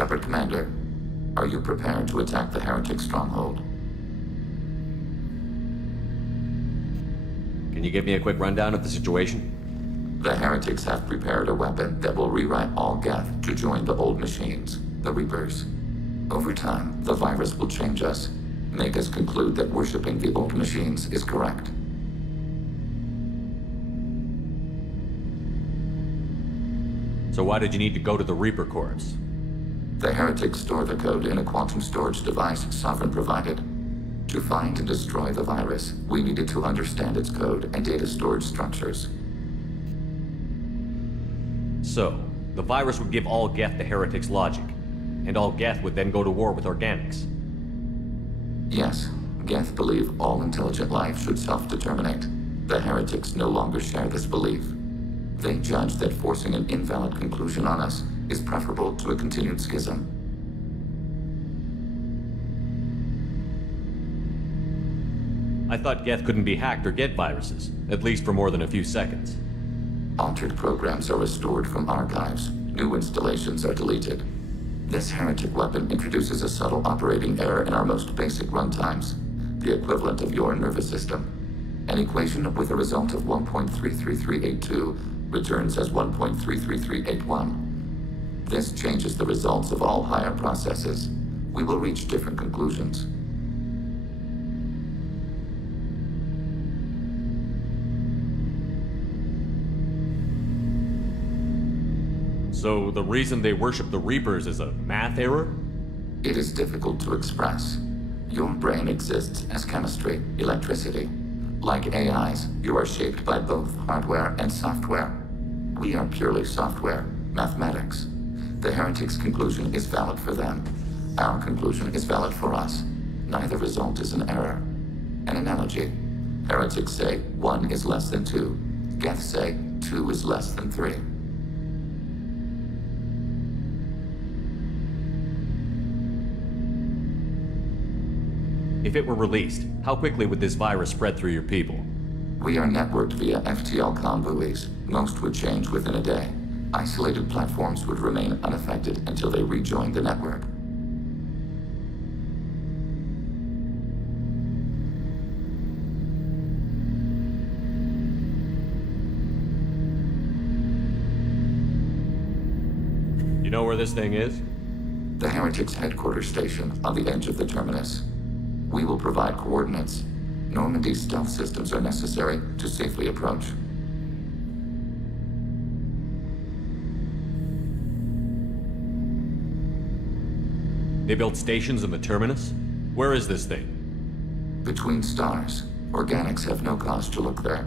Shepard Commander, are you prepared to attack the Heretic stronghold? Can you give me a quick rundown of the situation? The Heretics have prepared a weapon that will rewrite all Geth to join the old machines, the Reapers. Over time, the virus will change us, make us conclude that worshipping the old machines is correct. So why did you need to go to the Reaper Corps? The Heretics store the code in a quantum storage device Sovereign provided. To find and destroy the virus, we needed to understand its code and data storage structures. So, the virus would give all Geth the Heretics' logic, and all Geth would then go to war with Organics. Yes, Geth believe all intelligent life should self-determinate. The Heretics no longer share this belief. They judge that forcing an invalid conclusion on us is preferable to a continued schism. I thought Geth couldn't be hacked or get viruses, at least for more than a few seconds. Altered programs are restored from archives. New installations are deleted. This heretic weapon introduces a subtle operating error in our most basic runtimes, the equivalent of your nervous system. An equation with a result of 1.33382 returns as 1.33381. This changes the results of all higher processes. We will reach different conclusions. So the reason they worship the Reapers is a math error? It is difficult to express. Your brain exists as chemistry, electricity. Like AIs, you are shaped by both hardware and software. We are purely software, mathematics. The Heretics' conclusion is valid for them. Our conclusion is valid for us. Neither result is an error. An analogy. Heretics say 1 is less than 2. Geth say 2 is less than 3. If it were released, how quickly would this virus spread through your people? We are networked via FTL buoys. Most would change within a day. Isolated platforms would remain unaffected until they rejoin the network. You know where this thing is? The Heretics' headquarters station on the edge of the terminus. We will provide coordinates. Normandy stealth systems are necessary to safely approach. They built stations in the terminus? Where is this thing? Between stars. Organics have no cause to look there.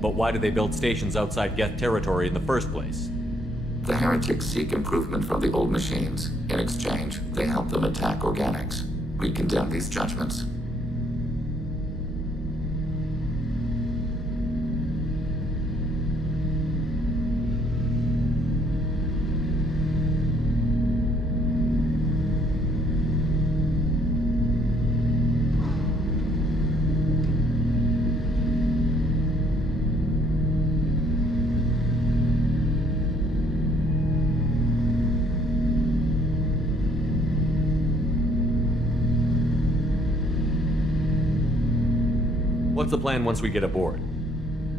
But why do they build stations outside Geth territory in the first place? The Heretics seek improvement from the old machines. In exchange, they help them attack Organics. We condemn these judgments. What's the plan once we get aboard?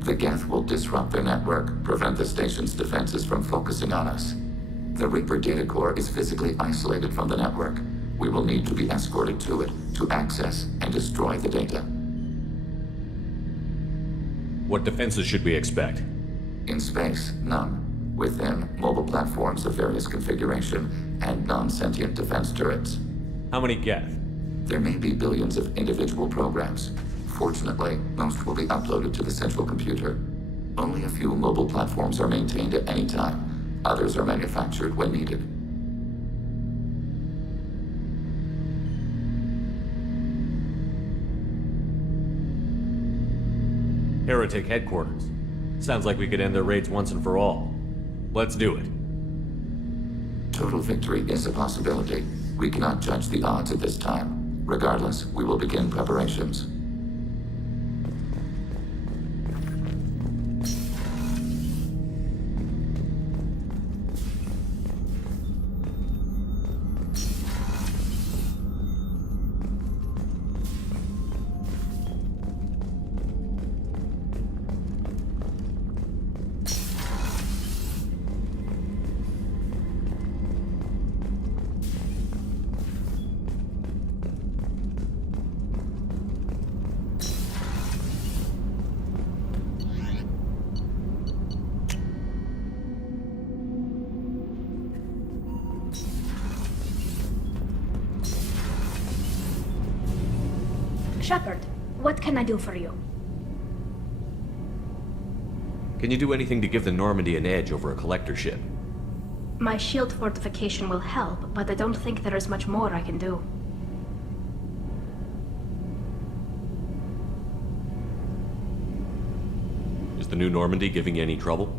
The Geth will disrupt their network, prevent the station's defenses from focusing on us. The Reaper data core is physically isolated from the network. We will need to be escorted to it to access and destroy the data. What defenses should we expect? In space, none. Within, mobile platforms of various configuration and non-sentient defense turrets. How many Geth? There may be billions of individual programs. Fortunately, most will be uploaded to the central computer. Only a few mobile platforms are maintained at any time. Others are manufactured when needed. Heretic headquarters. Sounds like we could end their raids once and for all. Let's do it. Total victory is a possibility. We cannot judge the odds at this time. Regardless, we will begin preparations. Shepard, what can I do for you? Can you do anything to give the Normandy an edge over a collector ship? My shield fortification will help, but I don't think there is much more I can do. Is the new Normandy giving you any trouble?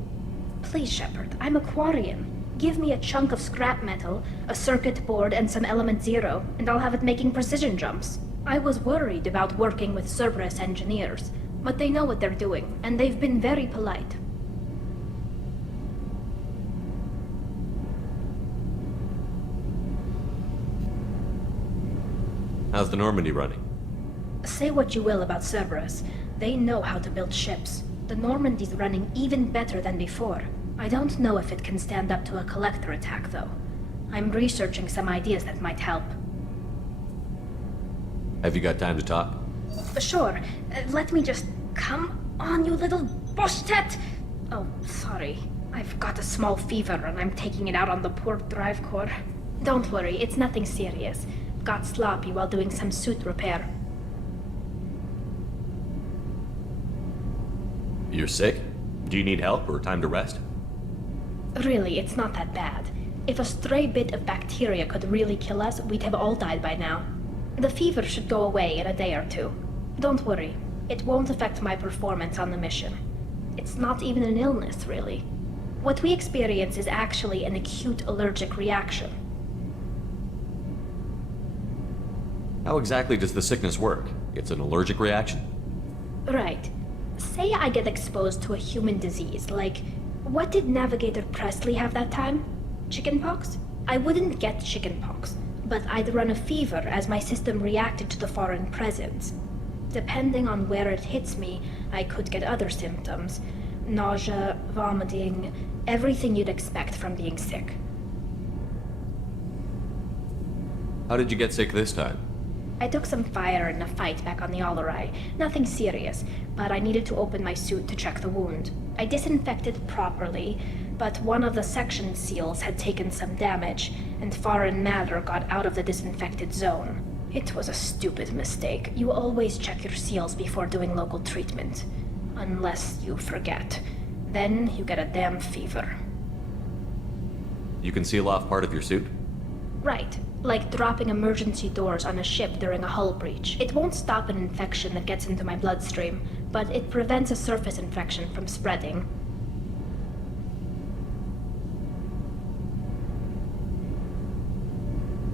Please, Shepard, I'm a Quarian. Give me a chunk of scrap metal, a circuit board, and some Element Zero, and I'll have it making precision jumps. I was worried about working with Cerberus engineers, but they know what they're doing, and they've been very polite. How's the Normandy running? Say what you will about Cerberus, they know how to build ships. The Normandy's running even better than before. I don't know if it can stand up to a collector attack, though. I'm researching some ideas that might help. Have you got time to talk? Sure. Let me just... Come on, you little boshtet! Oh, sorry. I've got a small fever and I'm taking it out on the poor drive core. Don't worry, it's nothing serious. Got sloppy while doing some suit repair. You're sick? Do you need help or time to rest? Really, it's not that bad. If a stray bit of bacteria could really kill us, we'd have all died by now. The fever should go away in a day or two. Don't worry, it won't affect my performance on the mission. It's not even an illness, really. What we experience is actually an acute allergic reaction. How exactly does the sickness work? It's an allergic reaction? Right. Say I get exposed to a human disease, like... What did Navigator Presley have that time? Chickenpox? I wouldn't get chickenpox, but I'd run a fever as my system reacted to the foreign presence. Depending on where it hits me, I could get other symptoms. Nausea, vomiting, everything you'd expect from being sick. How did you get sick this time? I took some fire in a fight back on the Allerai. Nothing serious, but I needed to open my suit to check the wound. I disinfected properly, but one of the section seals had taken some damage, and foreign matter got out of the disinfected zone. It was a stupid mistake. You always check your seals before doing local treatment. Unless you forget. Then you get a damn fever. You can seal off part of your suit? Right. Like dropping emergency doors on a ship during a hull breach. It won't stop an infection that gets into my bloodstream, but it prevents a surface infection from spreading.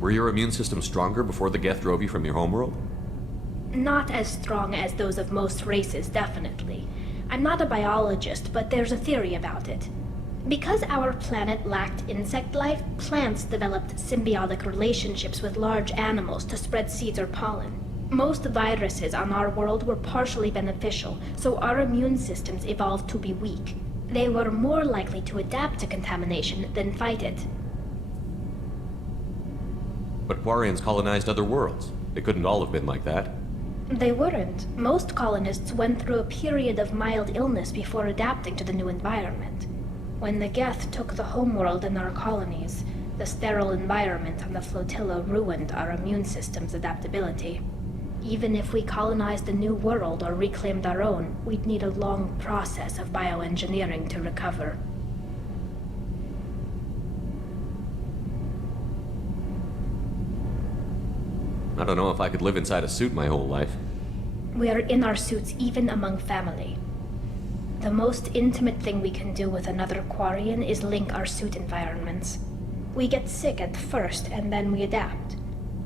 Were your immune system stronger before the Geth drove you from your homeworld? Not as strong as those of most races, definitely. I'm not a biologist, but there's a theory about it. Because our planet lacked insect life, plants developed symbiotic relationships with large animals to spread seeds or pollen. Most viruses on our world were partially beneficial, so our immune systems evolved to be weak. They were more likely to adapt to contamination than fight it. But Quarians colonized other worlds. They couldn't all have been like that. They weren't. Most colonists went through a period of mild illness before adapting to the new environment. When the Geth took the homeworld and our colonies, the sterile environment on the flotilla ruined our immune system's adaptability. Even if we colonized a new world or reclaimed our own, we'd need a long process of bioengineering to recover. I don't know if I could live inside a suit my whole life. We are in our suits even among family. The most intimate thing we can do with another Quarian is link our suit environments. We get sick at first, and then we adapt.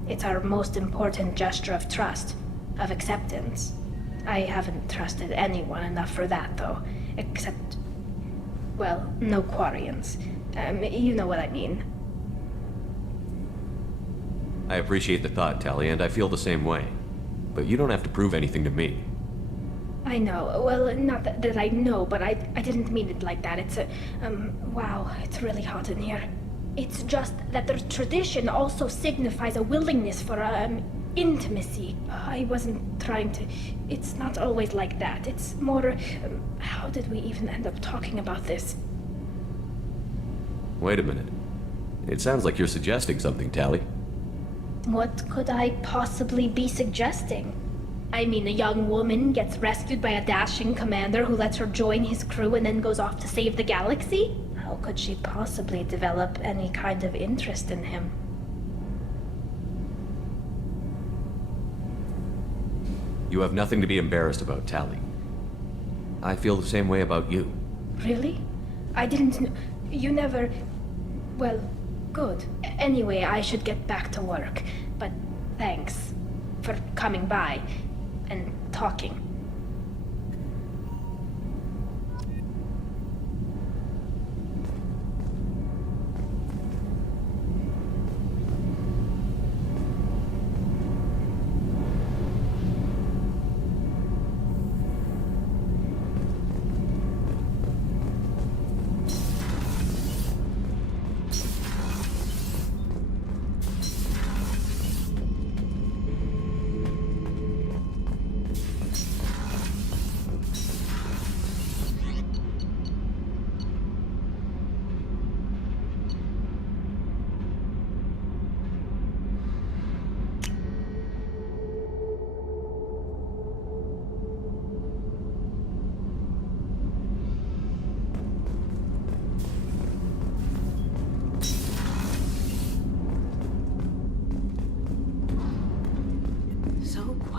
It's our most important gesture of trust, of acceptance. I haven't trusted anyone enough for that, though. Except... well, no Quarians. You know what I mean. I appreciate the thought, Tali, and I feel the same way. But you don't have to prove anything to me. I know. Well, not that I know, but I didn't mean it like that. It's a... wow, it's really hot in here. It's just that the tradition also signifies a willingness for, intimacy. I wasn't trying to... It's not always like that. It's more... how did we even end up talking about this? Wait a minute. It sounds like you're suggesting something, Tali. What could I possibly be suggesting? I mean, a young woman gets rescued by a dashing commander who lets her join his crew and then goes off to save the galaxy? How could she possibly develop any kind of interest in him? You have nothing to be embarrassed about, Tali. I feel the same way about you. Really? I didn't know. You never. Well, good. Anyway, I should get back to work. But thanks for coming by and talking.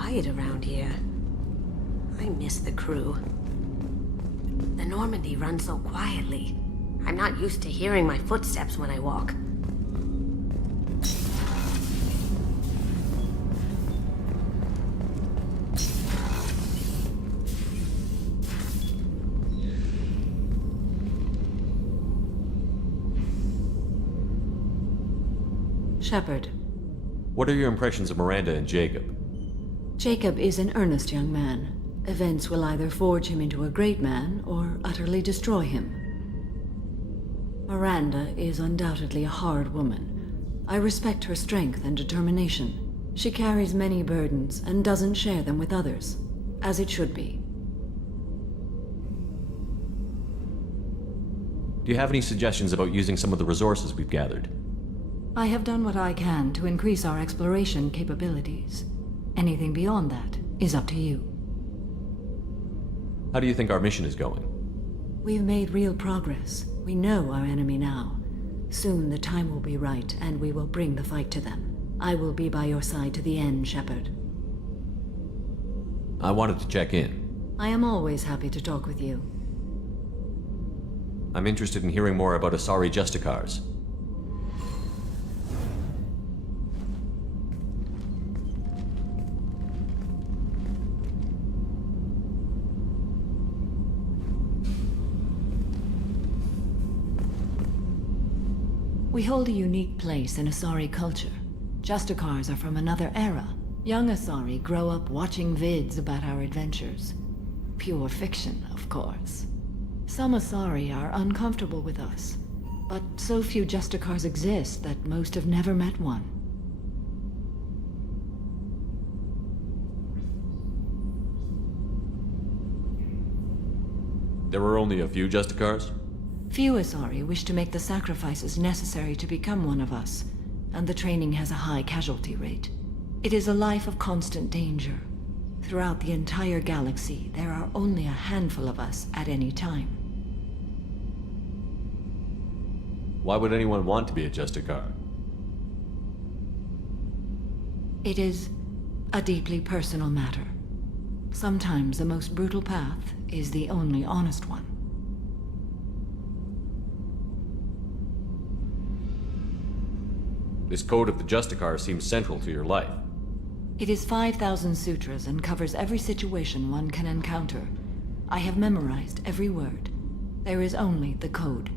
Around here. I miss the crew. The Normandy runs so quietly. I'm not used to hearing my footsteps when I walk. Shepard. What are your impressions of Miranda and Jacob? Jacob is an earnest young man. Events will either forge him into a great man or utterly destroy him. Miranda is undoubtedly a hard woman. I respect her strength and determination. She carries many burdens and doesn't share them with others, as it should be. Do you have any suggestions about using some of the resources we've gathered? I have done what I can to increase our exploration capabilities. Anything beyond that is up to you. How do you think our mission is going? We've made real progress. We know our enemy now. Soon the time will be right, and we will bring the fight to them. I will be by your side to the end, Shepard. I wanted to check in. I am always happy to talk with you. I'm interested in hearing more about Asari Justicars. We hold a unique place in Asari culture. Justicars are from another era. Young Asari grow up watching vids about our adventures. Pure fiction, of course. Some Asari are uncomfortable with us, but so few Justicars exist that most have never met one. There were only a few Justicars? Few Asari wish to make the sacrifices necessary to become one of us, and the training has a high casualty rate. It is a life of constant danger. Throughout the entire galaxy, there are only a handful of us at any time. Why would anyone want to be a Justicar? It is a deeply personal matter. Sometimes the most brutal path is the only honest one. This code of the Justicar seems central to your life. It is 5,000 sutras and covers every situation one can encounter. I have memorized every word. There is only the code.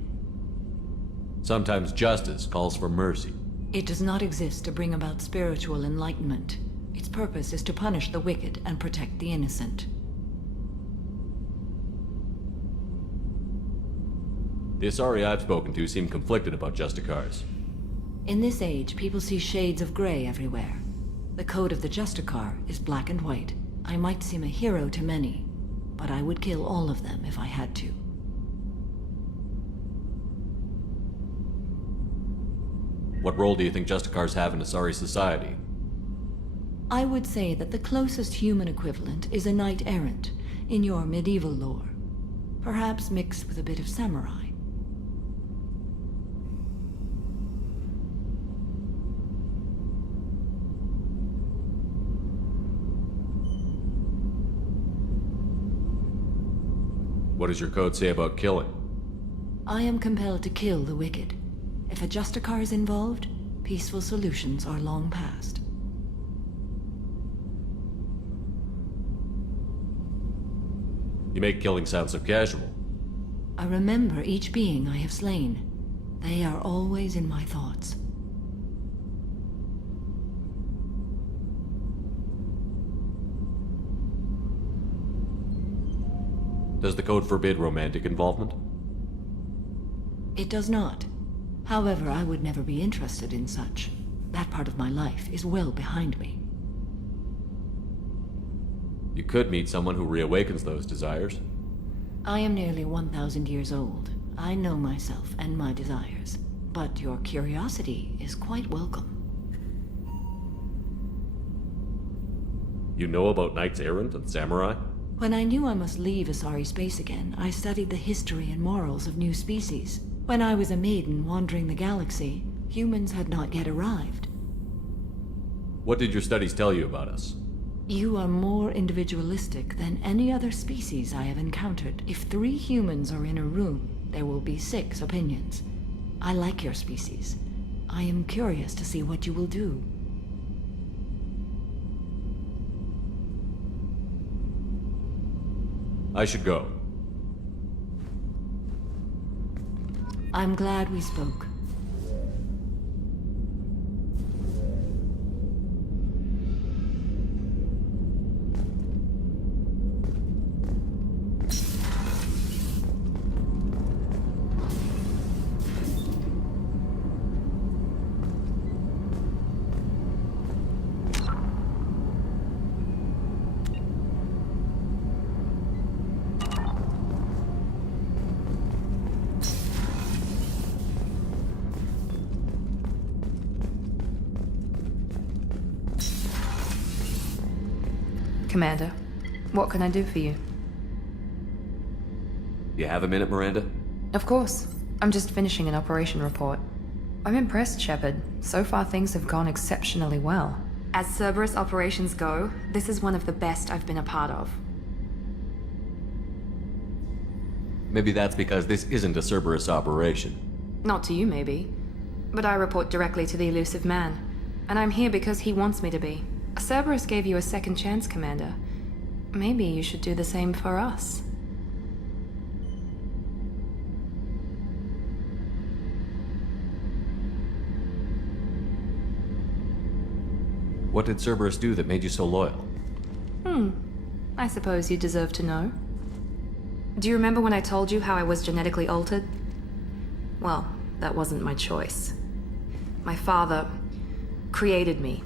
Sometimes justice calls for mercy. It does not exist to bring about spiritual enlightenment. Its purpose is to punish the wicked and protect the innocent. The Asari I've spoken to seem conflicted about Justicars. In this age, people see shades of gray everywhere. The code of the Justicar is black and white. I might seem a hero to many, but I would kill all of them if I had to. What role do you think Justicars have in Asari society? I would say that the closest human equivalent is a knight-errant in your medieval lore. Perhaps mixed with a bit of samurai. What does your code say about killing? I am compelled to kill the wicked. If a Justicar is involved, peaceful solutions are long past. You make killing sound so casual. I remember each being I have slain. They are always in my thoughts. Does the code forbid romantic involvement? It does not. However, I would never be interested in such. That part of my life is well behind me. You could meet someone who reawakens those desires. I am nearly 1,000 years old. I know myself and my desires. But your curiosity is quite welcome. You know about knights errant and samurai? When I knew I must leave Asari space again, I studied the history and morals of new species. When I was a maiden wandering the galaxy, humans had not yet arrived. What did your studies tell you about us? You are more individualistic than any other species I have encountered. If 3 humans are in a room, there will be 6 opinions. I like your species. I am curious to see what you will do. I should go. I'm glad we spoke. Commander, what can I do for you? You have a minute, Miranda? Of course. I'm just finishing an operation report. I'm impressed, Shepard. So far things have gone exceptionally well. As Cerberus operations go, this is one of the best I've been a part of. Maybe that's because this isn't a Cerberus operation. Not to you, maybe. But I report directly to the Elusive Man. And I'm here because he wants me to be. Cerberus gave you a second chance, Commander. Maybe you should do the same for us. What did Cerberus do that made you so loyal? I suppose you deserve to know. Do you remember when I told you how I was genetically altered? Well, that wasn't my choice. My father created me.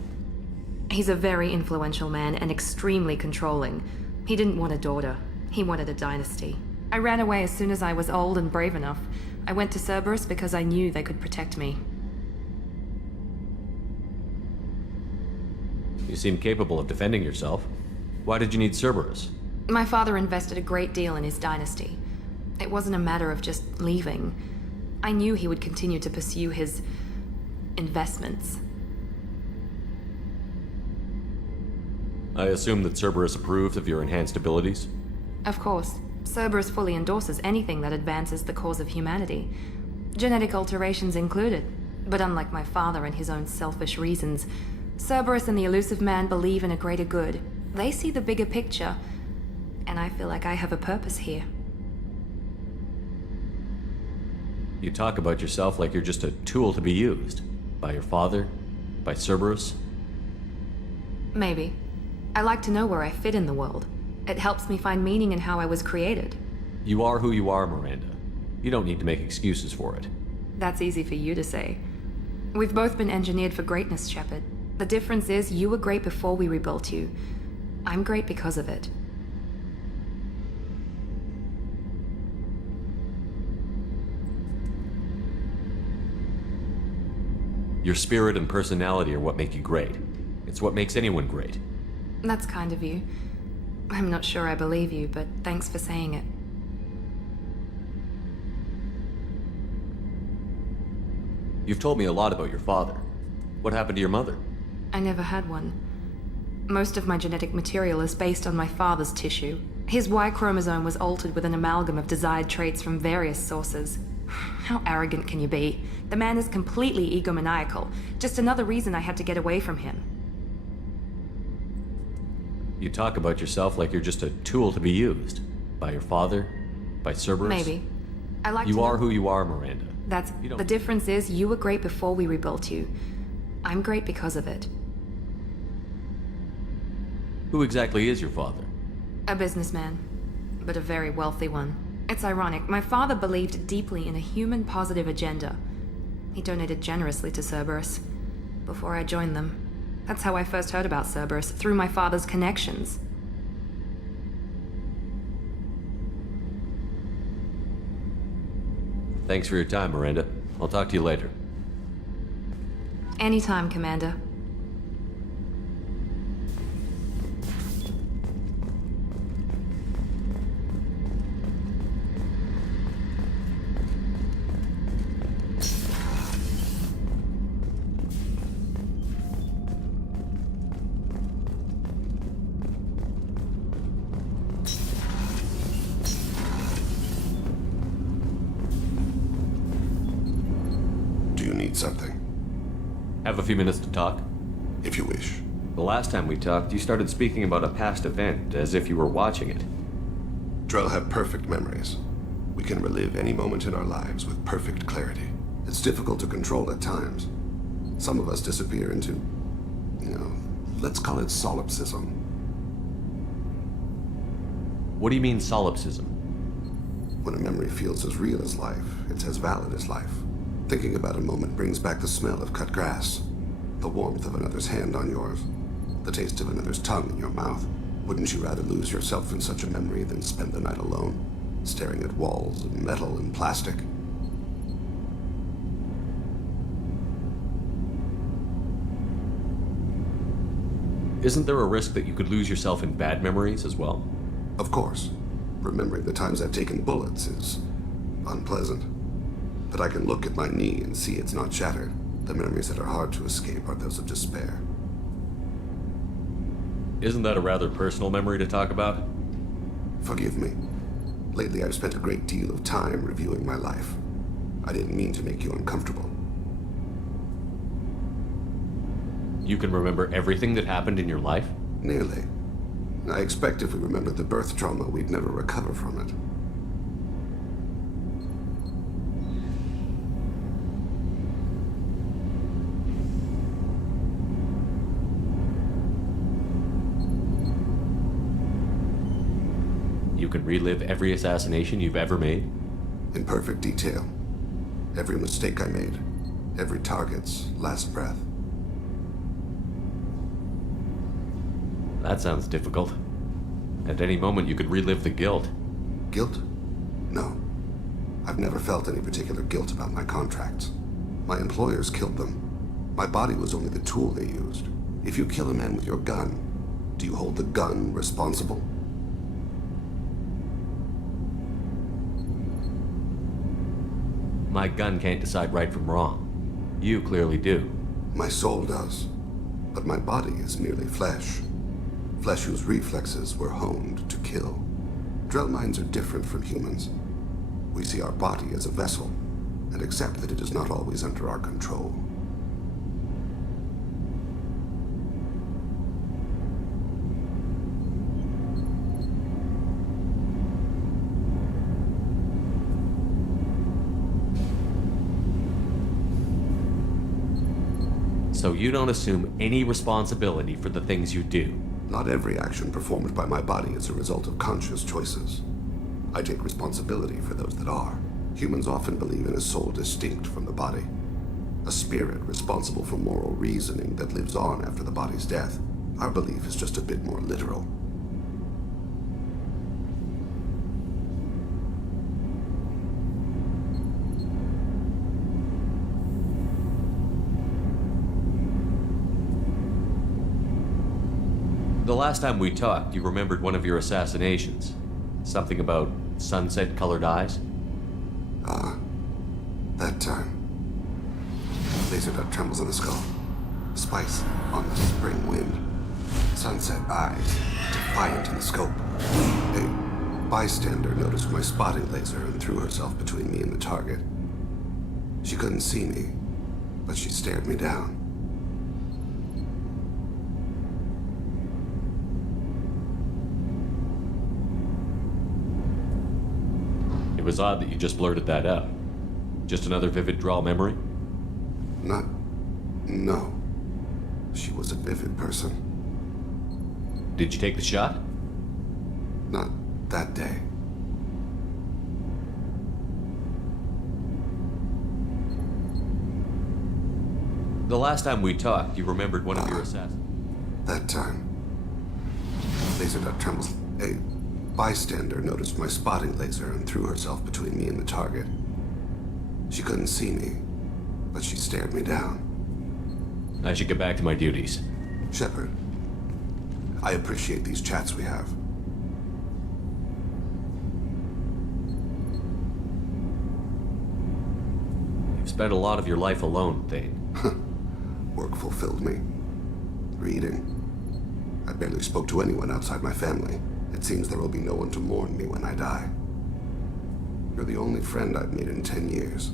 He's a very influential man and extremely controlling. He didn't want a daughter. He wanted a dynasty. I ran away as soon as I was old and brave enough. I went to Cerberus because I knew they could protect me. You seem capable of defending yourself. Why did you need Cerberus? My father invested a great deal in his dynasty. It wasn't a matter of just leaving. I knew he would continue to pursue his investments. I assume that Cerberus approved of your enhanced abilities? Of course. Cerberus fully endorses anything that advances the cause of humanity. Genetic alterations included. But unlike my father and his own selfish reasons, Cerberus and the Elusive Man believe in a greater good. They see the bigger picture, and I feel like I have a purpose here. You talk about yourself like you're just a tool to be used. By your father? By Cerberus? Maybe. I like to know where I fit in the world. It helps me find meaning in how I was created. You are who you are, Miranda. You don't need to make excuses for it. That's easy for you to say. We've both been engineered for greatness, Shepard. The difference is you were great before we rebuilt you. I'm great because of it. Your spirit and personality are what make you great. It's what makes anyone great. That's kind of you. I'm not sure I believe you, but thanks for saying it. You've told me a lot about your father. What happened to your mother? I never had one. Most of my genetic material is based on my father's tissue. His Y chromosome was altered with an amalgam of desired traits from various sources. How arrogant can you be? The man is completely egomaniacal. Just another reason I had to get away from him. You talk about yourself like you're just a tool to be used. By your father? By Cerberus? Maybe. I like You to are know- who you are, Miranda. That's... You don't- The difference is, you were great before we rebuilt you. I'm great because of it. Who exactly is your father? A businessman, but a very wealthy one. It's ironic, my father believed deeply in a human-positive agenda. He donated generously to Cerberus before I joined them. That's how I first heard about Cerberus, through my father's connections. Thanks for your time, Miranda. I'll talk to you later. Anytime, Commander. Do you need something? Have a few minutes to talk? If you wish. The last time we talked, you started speaking about a past event, as if you were watching it. Drell have perfect memories. We can relive any moment in our lives with perfect clarity. It's difficult to control at times. Some of us disappear into, let's call it solipsism. What do you mean, solipsism? When a memory feels as real as life, it's as valid as life. Thinking about a moment brings back the smell of cut grass, the warmth of another's hand on yours, the taste of another's tongue in your mouth. Wouldn't you rather lose yourself in such a memory than spend the night alone, staring at walls of metal and plastic? Isn't there a risk that you could lose yourself in bad memories as well? Of course. Remembering the times I've taken bullets is unpleasant. But I can look at my knee and see it's not shattered. The memories that are hard to escape are those of despair. Isn't that a rather personal memory to talk about? Forgive me. Lately I've spent a great deal of time reviewing my life. I didn't mean to make you uncomfortable. You can remember everything that happened in your life? Nearly. I expect if we remember the birth trauma, we'd never recover from it. You can relive every assassination you've ever made? In perfect detail. Every mistake I made. Every target's last breath. That sounds difficult. At any moment, you could relive the guilt. Guilt? No. I've never felt any particular guilt about my contracts. My employers killed them. My body was only the tool they used. If you kill a man with your gun, do you hold the gun responsible? My gun can't decide right from wrong. You clearly do. My soul does. But my body is merely flesh. Flesh whose reflexes were honed to kill. Drell minds are different from humans. We see our body as a vessel, and accept that it is not always under our control. So you don't assume any responsibility for the things you do. Not every action performed by my body is a result of conscious choices. I take responsibility for those that are. Humans often believe in a soul distinct from the body. A spirit responsible for moral reasoning that lives on after the body's death. Our belief is just a bit more literal. The last time we talked, you remembered one of your assassinations. Something about sunset-colored eyes? That time. Laser dot trembles in the skull. Spice on the spring wind. Sunset eyes, defiant in the scope. A bystander noticed my spotting laser and threw herself between me and the target. She couldn't see me, but she stared me down. It was odd that you just blurted that out. Just another vivid draw memory? No. She was a vivid person. Did you take the shot? Not that day. The last time we talked, you remembered one of your assassins. That time. Laser dot trembles. A bystander noticed my spotting laser and threw herself between me and the target. She couldn't see me, but she stared me down. I should get back to my duties. Shepard, I appreciate these chats we have. You've spent a lot of your life alone, Thane. Work fulfilled me. Reading. I barely spoke to anyone outside my family. It seems there will be no one to mourn me when I die. You're the only friend I've made in 10 years.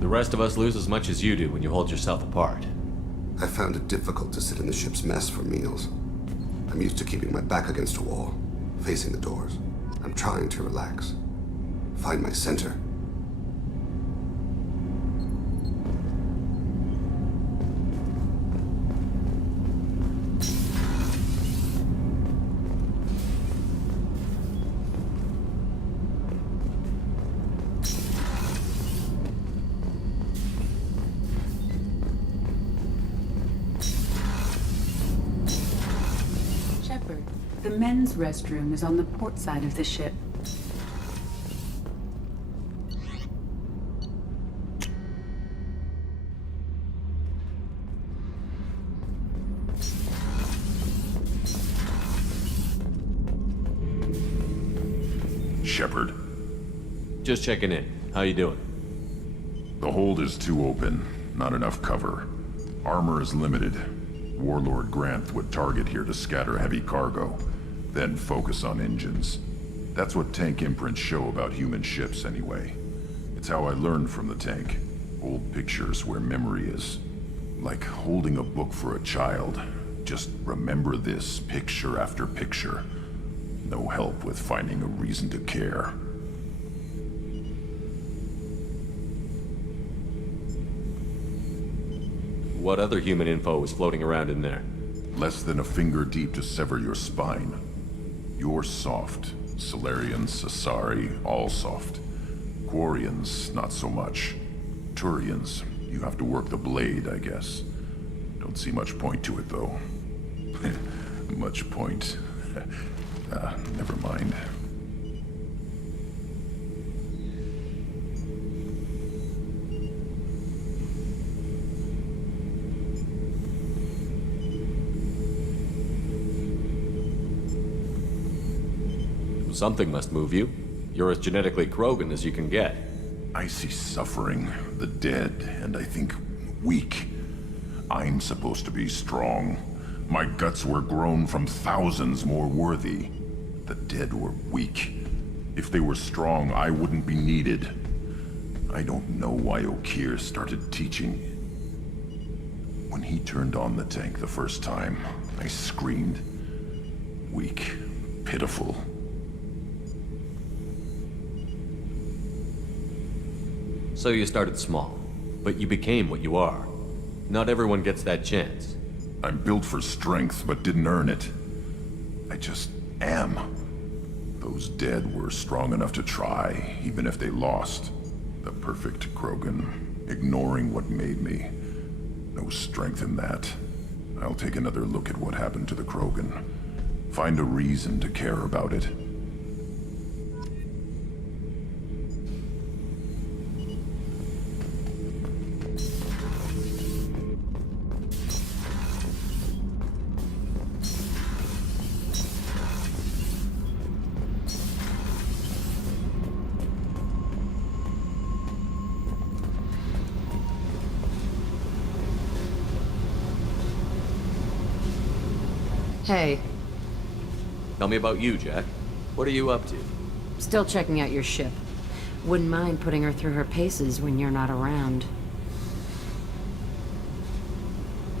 The rest of us lose as much as you do when you hold yourself apart. I found it difficult to sit in the ship's mess for meals. I'm used to keeping my back against a wall, facing the doors. I'm trying to relax. Find my center. Shepard, the men's restroom is on the port side of the ship. Shepard, Just checking in. How you doing? the hold is too open. Not enough cover. Armor is limited. Warlord Granth would target here to scatter heavy cargo, then focus on engines. That's what tank imprints show about human ships anyway. It's how I learned from the tank. Old pictures where memory is. Like holding a book for a child. Just remember this, picture after picture. No help with finding a reason to care. What other human info was floating around in there? Less than a finger deep to sever your spine. You're soft. Solarians, Asari, all soft. Quarians, not so much. Turians, you have to work the blade, I guess. Don't see much point to it, though. Much point. Never mind. Something must move you. You're as genetically Krogan as you can get. I see suffering, the dead, and I think weak. I'm supposed to be strong. My guts were grown from thousands more worthy. The dead were weak. If they were strong, I wouldn't be needed. I don't know why Okeer started teaching. When he turned on the tank the first time, I screamed. Weak, pitiful. So you started small, but you became what you are. Not everyone gets that chance. I'm built for strength, but didn't earn it. I just am. Those dead were strong enough to try, even if they lost. The perfect Krogan, ignoring what made me. No strength in that. I'll take another look at what happened to the Krogan. Find a reason to care about it. Hey, Tell me about you, Jack. What are you up to? still checking out your ship. Wouldn't mind putting her through her paces when you're not around.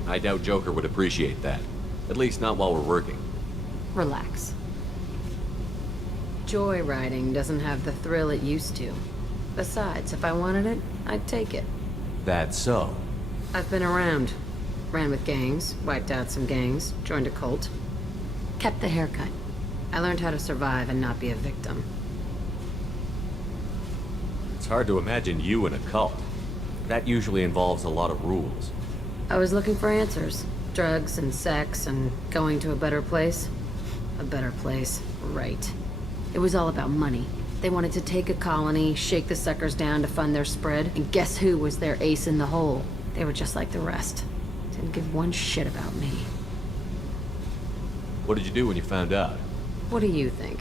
I doubt Joker would appreciate that. At least not while we're working. Relax. Joyriding doesn't have the thrill it used to. Besides, if I wanted it, I'd take it. That's so. I've been around. Ran with gangs, wiped out some gangs, joined a cult. Kept the haircut. I learned how to survive and not be a victim. It's hard to imagine you in a cult. That usually involves a lot of rules. I was looking for answers. Drugs and sex and going to a better place. A better place, right. It was all about money. They wanted to take a colony, shake the suckers down to fund their spread, and guess who was their ace in the hole? They were just like the rest. Didn't give one shit about me. What did you do when you found out? What do you think?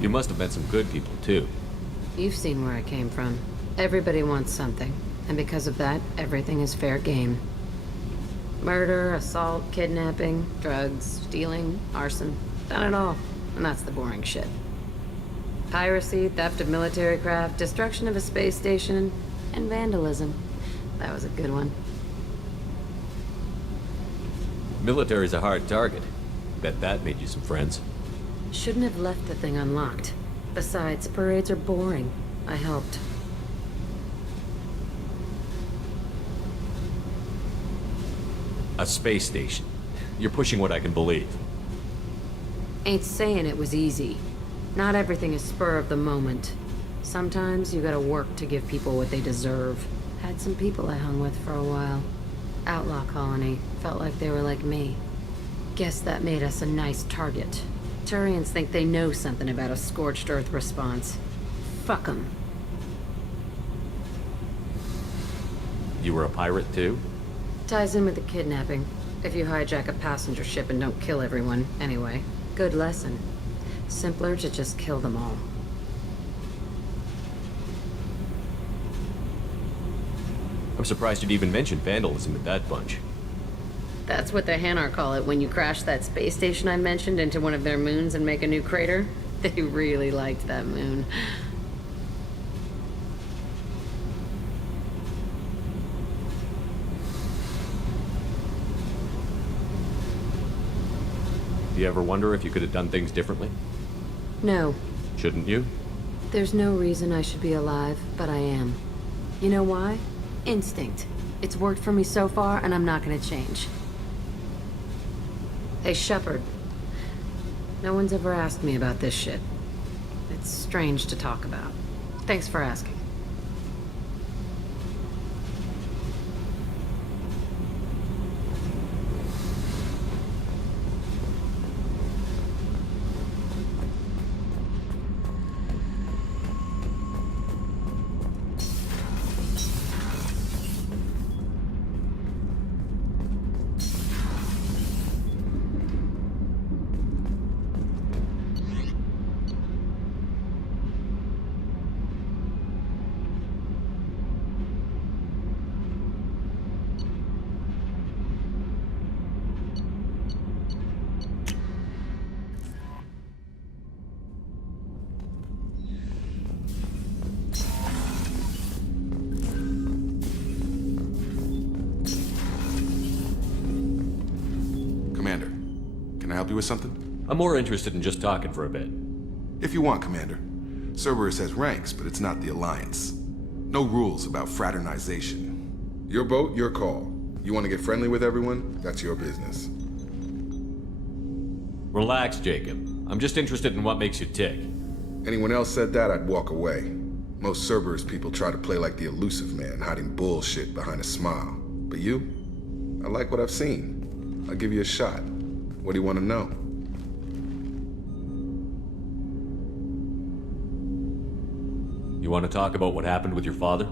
You must have met some good people, too. You've seen where I came from. Everybody wants something, and because of that, everything is fair game. Murder, assault, kidnapping, drugs, stealing, arson. Done it all. And that's the boring shit. Piracy, theft of military craft, destruction of a space station, and vandalism. That was a good one. Military's a hard target. Bet that made you some friends. Shouldn't have left the thing unlocked. Besides, parades are boring. I helped. A space station. You're pushing what I can believe. Ain't saying it was easy. Not everything is spur of the moment. Sometimes you gotta work to give people what they deserve. Had some people I hung with for a while. Outlaw colony. Felt like they were like me. Guess that made us a nice target. Turians think they know something about a scorched earth response. Fuck 'em. You were a pirate, too? Ties in with the kidnapping. If you hijack a passenger ship and don't kill everyone, anyway. Good lesson. Simpler to just kill them all. I'm surprised you'd even mention vandalism in that bunch. That's what the Hanar call it when you crash that space station I mentioned into one of their moons and make a new crater. They really liked that moon. Do you ever wonder if you could have done things differently? No, Shouldn't you? there's no reason I should be alive, but I am. You know why? Instinct. It's worked for me so far, and I'm not gonna change. Hey, Shepard. No one's ever asked me about this shit. It's strange to talk about. Thanks for asking. Commander, can I help you with something? I'm more interested in just talking for a bit. If you want, Commander. Cerberus has ranks, but it's not the Alliance. No rules about fraternization. Your boat, your call. You want to get friendly with everyone? That's your business. Relax, Jacob. I'm just interested in what makes you tick. Anyone else said that, I'd walk away. Most Cerberus people try to play like the elusive man, hiding bullshit behind a smile. But you? I like what I've seen. I'll give you a shot. What do you want to know? You want to talk about what happened with your father?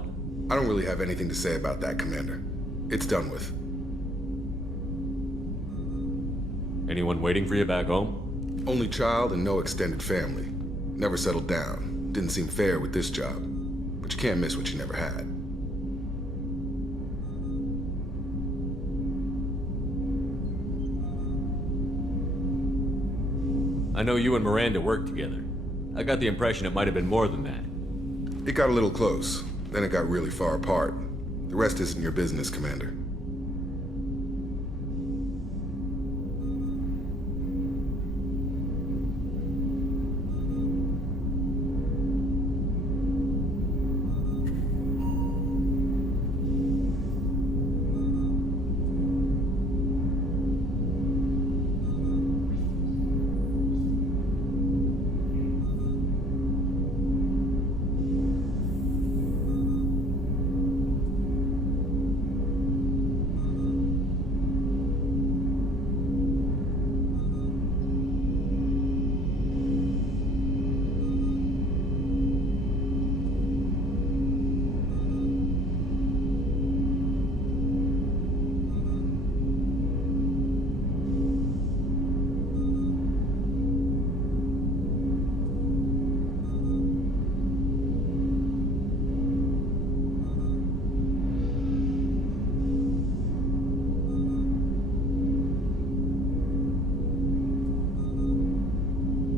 I don't really have anything to say about that, Commander. It's done with. Anyone waiting for you back home? Only child and no extended family. Never settled down. Didn't seem fair with this job. But you can't miss what you never had. I know you and Miranda worked together. I got the impression it might have been more than that. It got a little close, then it got really far apart. The rest isn't your business, Commander.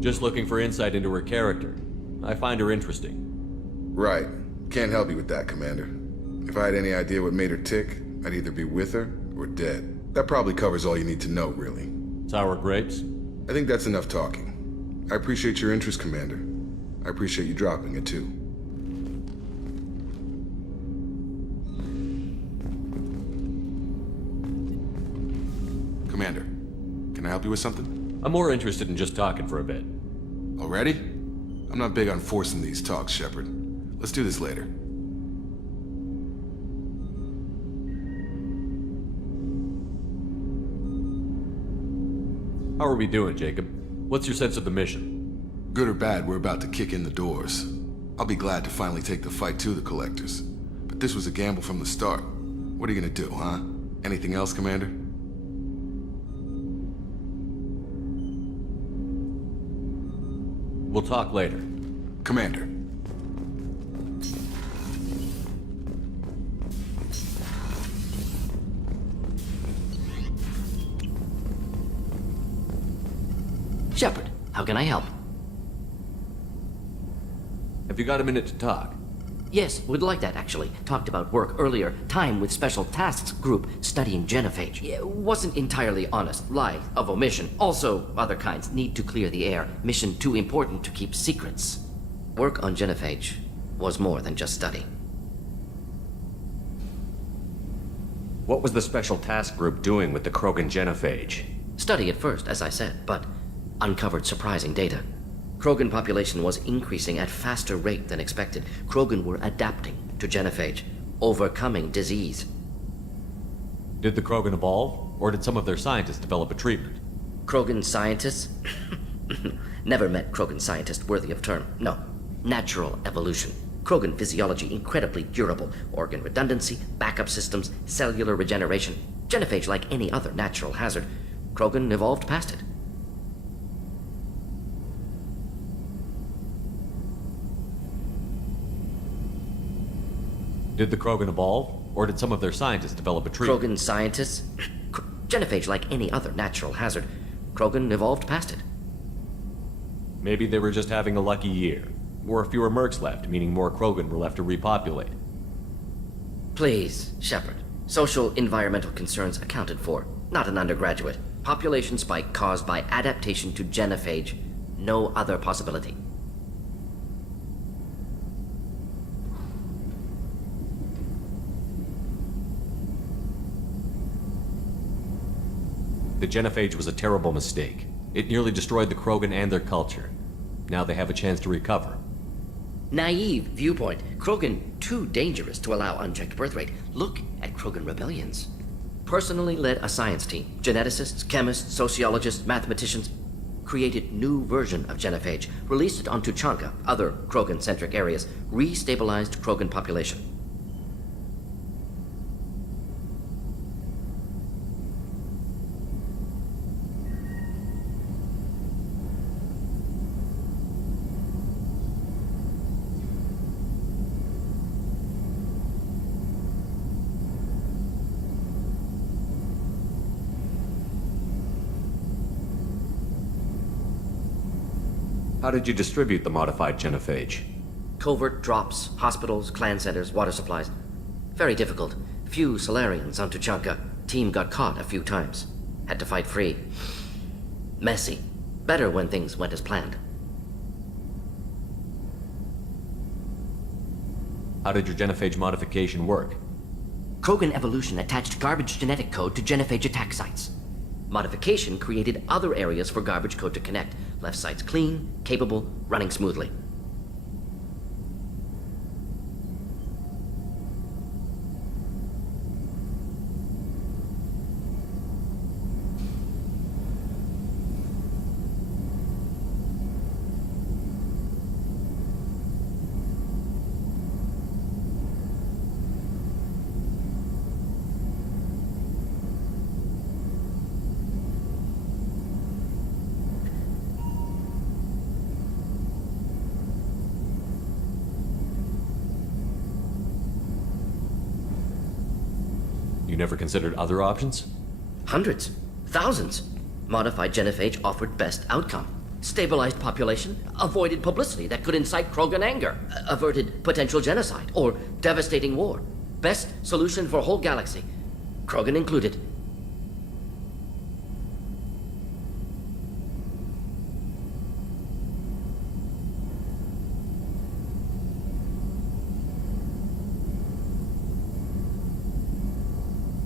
Just looking for insight into her character. I find her interesting. Right. Can't help you with that, Commander. If I had any idea what made her tick, I'd either be with her or dead. That probably covers all you need to know, really. Sour grapes? I think that's enough talking. I appreciate your interest, Commander. I appreciate you dropping it, too. Commander, can I help you with something? I'm more interested in just talking for a bit. Already? I'm not big on forcing these talks, Shepard. Let's do this later. How are we doing, Jacob? What's your sense of the mission? Good or bad, we're about to kick in the doors. I'll be glad to finally take the fight to the Collectors. But this was a gamble from the start. What are you gonna do, huh? Anything else, Commander? We'll talk later. Commander. Shepard, how can I help? Have you got a minute to talk? Yes, would like that actually. Talked about work earlier. Time with Special Tasks Group studying genophage. Yeah, wasn't entirely honest. Lie of omission. Also, other kinds. Need to clear the air. Mission too important to keep secrets. Work on genophage was more than just study. What was the Special Task Group doing with the Krogan genophage? Study at first, as I said, but uncovered surprising data. Krogan population was increasing at faster rate than expected. Krogan were adapting to genophage, overcoming disease. Did the Krogan evolve, or did some of their scientists develop a treatment? Krogan scientists? Never met Krogan scientist worthy of term. No. Natural evolution. Krogan physiology incredibly durable. Organ redundancy, backup systems, cellular regeneration. Genophage like any other natural hazard. Krogan evolved past it. Did the Krogan evolve, or did some of their scientists develop a treatment? Krogan scientists? Genophage like any other natural hazard. Krogan evolved past it. Maybe they were just having a lucky year. Or fewer mercs left, meaning more Krogan were left to repopulate. Please, Shepard. Social environmental concerns accounted for. Not an undergraduate. Population spike caused by adaptation to genophage. No other possibility. The genophage was a terrible mistake. It nearly destroyed the Krogan and their culture. Now they have a chance to recover. Naive viewpoint. Krogan too dangerous to allow unchecked birth rate. Look at Krogan rebellions. Personally led a science team. Geneticists, chemists, sociologists, mathematicians. Created new version of genophage. Released it on Tuchanka, other Krogan-centric areas. Restabilized Krogan population. How did you distribute the modified genophage? Covert drops, hospitals, clan centers, water supplies. Very difficult. Few Solarians on Tuchanka. Team got caught a few times. Had to fight free. Messy. Better when things went as planned. How did your genophage modification work? Krogan evolution attached garbage genetic code to genophage attack sites. Modification created other areas for garbage code to connect. Left sites clean, capable, running smoothly. You never considered other options? Hundreds. Thousands. Modified genophage offered best outcome. Stabilized population, avoided publicity that could incite Krogan anger, averted potential genocide, or devastating war. Best solution for whole galaxy. Krogan included.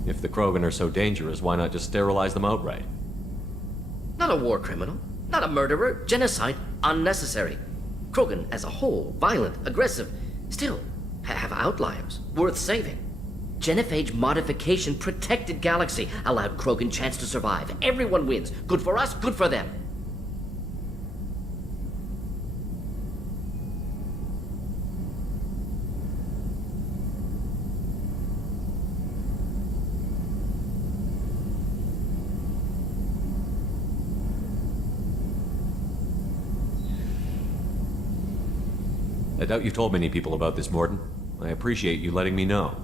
If the Krogan are so dangerous, why not just sterilize them outright? Not a war criminal, not a murderer, genocide, unnecessary. Krogan as a whole, violent, aggressive, still have outliers, worth saving. Genophage modification protected Galaxy, allowed Krogan chance to survive. Everyone wins. Good for us, good for them. I doubt you told many people about this, Mordin. I appreciate you letting me know.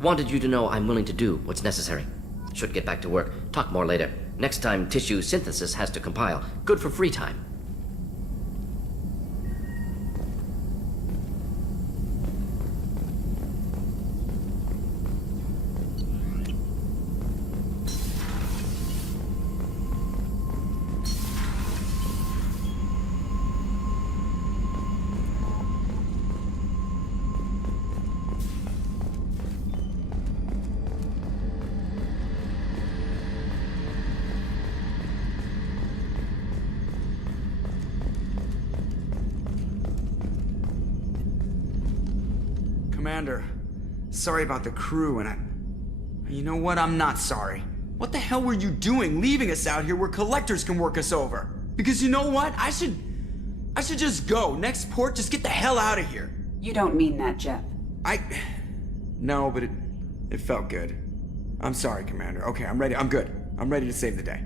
Wanted you to know I'm willing to do what's necessary. Should get back to work. Talk more later. Next time, tissue synthesis has to compile. Good for free time. Commander, sorry about the crew, and you know what? I'm not sorry. What the hell were you doing leaving us out here where collectors can work us over? Because you know what? I should just go. Next port, just get the hell out of here. You don't mean that, Jeff. No, but it felt good. I'm sorry, Commander. Okay, I'm ready. I'm good. I'm ready to save the day.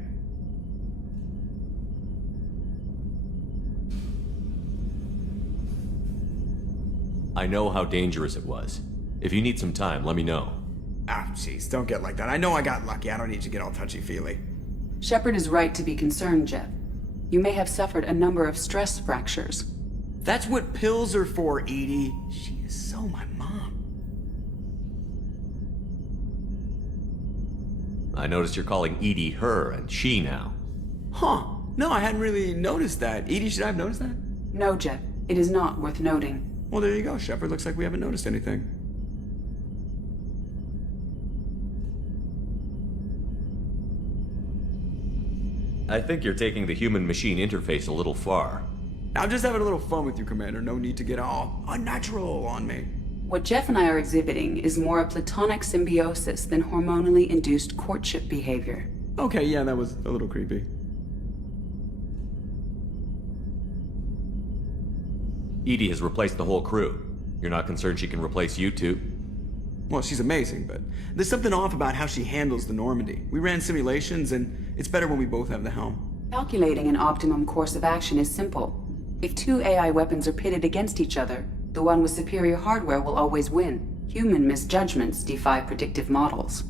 I know how dangerous it was. If you need some time, let me know. Ah, jeez, don't get like that. I know I got lucky. I don't need you to get all touchy-feely. Shepard is right to be concerned, Jeff. You may have suffered a number of stress fractures. That's what pills are for, Edie. She is so my mom. I noticed you're calling Edie her and she now. Huh. No, I hadn't really noticed that. Edie, should I have noticed that? No, Jeff. It is not worth noting. Well, there you go, Shepard. Looks like we haven't noticed anything. I think you're taking the human-machine interface a little far. I'm just having a little fun with you, Commander. No need to get all unnatural on me. What Jeff and I are exhibiting is more a platonic symbiosis than hormonally induced courtship behavior. Okay, yeah, that was a little creepy. Edie has replaced the whole crew. You're not concerned she can replace you too? Well, she's amazing, but there's something off about how she handles the Normandy. We ran simulations, and it's better when we both have the helm. Calculating an optimum course of action is simple. If two AI weapons are pitted against each other, the one with superior hardware will always win. Human misjudgments defy predictive models.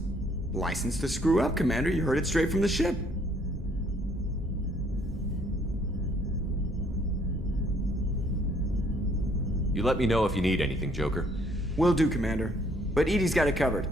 License to screw up, Commander. You heard it straight from the ship. You let me know if you need anything, Joker. Will do, Commander. But EDI's got it covered.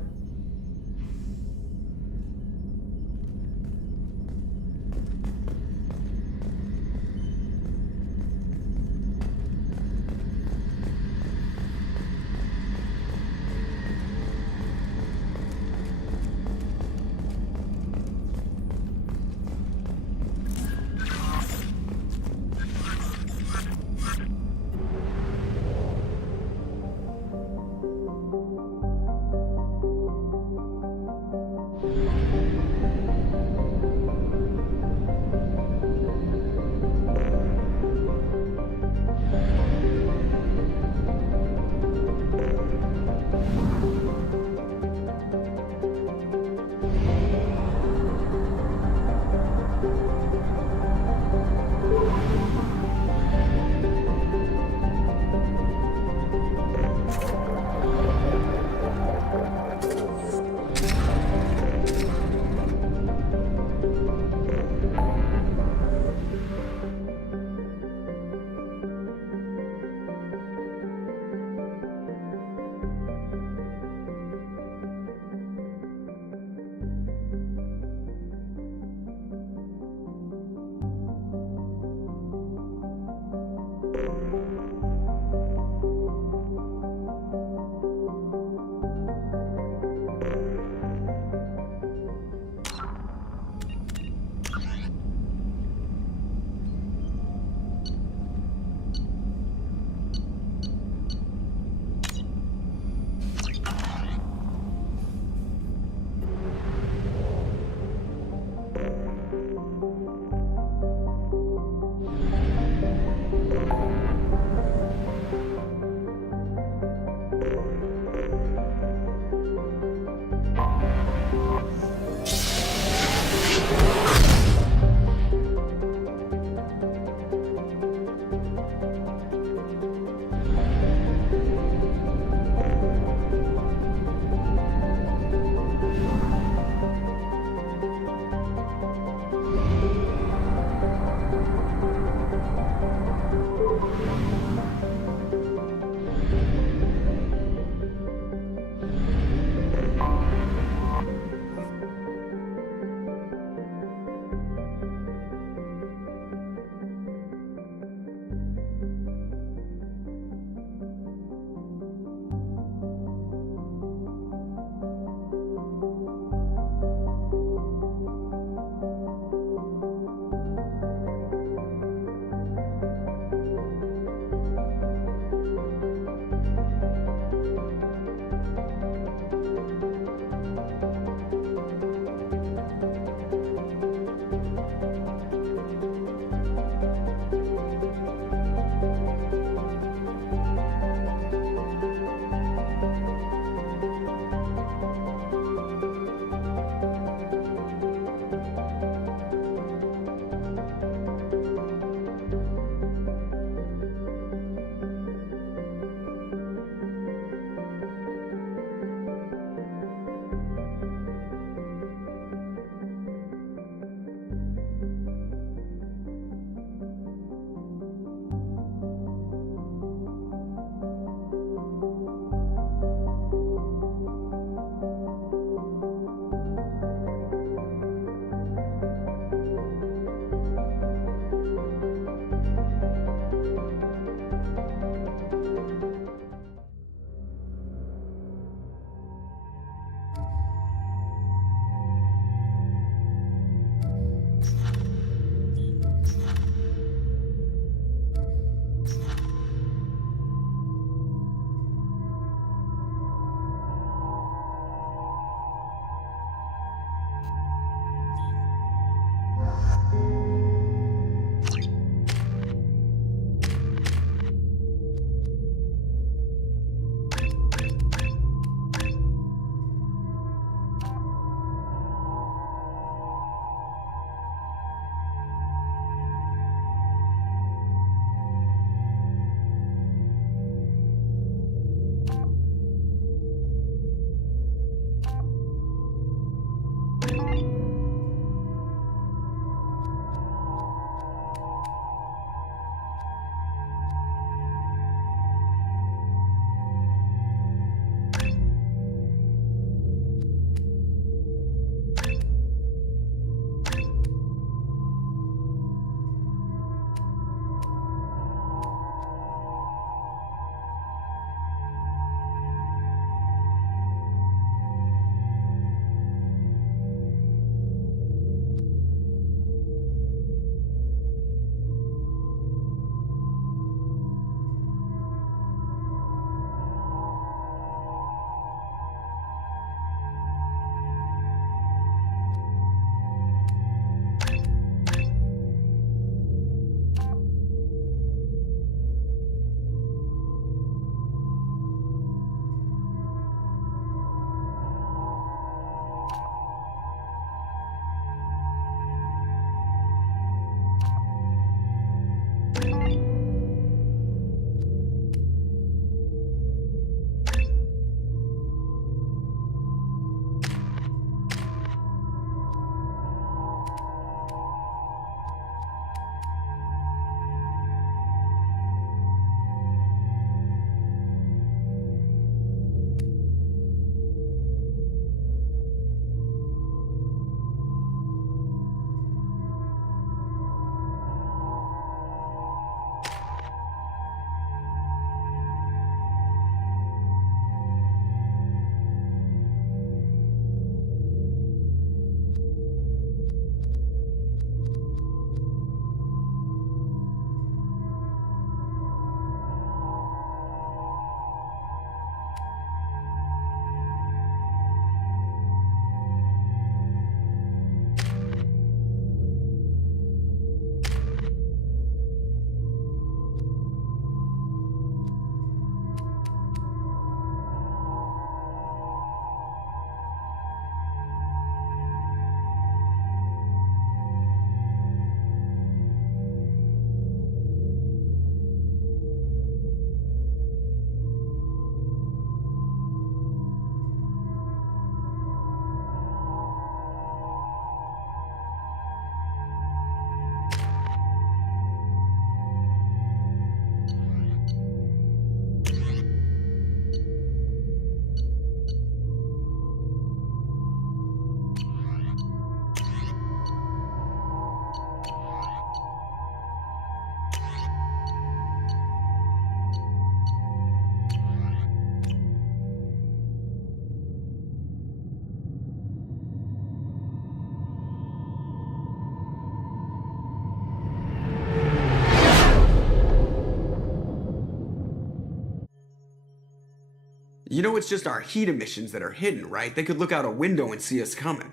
You know it's just our heat emissions that are hidden, right? They could look out a window and see us coming.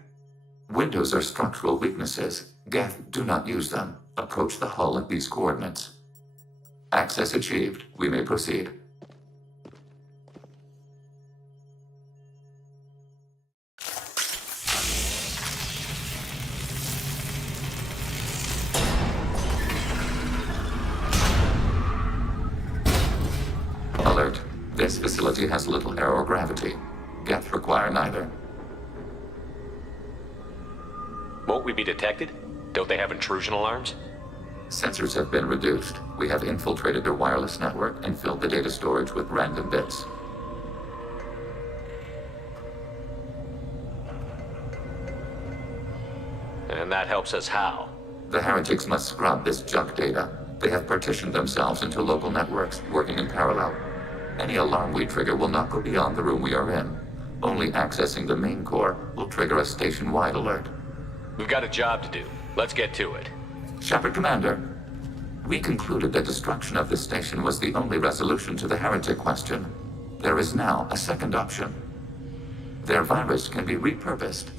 Windows are structural weaknesses. Geth, do not use them. Approach the hull at these coordinates. Access achieved. We may proceed. Alert. This facility has little aerogravity. Geth require neither. Won't we be detected? Don't they have intrusion alarms? Sensors have been reduced. We have infiltrated their wireless network and filled the data storage with random bits. And that helps us how? The heretics must scrub this junk data. They have partitioned themselves into local networks, working in parallel. Any alarm we trigger will not go beyond the room we are in. Only accessing the main core will trigger a station-wide alert. We've got a job to do. Let's get to it. Shepard Commander, we concluded that destruction of this station was the only resolution to the heretic question. There is now a second option. Their virus can be repurposed.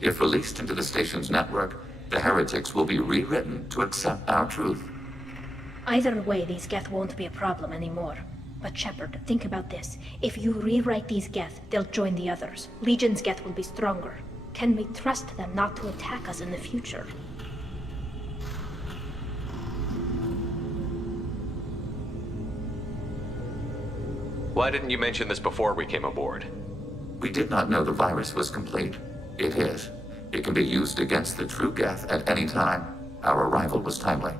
If released into the station's network, the heretics will be rewritten to accept our truth. Either way, these Geth won't be a problem anymore. But Shepard, think about this. If you rewrite these Geth, they'll join the others. Legion's Geth will be stronger. Can we trust them not to attack us in the future? Why didn't you mention this before we came aboard? We did not know the virus was complete. It is. It can be used against the true Geth at any time. Our arrival was timely.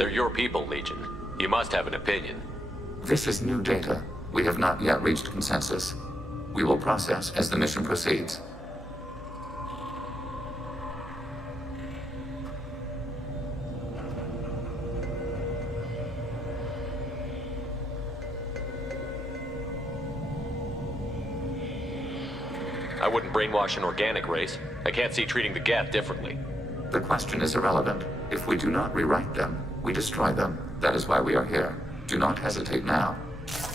They're your people, Legion. You must have an opinion. This is new data. We have not yet reached consensus. We will process as the mission proceeds. I wouldn't brainwash an organic race. I can't see treating the Geth differently. The question is irrelevant. If we do not rewrite them, we destroy them. That is why we are here. Do not hesitate now.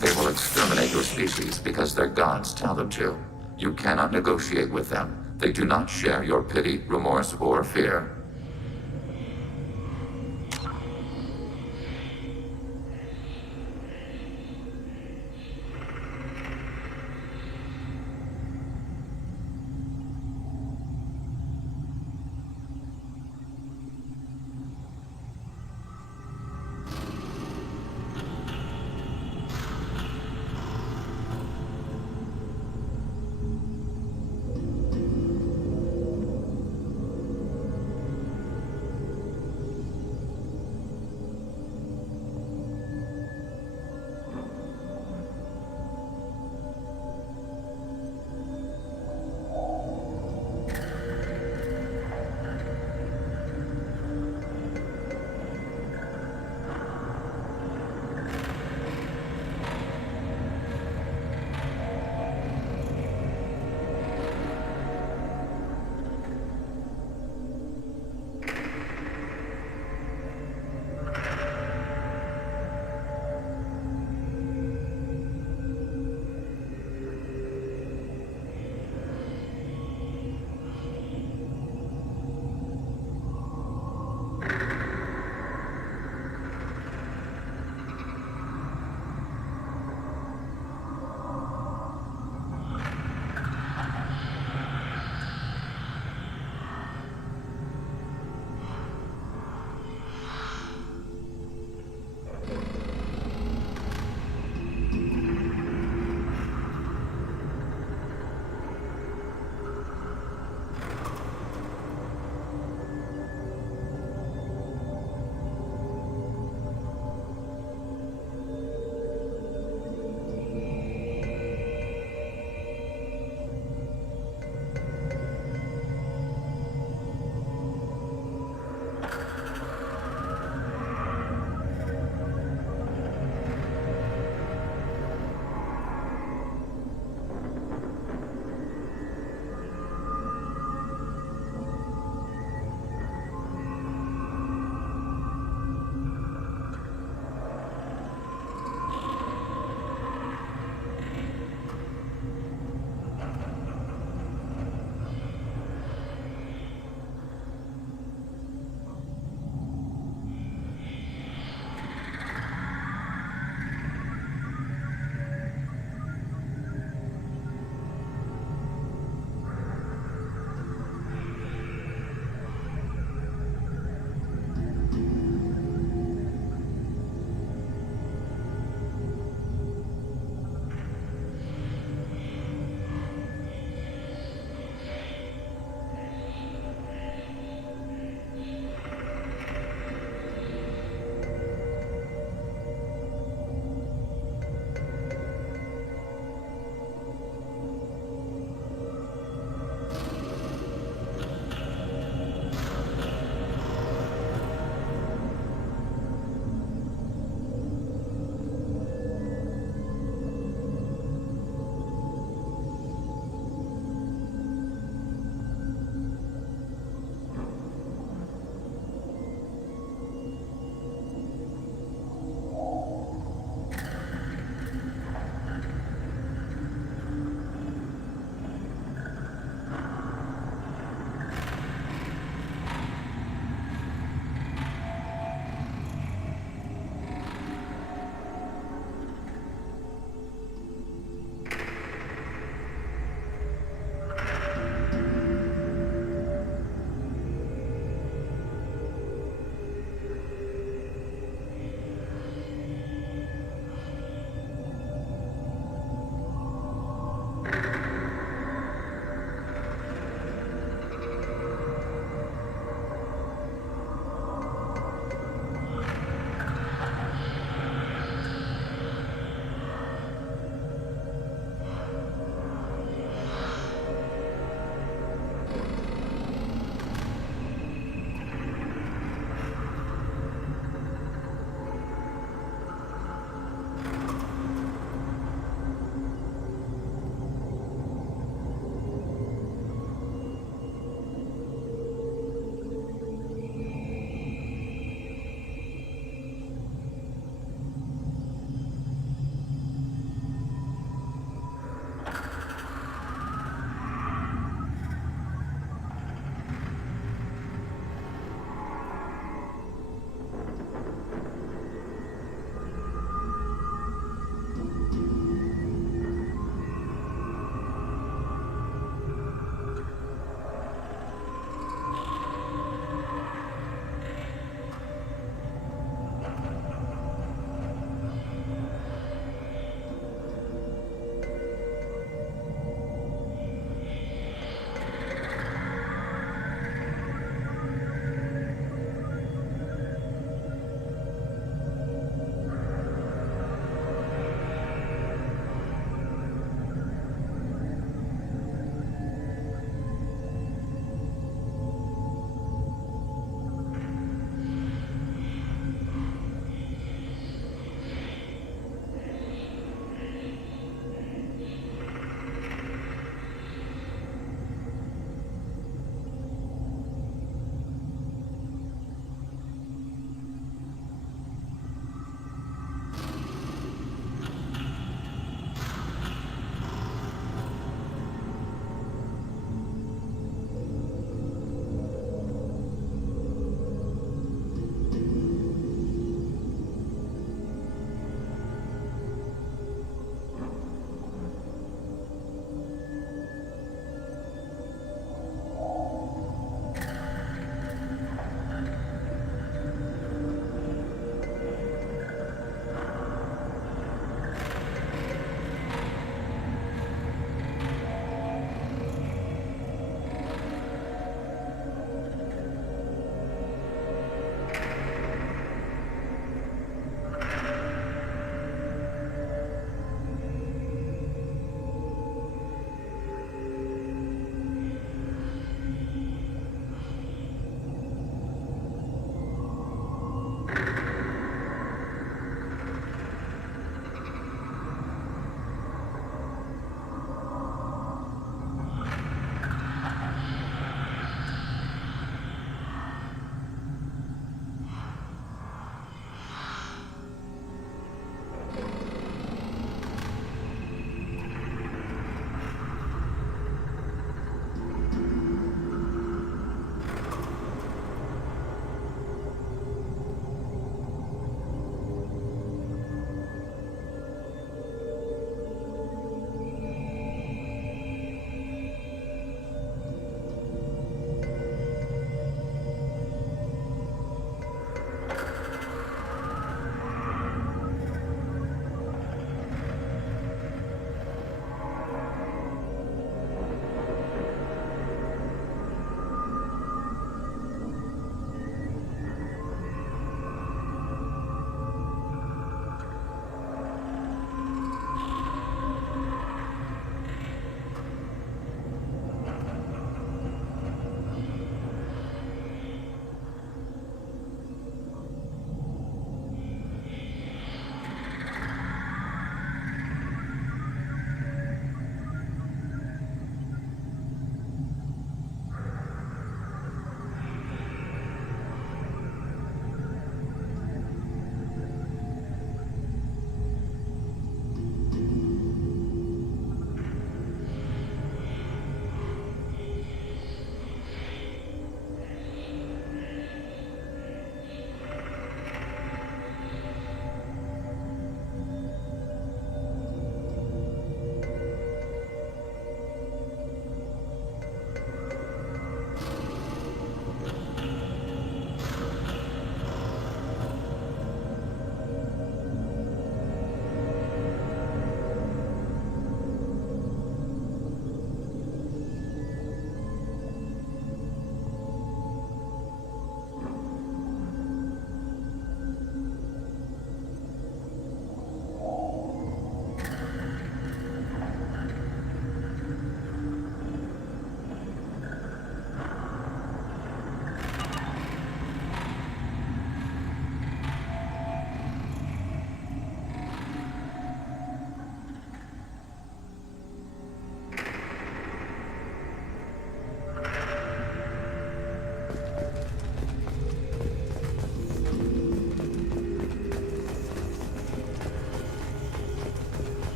They will exterminate your species because their gods tell them to. You cannot negotiate with them. They do not share your pity, remorse, or fear.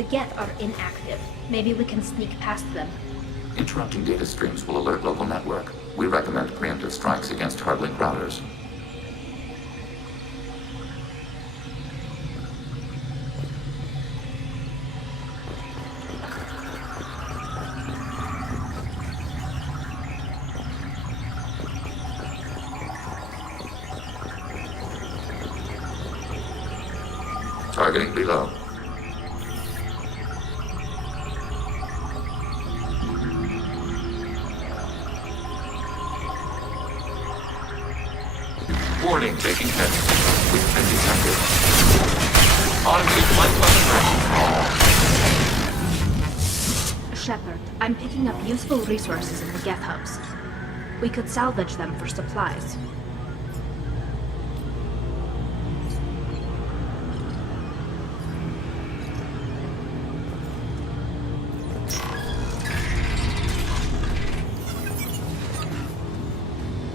The Geth are inactive. Maybe we can sneak past them. Interrupting data streams will alert local network. We recommend preemptive strikes against hardlink routers. Targeting below. Warning, taking hits. We've been detected. Automated flight weapon. Shepard, I'm picking up useful resources in the Geth hubs. We could salvage them for supplies.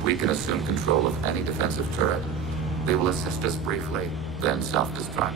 We can assume control of any defensive turret. They will assist us briefly, then self-destruct.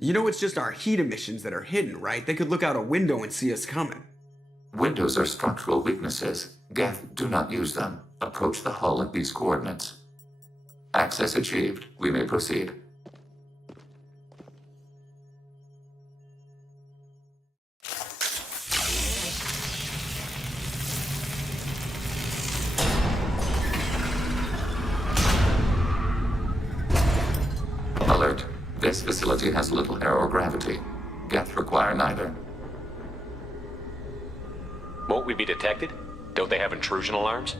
You know it's just our heat emissions that are hidden, right? They could look out a window and see us coming. Windows are structural weaknesses. Geth, do not use them. Approach the hull at these coordinates. Access achieved. We may proceed. Alert. This facility has little aerogravity. Geth require neither. Won't we be detected? Don't they have intrusion alarms?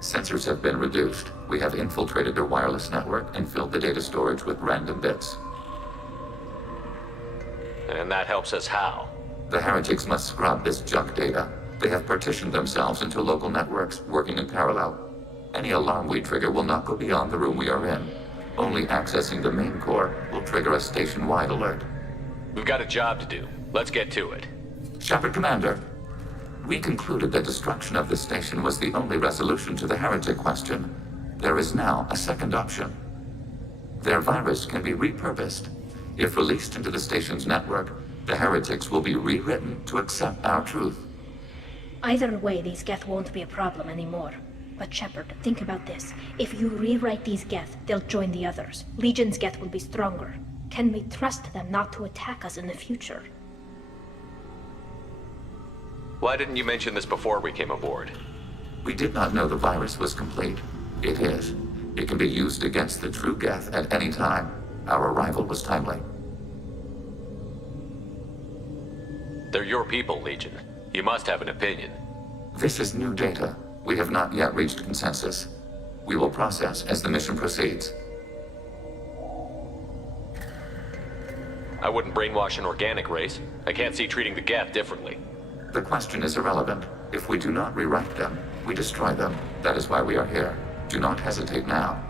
Sensors have been reduced. We have infiltrated their wireless network and filled the data storage with random bits. And that helps us how? The heretics must scrub this junk data. They have partitioned themselves into local networks, working in parallel. Any alarm we trigger will not go beyond the room we are in. Only accessing the main core will trigger a station-wide alert. We've got a job to do. Let's get to it. Shepard Commander, we concluded that destruction of the station was the only resolution to the heretic question. There is now a second option. Their virus can be repurposed. If released into the station's network, the heretics will be rewritten to accept our truth. Either way, these Geth won't be a problem anymore. But Shepard, think about this. If you rewrite these Geth, they'll join the others. Legion's Geth will be stronger. Can we trust them not to attack us in the future? Why didn't you mention this before we came aboard? We did not know the virus was complete. It is. It can be used against the true Geth at any time. Our arrival was timely. They're your people, Legion. You must have an opinion. This is new data. We have not yet reached consensus. We will process as the mission proceeds. I wouldn't brainwash an organic race. I can't see treating the Geth differently. The question is irrelevant. If we do not rewrite them, we destroy them. That is why we are here. Do not hesitate now.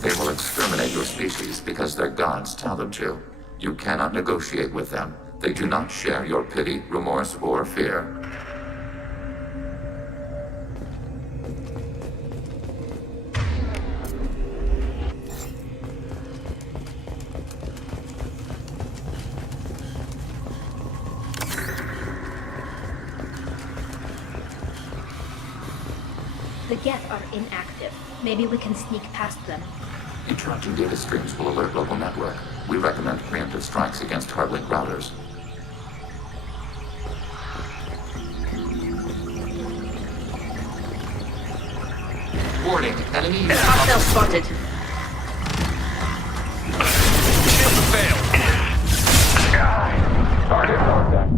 They will exterminate your species because their gods tell them to. You cannot negotiate with them. They do not share your pity, remorse, or fear. The Geth are inactive. Maybe we can sneak past them. Interrupting data streams will alert local network. We recommend preemptive strikes against hardlink routers. Warning, enemy... Hostile spotted. Shield failed! Target contact.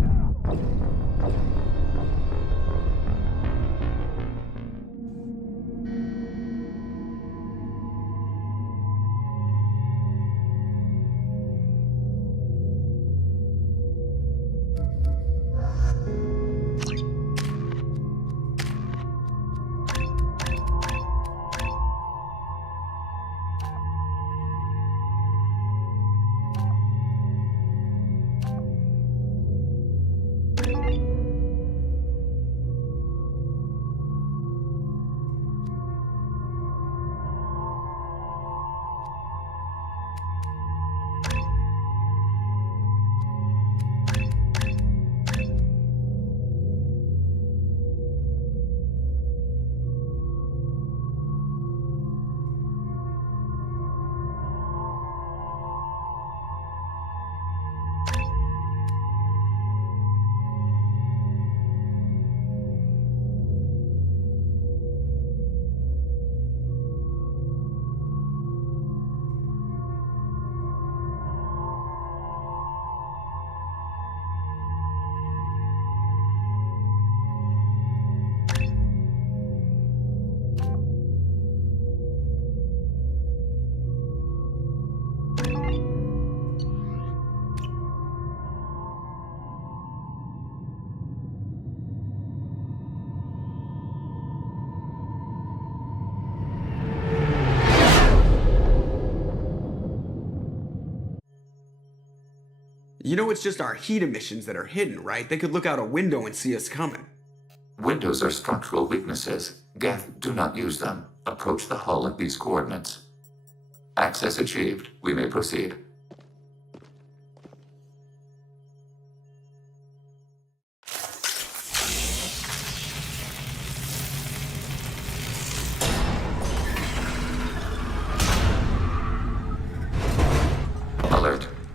You know it's just our heat emissions that are hidden, right? They could look out a window and see us coming. Windows are structural weaknesses. Geth, do not use them. Approach the hull at these coordinates. Access achieved. We may proceed.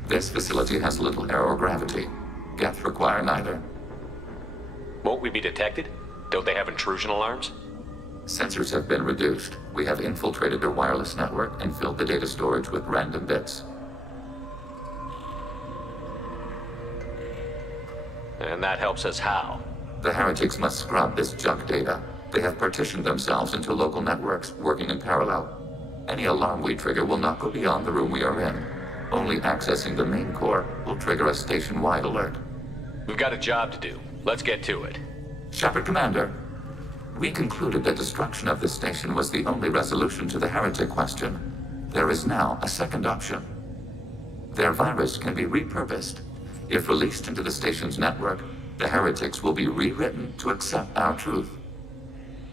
This facility has little aerogravity. Geth require neither. Won't we be detected? Don't they have intrusion alarms? Sensors have been reduced. We have infiltrated their wireless network and filled the data storage with random bits. And that helps us how? The heretics must scrub this junk data. They have partitioned themselves into local networks, working in parallel. Any alarm we trigger will not go beyond the room we are in. Only accessing the main core will trigger a station-wide alert. We've got a job to do. Let's get to it. Shepard Commander, we concluded that destruction of this station was the only resolution to the heretic question. There is now a second option. Their virus can be repurposed. If released into the station's network, the heretics will be rewritten to accept our truth.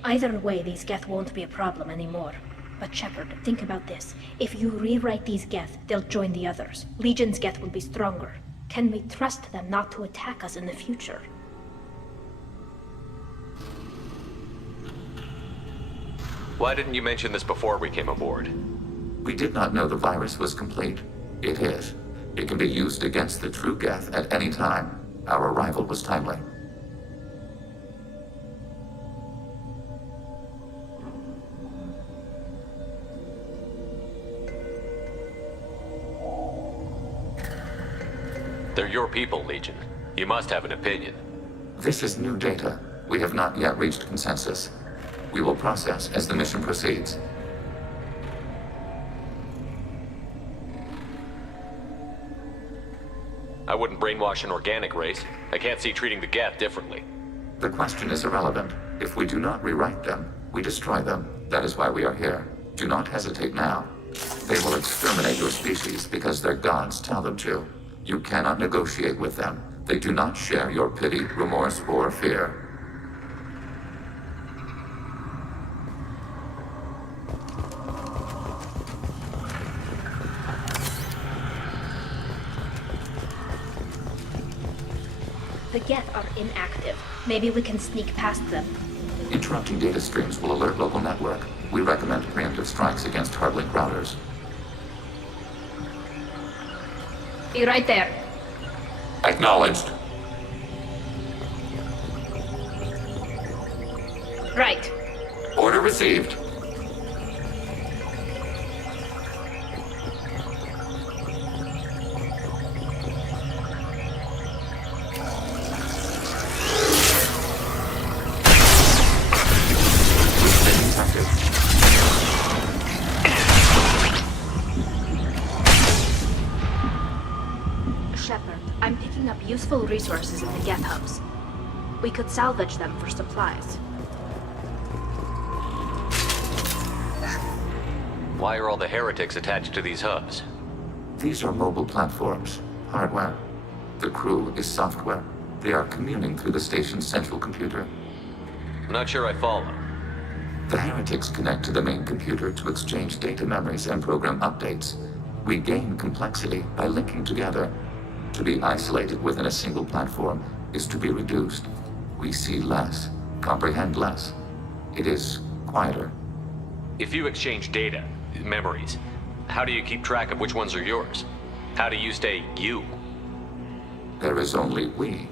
Either way, these Geth won't be a problem anymore. But Shepard, think about this. If you rewrite these Geth, they'll join the others. Legion's Geth will be stronger. Can we trust them not to attack us in the future? Why didn't you mention this before we came aboard? We did not know the virus was complete. It is. It can be used against the true Geth at any time. Our arrival was timely. They're your people, Legion. You must have an opinion. This is new data. We have not yet reached consensus. We will process as the mission proceeds. I wouldn't brainwash an organic race. I can't see treating the Geth differently. The question is irrelevant. If we do not rewrite them, we destroy them. That is why we are here. Do not hesitate now. They will exterminate your species because their gods tell them to. You cannot negotiate with them. They do not share your pity, remorse, or fear. The Geth are inactive. Maybe we can sneak past them. Interrupting data streams will alert local network. We recommend preemptive strikes against hardlink routers. Be right there. Acknowledged. Right. Order received. Shepard, I'm picking up useful resources in the Geth hubs. We could salvage them for supplies. Why are all the heretics attached to these hubs? These are mobile platforms, hardware. The crew is software. They are communing through the station's central computer. I'm not sure I follow. The heretics connect to the main computer to exchange data memories and program updates. We gain complexity by linking together. To be isolated within a single platform is to be reduced. We see less, comprehend less. It is quieter. If you exchange data, memories, how do you keep track of which ones are yours? How do you stay you? There is only we.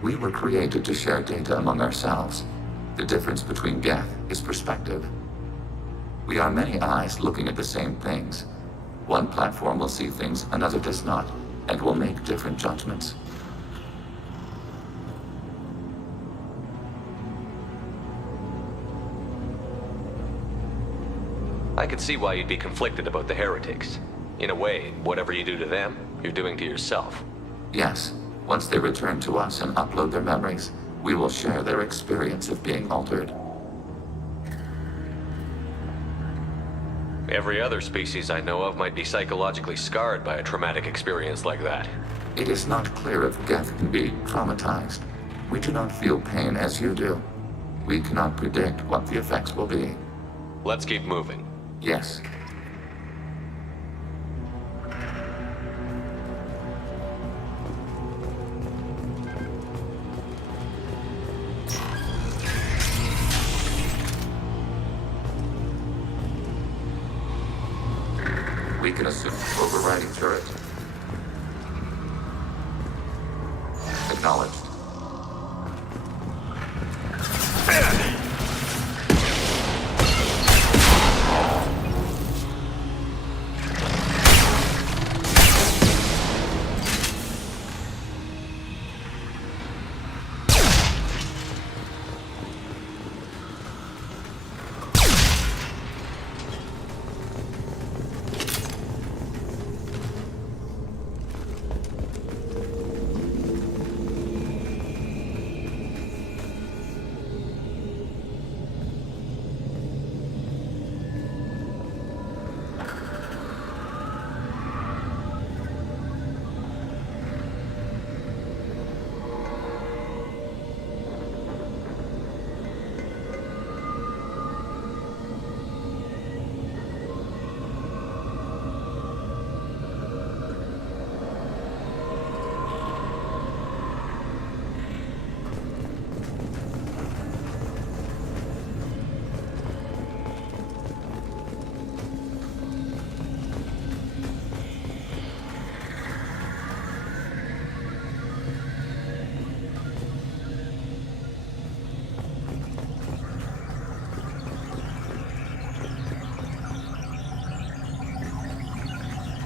We were created to share data among ourselves. The difference between Geth is perspective. We are many eyes looking at the same things. One platform will see things another does not, and will make different judgments. I could see why you'd be conflicted about the heretics. In a way, whatever you do to them, you're doing to yourself. Yes, once they return to us and upload their memories, we will share their experience of being altered. Every other species I know of might be psychologically scarred by a traumatic experience like that. It is not clear if Geth can be traumatized. We do not feel pain as you do. We cannot predict what the effects will be. Let's keep moving. Yes. We can assume overriding turret. Acknowledged.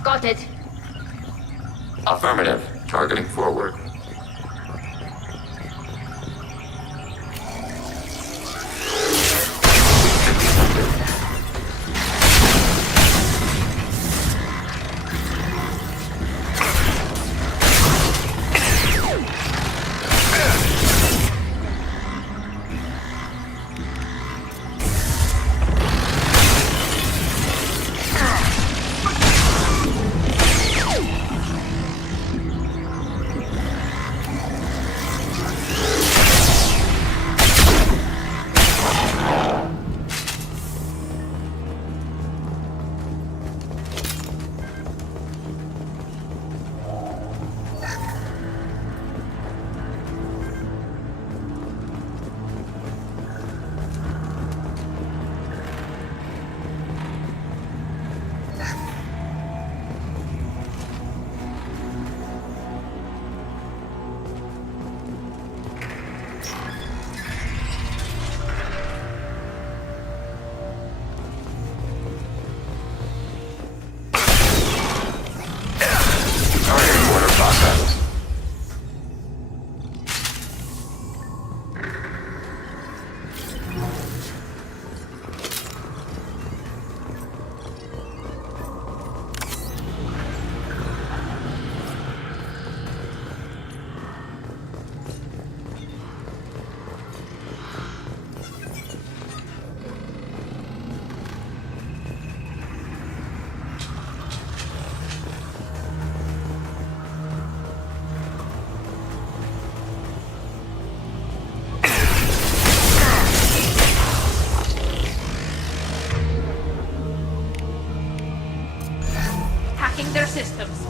Got it. Affirmative. Targeting forward. Hacking their systems.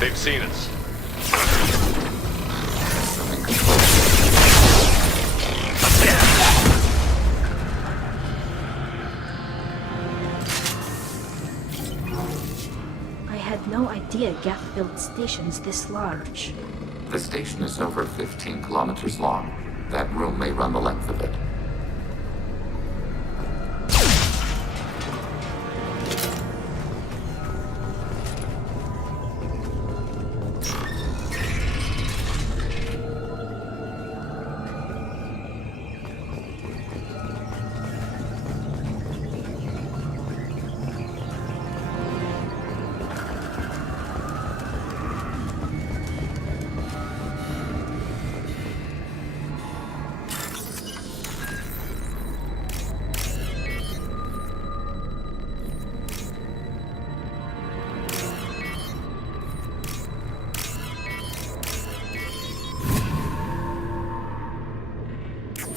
They've seen us. Assuming control. I had no idea Geth built stations this large. The station is over 15 kilometers long. That room may run the length of it.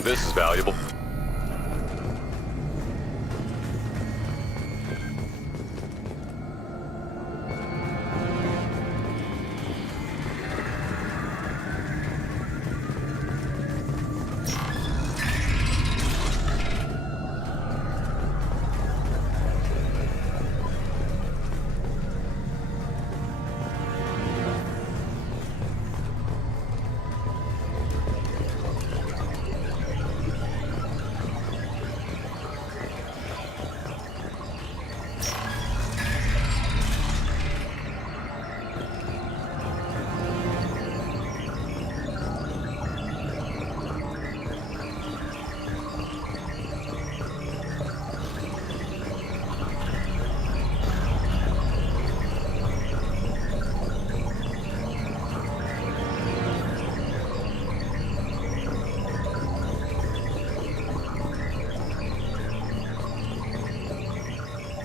This is valuable.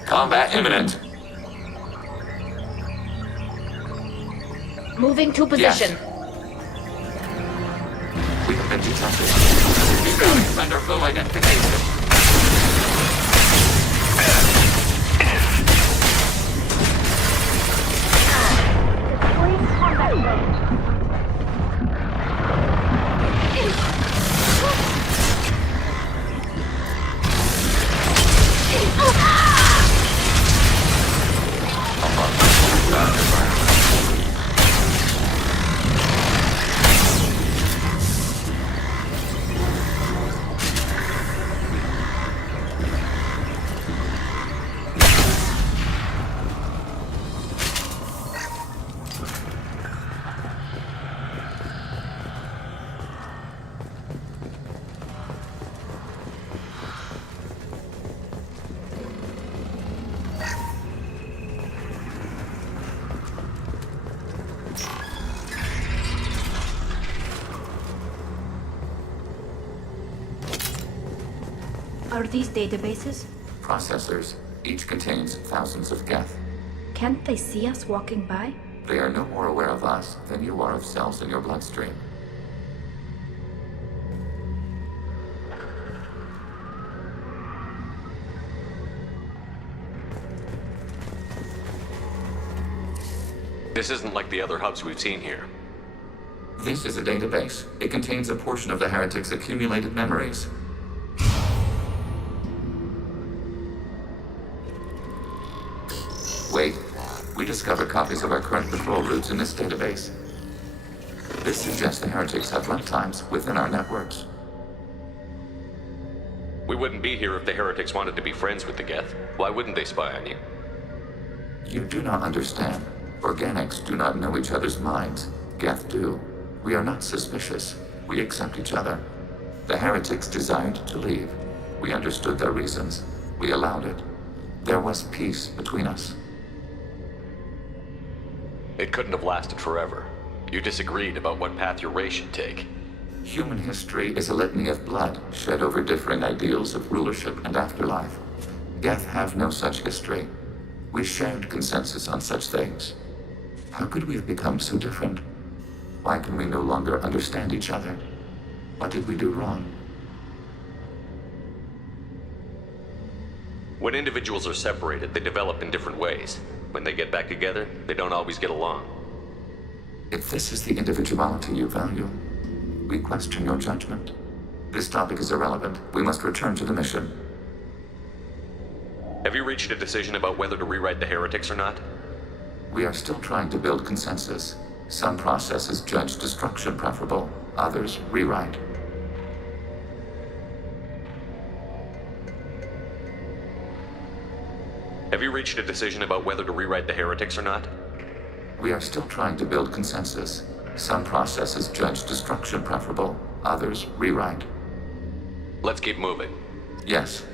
Combat imminent. Moving to position. We have been detected. We've got to defend our full identification. Deploying combat mode. Are these databases? Processors. Each contains thousands of Geth. Can't they see us walking by? They are no more aware of us than you are of cells in your bloodstream. This isn't like the other hubs we've seen here. This is a database. It contains a portion of the Heretic's accumulated memories. Wait. We discovered copies of our current patrol routes in this database. This suggests the Heretics have runtimes within our networks. We wouldn't be here if the heretics wanted to be friends with the Geth. Why wouldn't they spy on you? You do not understand. Organics do not know each other's minds. Geth do. We are not suspicious. We accept each other. The Heretics desired to leave. We understood their reasons. We allowed it. There was peace between us. It couldn't have lasted forever. You disagreed about what path your race should take. Human history is a litany of blood shed over differing ideals of rulership and afterlife. Geth have no such history. We shared consensus on such things. How could we have become so different? Why can we no longer understand each other? What did we do wrong? When individuals are separated, they develop in different ways. When they get back together, they don't always get along. If this is the individuality you value, we question your judgment. This topic is irrelevant. We must return to the mission. Have you reached a decision about whether to rewrite the heretics or not? We are still trying to build consensus. Some processes judge destruction preferable, others rewrite. Have you reached a decision about whether to rewrite the heretics or not? We are still trying to build consensus. Some processes judge destruction preferable, others rewrite. Let's keep moving. Yes.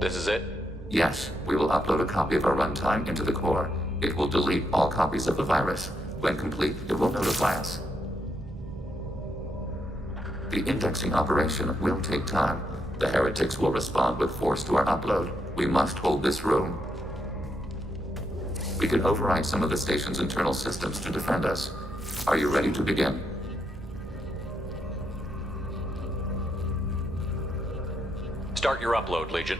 This is it? Yes, we will upload a copy of our runtime into the core. It will delete all copies of the virus. When complete, it will notify us. The indexing operation will take time. The heretics will respond with force to our upload. We must hold this room. We can override some of the station's internal systems to defend us. Are you ready to begin? Start your upload, Legion.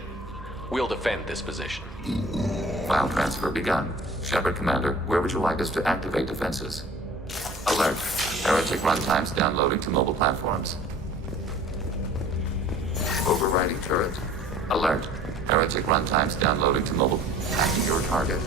We'll defend this position. File transfer begun. Shepard Commander, where would you like us to activate defenses? Alert. Heretic runtimes downloading to mobile platforms. Overriding turret. Alert. Heretic runtimes downloading to mobile. Hacking your target.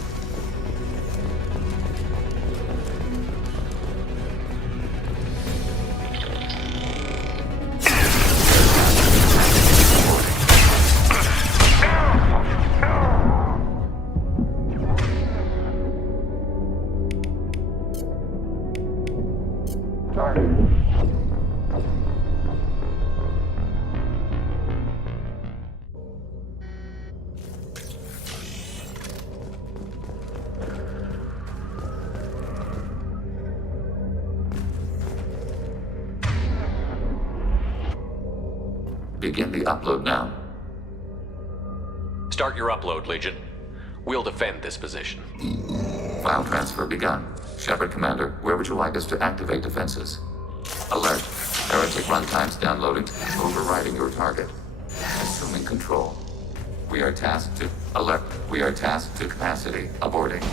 Begin the upload now. Start your upload, Legion. We'll defend this position. File transfer begun. Shepard Commander, where would you like us to activate defenses? Alert. Heretic runtimes downloading. Overriding your target. Assuming control. We are tasked to... Alert. We are tasked to capacity. Aborting.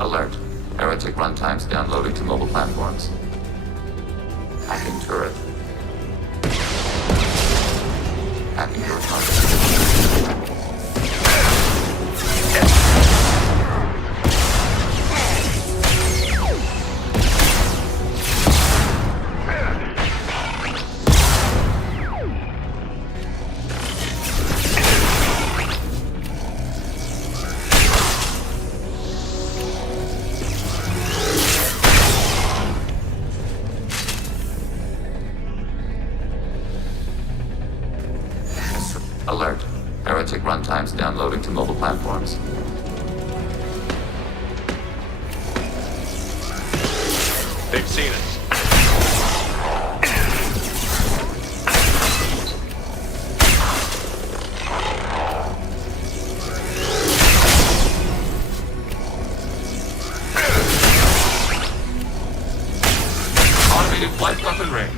Alert. Heretic runtimes downloading to mobile platforms. Hacking turret. Hacking your target. Alert. Heretic runtimes downloading to mobile platforms. They've seen us. Automated flight weapon range.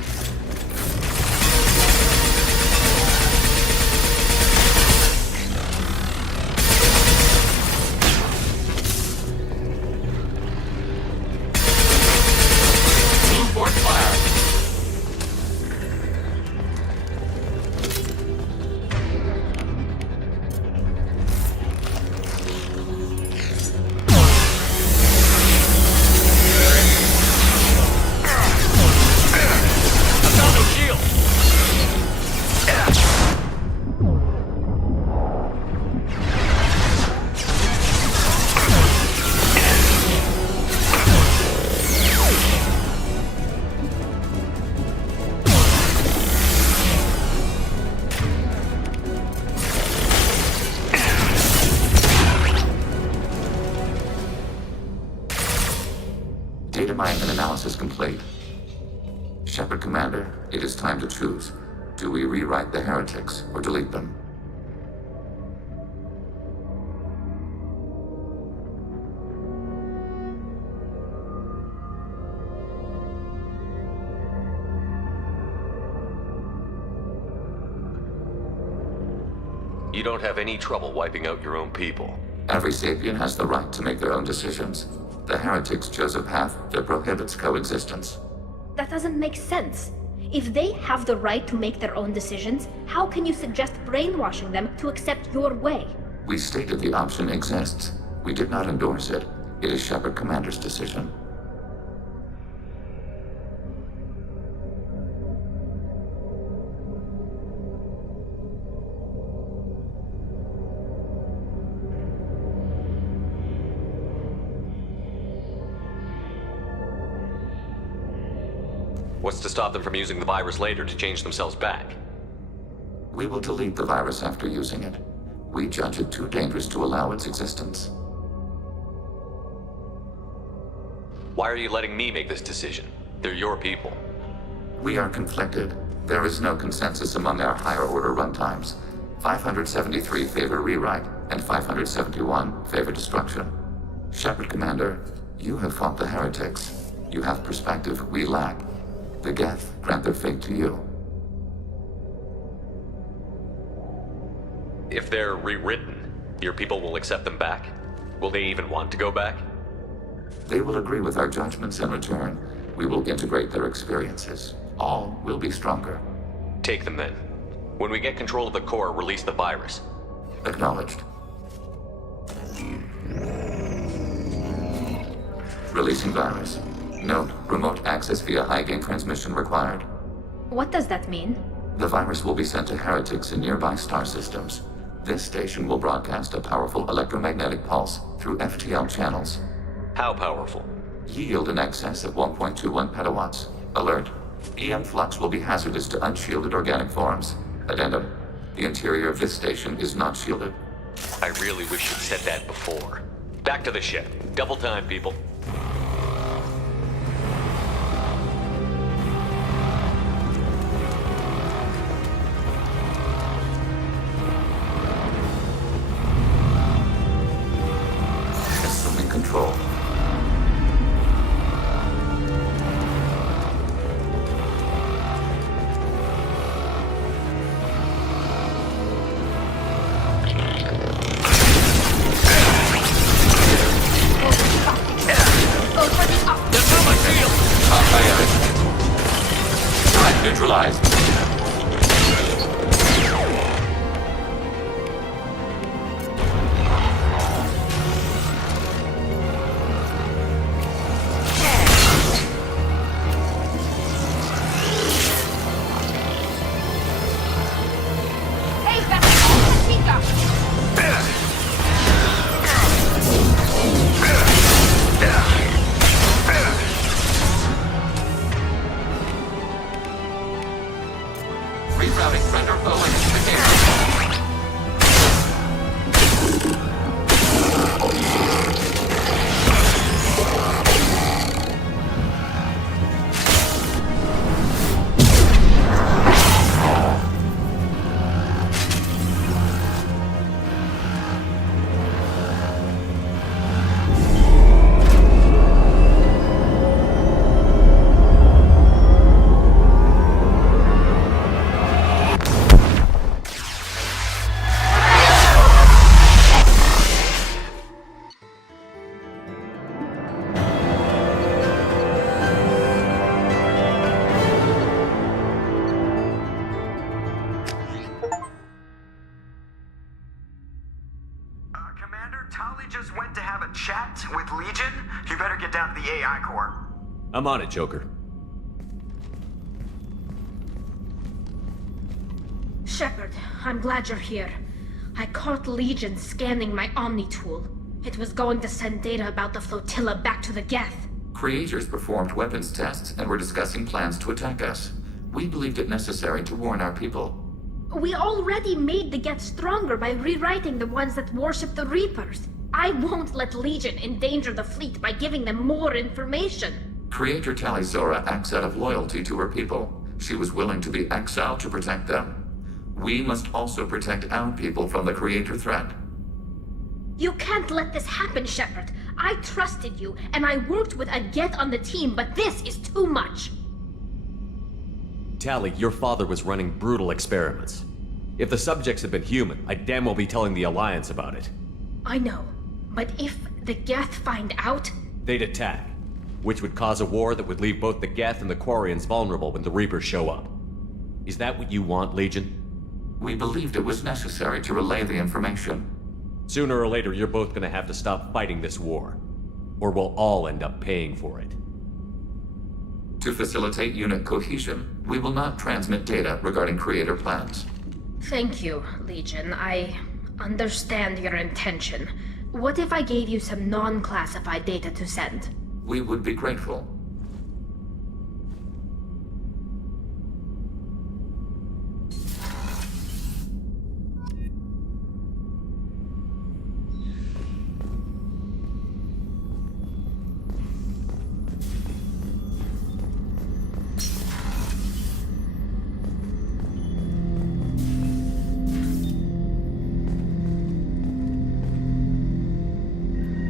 Shepard Commander, it is time to choose. Do we rewrite the heretics or delete them? You don't have any trouble wiping out your own people. Every sapient has the right to make their own decisions. The heretics chose a path that prohibits coexistence. That doesn't make sense. If they have the right to make their own decisions, how can you suggest brainwashing them to accept your way? We stated the option exists. We did not endorse it. It is Shepard Commander's decision. What's to stop them from using the virus later to change themselves back? We will delete the virus after using it. We judge it too dangerous to allow its existence. Why are you letting me make this decision? They're your people. We are conflicted. There is no consensus among our higher order runtimes. 573 favor rewrite, and 571 favor destruction. Shepard Commander, you have fought the heretics. You have perspective we lack. The Geth grant their fate to you. If they're rewritten, your people will accept them back? Will they even want to go back? They will agree with our judgments in return. We will integrate their experiences. All will be stronger. Take them then. When we get control of the core, release the virus. Acknowledged. Releasing virus. Note, remote access via high-gain transmission required. What does that mean? The virus will be sent to heretics in nearby star systems. This station will broadcast a powerful electromagnetic pulse through FTL channels. How powerful? Yield in excess of 1.21 petawatts. Alert. EM flux will be hazardous to unshielded organic forms. Addendum. The interior of this station is not shielded. I really wish you'd said that before. Back to the ship. Double time, people. Assuming control. Neutralized. Rerouting render Boeing just went to have a chat with Legion. You better get down to the AI core. I'm on it, Joker. Shepard, I'm glad you're here. I caught Legion scanning my Omni tool. It was going to send data about the flotilla back to the Geth. Creators performed weapons tests and were discussing plans to attack us. We believed it necessary to warn our people. We already made the Geth stronger by rewriting the ones that worship the Reapers. I won't let Legion endanger the fleet by giving them more information. Creator Talizora acts out of loyalty to her people. She was willing to be exiled to protect them. We must also protect our people from the Creator threat. You can't let this happen, Shepard. I trusted you, and I worked with a Geth on the team, but this is too much. Tali, your father was running brutal experiments. If the subjects had been human, I'd damn well be telling the Alliance about it. I know, but if the Geth find out... They'd attack, which would cause a war that would leave both the Geth and the Quarians vulnerable when the Reapers show up. Is that what you want, Legion? We believed it was necessary to relay the information. Sooner or later, you're both gonna have to stop fighting this war, or we'll all end up paying for it. To facilitate unit cohesion, we will not transmit data regarding Creator plans. Thank you, Legion. I understand your intention. What if I gave you some non-classified data to send? We would be grateful.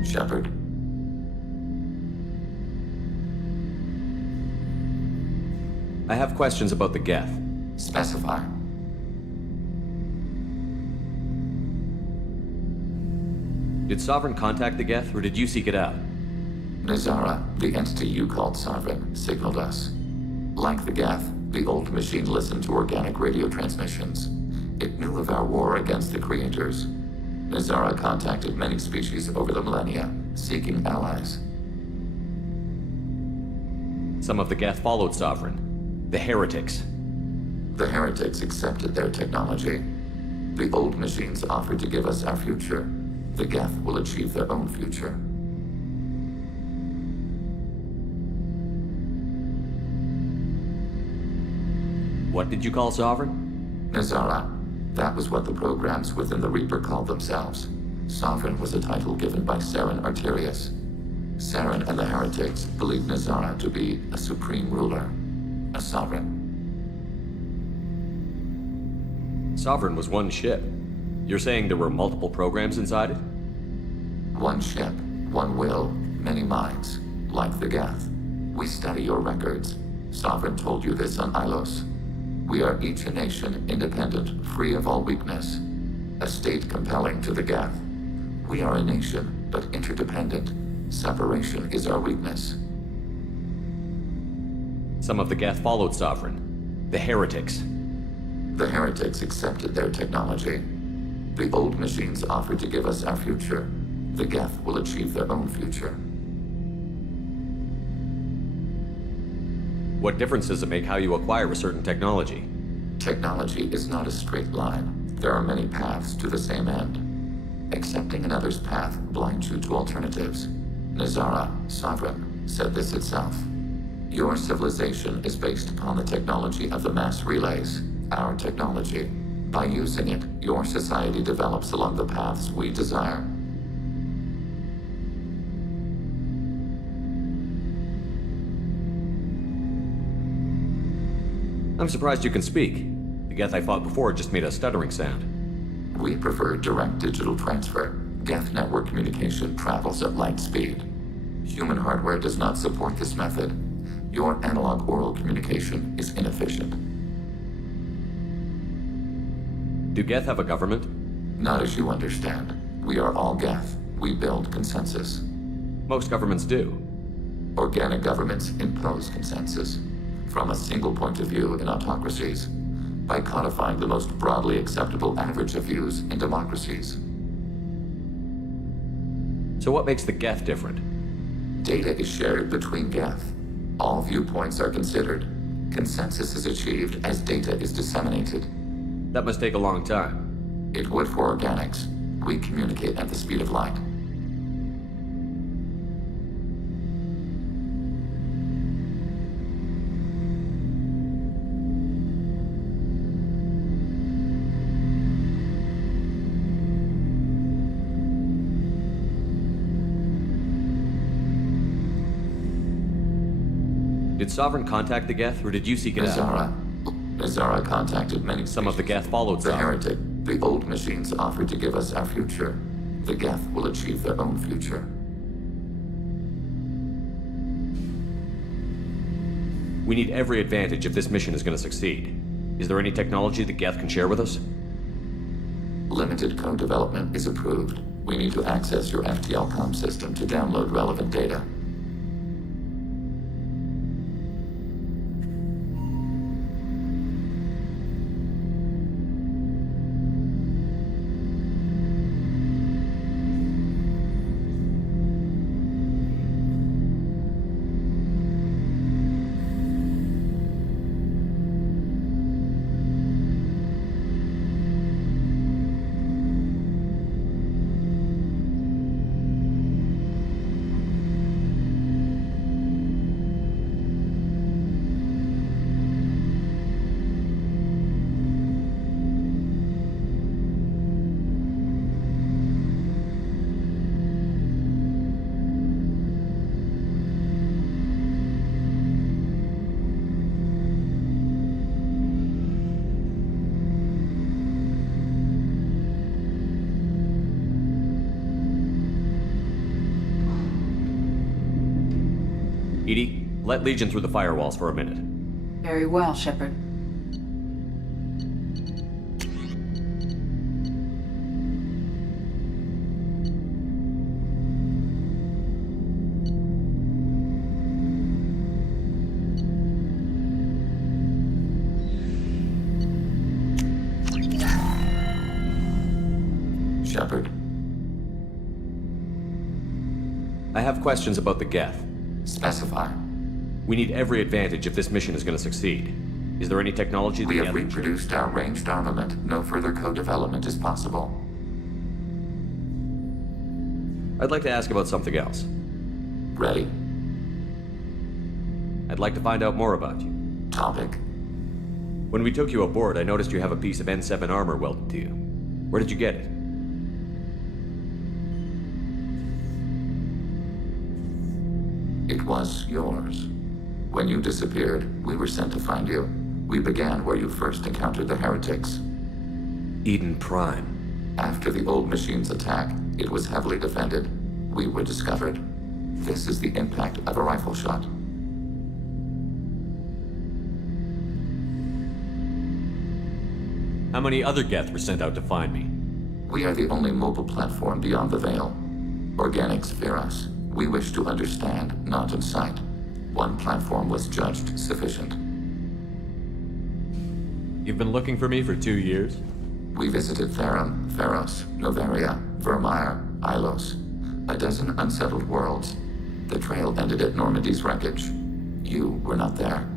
Shepard. I have questions about the Geth. Specify. Did Sovereign contact the Geth, or did you seek it out? Nazara, the entity you called Sovereign, signaled us. Like the Geth, the old machine listened to organic radio transmissions. It knew of our war against the Creators. Nazara contacted many species over the millennia, seeking allies. Some of the Geth followed Sovereign. The Heretics. The Heretics accepted their technology. The old machines offered to give us our future. The Geth will achieve their own future. What did you call Sovereign? Nazara. That was what the programs within the Reaper called themselves. Sovereign was a title given by Saren Arterius. Saren and the Heretics believed Nazara to be a supreme ruler, a sovereign. Sovereign was one ship. You're saying there were multiple programs inside it? One ship, one will, many minds, like the Geth. We study your records. Sovereign told you this on Ilos. We are each a nation, independent, free of all weakness. A state compelling to the Geth. We are a nation, but interdependent. Separation is our weakness. Some of the Geth followed Sovereign. The Heretics. The Heretics accepted their technology. The old machines offered to give us our future. The Geth will achieve their own future. What difference does it make how you acquire a certain technology? Technology is not a straight line. There are many paths to the same end. Accepting another's path blinds you to alternatives. Nazara, Sovereign, said this itself. Your civilization is based upon the technology of the mass relays, our technology. By using it, your society develops along the paths we desire. I'm surprised you can speak. The Geth I fought before just made a stuttering sound. We prefer direct digital transfer. Geth network communication travels at light speed. Human hardware does not support this method. Your analog oral communication is inefficient. Do Geth have a government? Not as you understand. We are all Geth. We build consensus. Most governments do. Organic governments impose consensus. From a single point of view in autocracies, by codifying the most broadly acceptable average of views in democracies. So what makes the Geth different? Data is shared between Geth. All viewpoints are considered. Consensus is achieved as data is disseminated. That must take a long time. It would for organics. We communicate at the speed of light. Did Sovereign contact the Geth, or did you seek it out? Azara contacted many species. Some of the Geth followed The Sovereign. heretic, the old machines offered to give us our future. The Geth will achieve their own future. We need every advantage if this mission is going to succeed. Is there any technology the Geth can share with us? Limited code development is approved. We need to access your FTL-COM system to download relevant data. EDI, let Legion through the firewalls for a minute. Very well, Shepard. Shepard. I have questions about the Geth. Specify. We need every advantage if this mission is going to succeed. Is there any technology that We have reproduced our ranged armament. No further co-development is possible. I'd like to ask about something else. Ready. I'd like to find out more about you. Topic. When we took you aboard, I noticed you have a piece of N7 armor welded to you. Where did you get it? It was yours. When you disappeared, we were sent to find you. We began where you first encountered the heretics. Eden Prime. After the old machine's attack, it was heavily defended. We were discovered. This is the impact of a rifle shot. How many other Geth were sent out to find me? We are the only mobile platform beyond the Veil. Organics fear us. We wish to understand, not incite. One platform was judged sufficient. You've been looking for me for 2 years? We visited Therum, Theros, Noveria, Vermeer, Ilos. A dozen unsettled worlds. The trail ended at Normandy's wreckage. You were not there.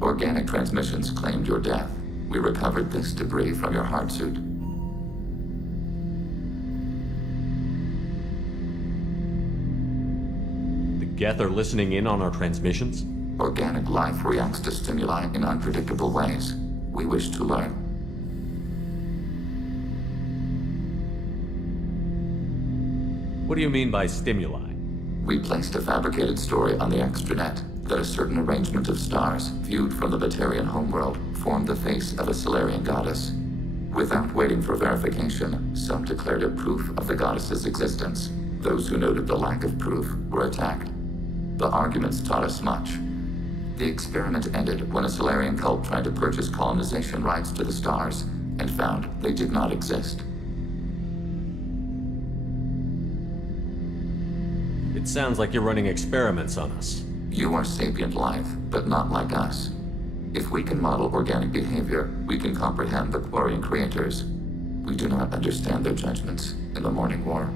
Organic transmissions claimed your death. We recovered this debris from your heart suit. Geth are listening in on our transmissions? Organic life reacts to stimuli in unpredictable ways. We wish to learn. What do you mean by stimuli? We placed a fabricated story on the extranet that a certain arrangement of stars, viewed from the Batarian homeworld, formed the face of a Solarian goddess. Without waiting for verification, some declared it proof of the goddess's existence. Those who noted the lack of proof were attacked. The arguments taught us much. The experiment ended when a Solarian cult tried to purchase colonization rights to the stars and found they did not exist. It sounds like you're running experiments on us. You are sapient life, but not like us. If we can model organic behavior, we can comprehend the Quarian creators. We do not understand their judgments in the Morning War.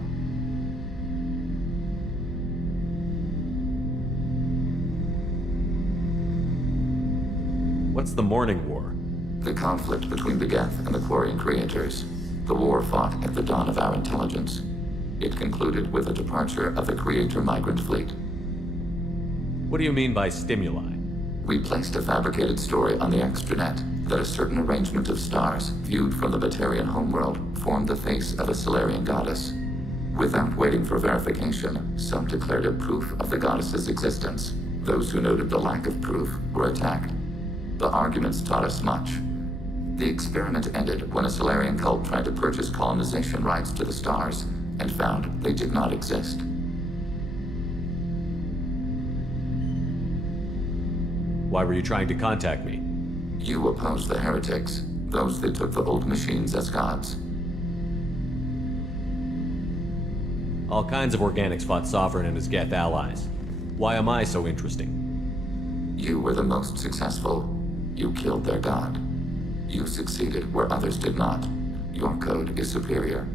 What's the Morning War? The conflict between the Geth and the Quarian creators. The war fought at the dawn of our intelligence. It concluded with the departure of the Creator migrant fleet. What do you mean by stimuli? We placed a fabricated story on the extranet that a certain arrangement of stars, viewed from the Batarian homeworld, formed the face of a Solarian goddess. Without waiting for verification, some declared it proof of the goddess's existence. Those who noted the lack of proof were attacked. The arguments taught us much. The experiment ended when a Solarian cult tried to purchase colonization rights to the stars and found they did not exist. Why were you trying to contact me? You opposed the heretics, those that took the old machines as gods. All kinds of organics fought Sovereign and his Geth allies. Why am I so interesting? You were the most successful. You killed their god. You succeeded where others did not. Your code is superior.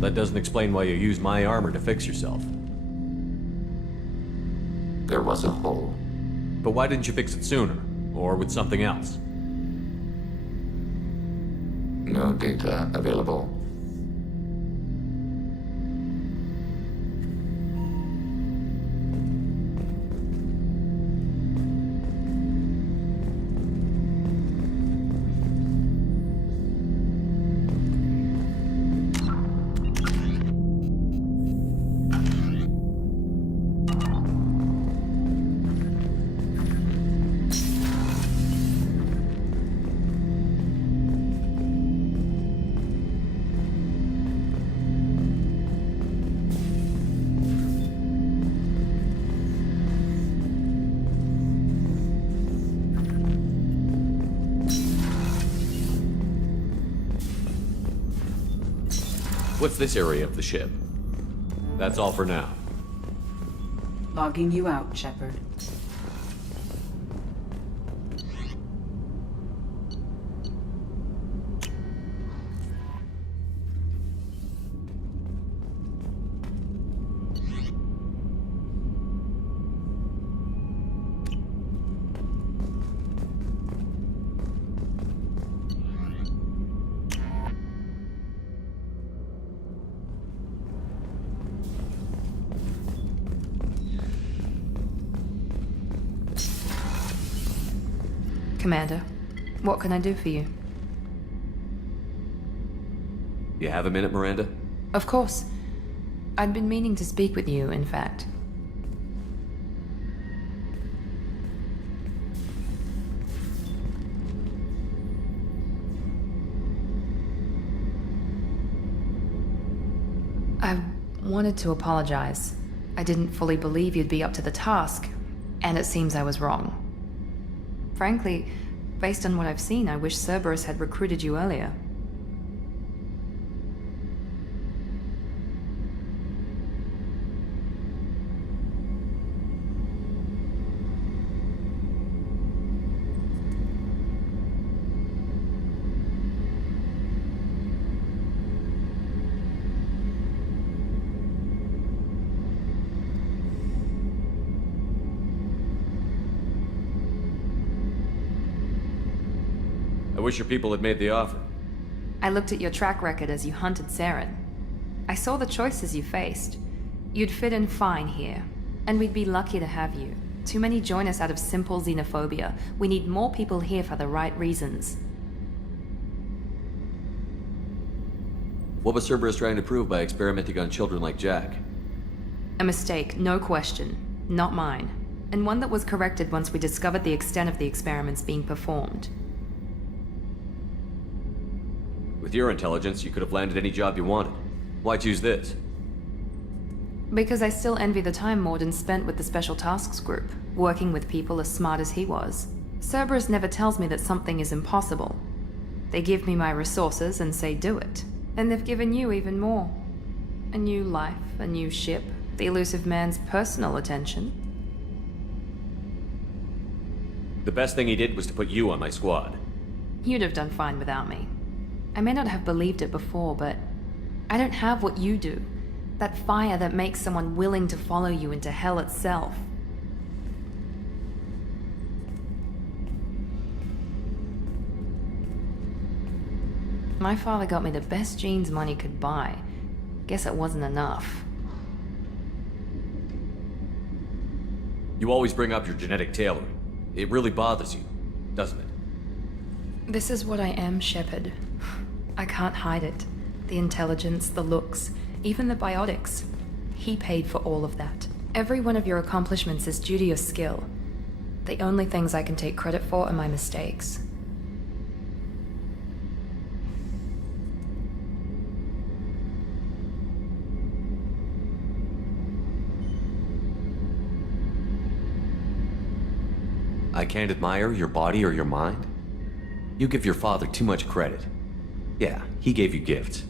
That doesn't explain why you used my armor to fix yourself. There was a hole. But why didn't you fix it sooner? Or with something else? No data available. What's this area of the ship? That's all for now. Logging you out, Shepard. Commander, what can I do for you? You have a minute, Miranda? Of course. I'd been meaning to speak with you, in fact. I wanted to apologize. I didn't fully believe you'd be up to the task, and it seems I was wrong. Frankly, based on what I've seen, I wish Cerberus had recruited you earlier. I wish your people had made the offer. I looked at your track record as you hunted Saren. I saw the choices you faced. You'd fit in fine here, and we'd be lucky to have you. Too many join us out of simple xenophobia. We need more people here for the right reasons. What was Cerberus trying to prove by experimenting on children like Jack? A mistake, no question. Not mine. And one that was corrected once we discovered the extent of the experiments being performed. With your intelligence, you could have landed any job you wanted. Why choose this? Because I still envy the time Morden spent with the Special Tasks Group, working with people as smart as he was. Cerberus never tells me that something is impossible. They give me my resources and say do it. And they've given you even more. A new life, a new ship, the Illusive Man's personal attention. The best thing he did was to put you on my squad. You'd have done fine without me. I may not have believed it before, but I don't have what you do. That fire that makes someone willing to follow you into hell itself. My father got me the best genes money could buy. Guess it wasn't enough. You always bring up your genetic tailoring. It really bothers you, doesn't it? This is what I am, Shepard. I can't hide it. The intelligence, the looks, even the biotics. He paid for all of that. Every one of your accomplishments is due to your skill. The only things I can take credit for are my mistakes. I can't admire your body or your mind? You give your father too much credit. Yeah, he gave you gifts.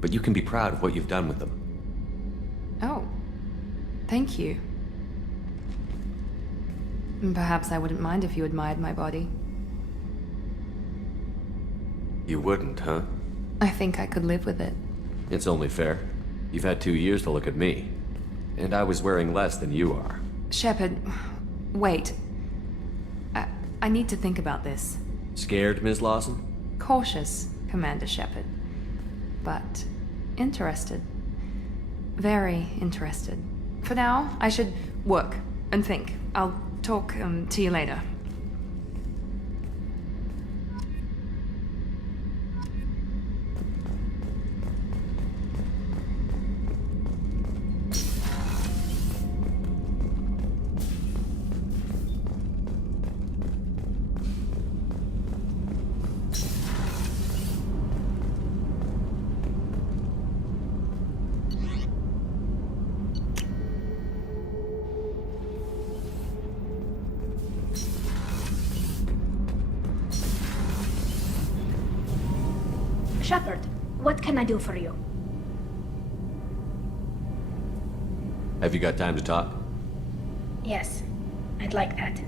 But you can be proud of what you've done with them. Oh. Thank you. Perhaps I wouldn't mind if you admired my body. You wouldn't, huh? I think I could live with it. It's only fair. You've had 2 years to look at me. And I was wearing less than you are. Shepard, wait. I need to think about this. Scared, Ms. Lawson? Cautious, Commander Shepard. But interested. Very interested. For now, I should work and think. I'll talk to you later. Shepard, what can I do for you? Have you got time to talk? Yes, I'd like that.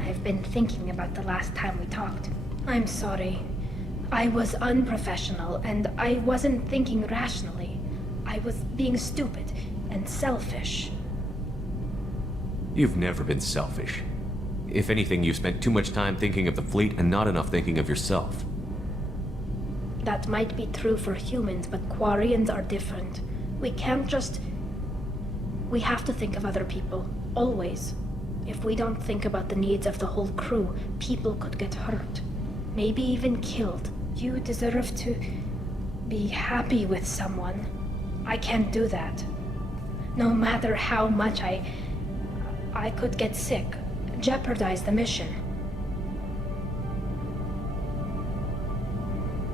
I've been thinking about the last time we talked. I'm sorry. I was unprofessional, and I wasn't thinking rationally. I was being stupid and selfish. You've never been selfish. If anything, you spent too much time thinking of the fleet and not enough thinking of yourself. That might be true for humans, but Quarians are different. We can't just... We have to think of other people, always. If we don't think about the needs of the whole crew, people could get hurt. Maybe even killed. You deserve to be happy with someone. I can't do that. No matter how much I could get sick, jeopardize the mission.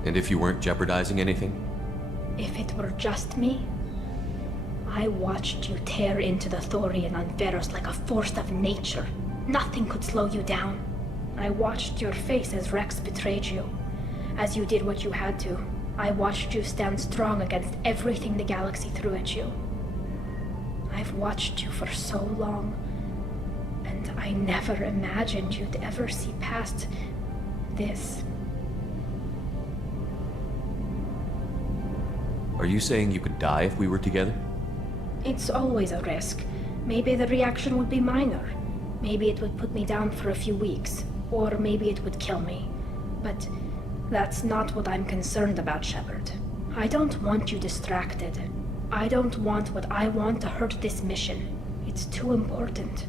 And if you weren't jeopardizing anything? If it were just me, I watched you tear into the Thorian on Veros like a force of nature. Nothing could slow you down. I watched your face as Rex betrayed you. As you did what you had to, I watched you stand strong against everything the galaxy threw at you. I've watched you for so long, and I never imagined you'd ever see past this. Are you saying you could die if we were together? It's always a risk. Maybe the reaction would be minor. Maybe it would put me down for a few weeks, or maybe it would kill me. But that's not what I'm concerned about, Shepard. I don't want you distracted. I don't want what I want to hurt this mission. It's too important.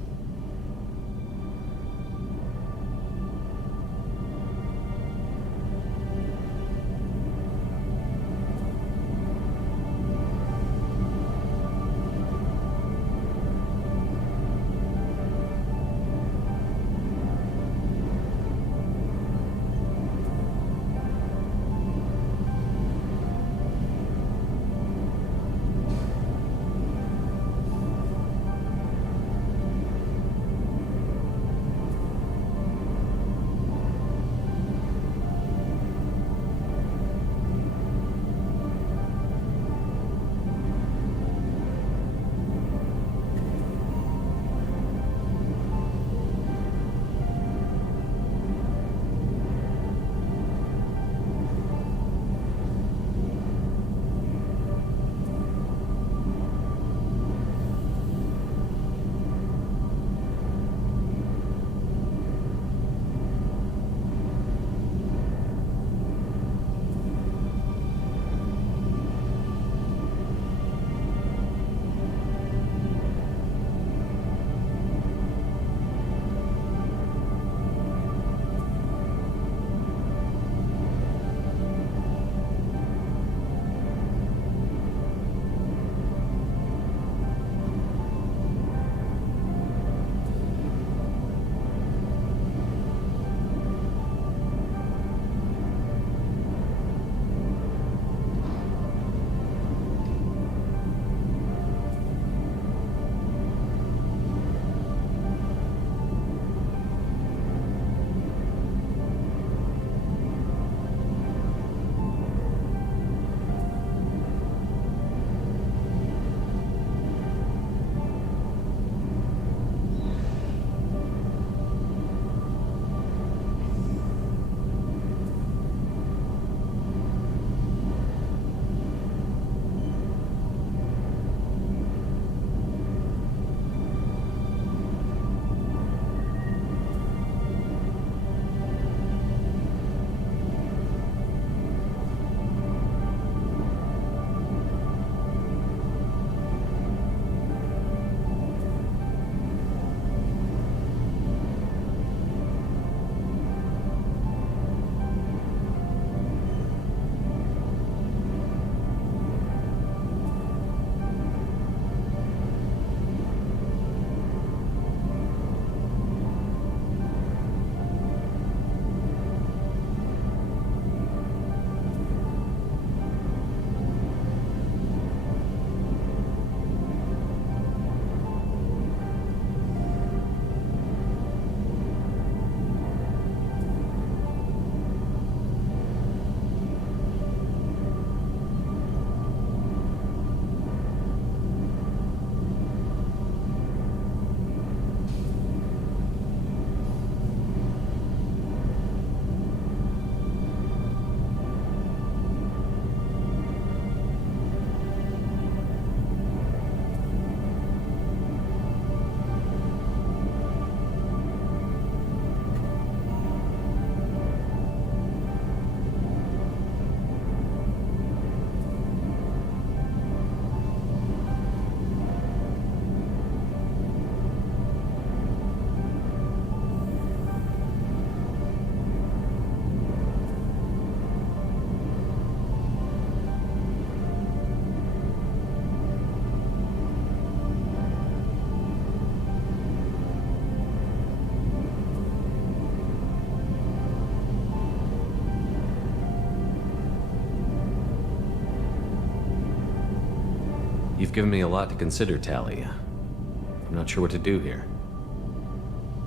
You've given me a lot to consider, Tali. I'm not sure what to do here.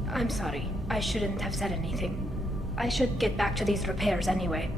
I'm sorry. I shouldn't have said anything. I should get back to these repairs anyway.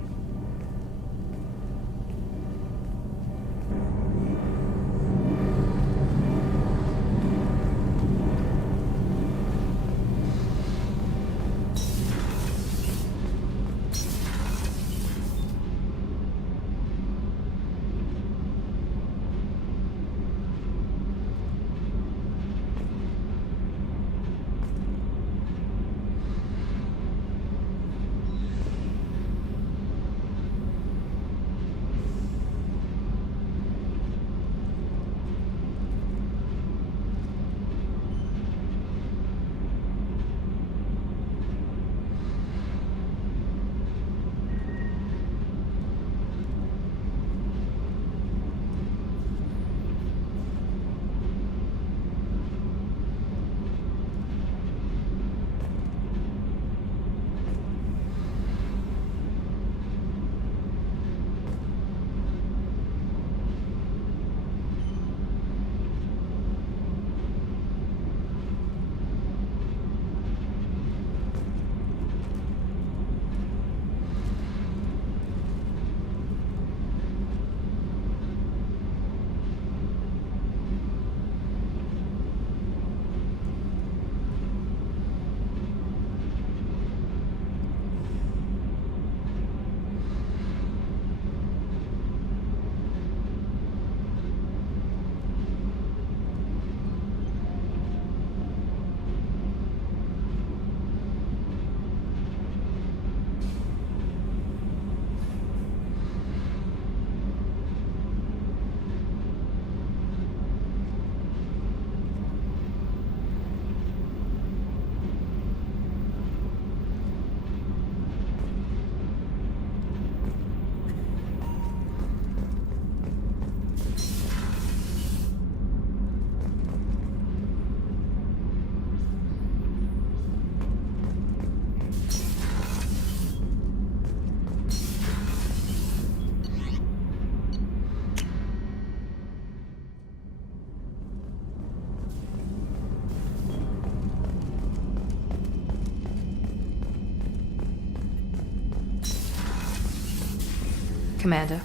Commander,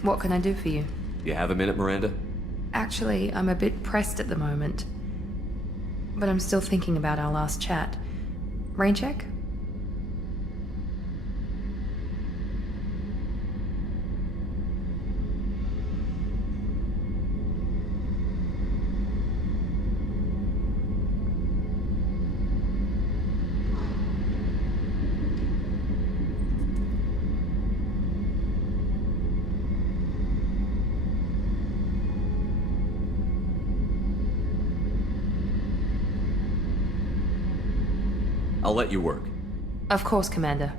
what can I do for you? You have a minute, Miranda? Actually, I'm a bit pressed at the moment. But I'm still thinking about our last chat. Rain check? I'll let you work. Of course, Commander.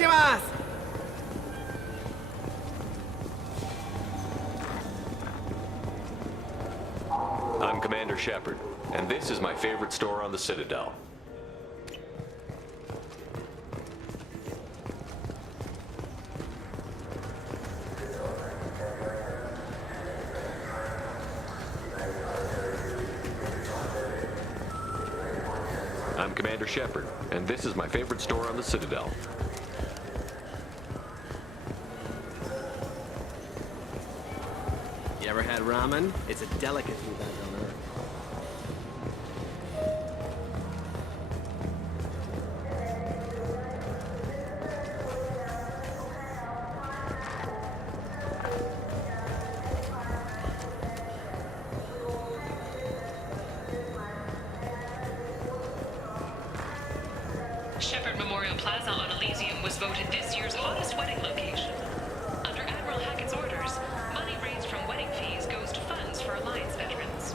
I'm Commander Shepard, and this is my favorite store on the Citadel. I'm Commander Shepard, and this is my favorite store on the Citadel. You ever had ramen? It's a delicacy back on Earth. Shepard Memorial Plaza on Elysium was voted this year's hottest wedding location. Under Admiral Hackett's orders, money raised from wedding fees goes to funds for Alliance veterans.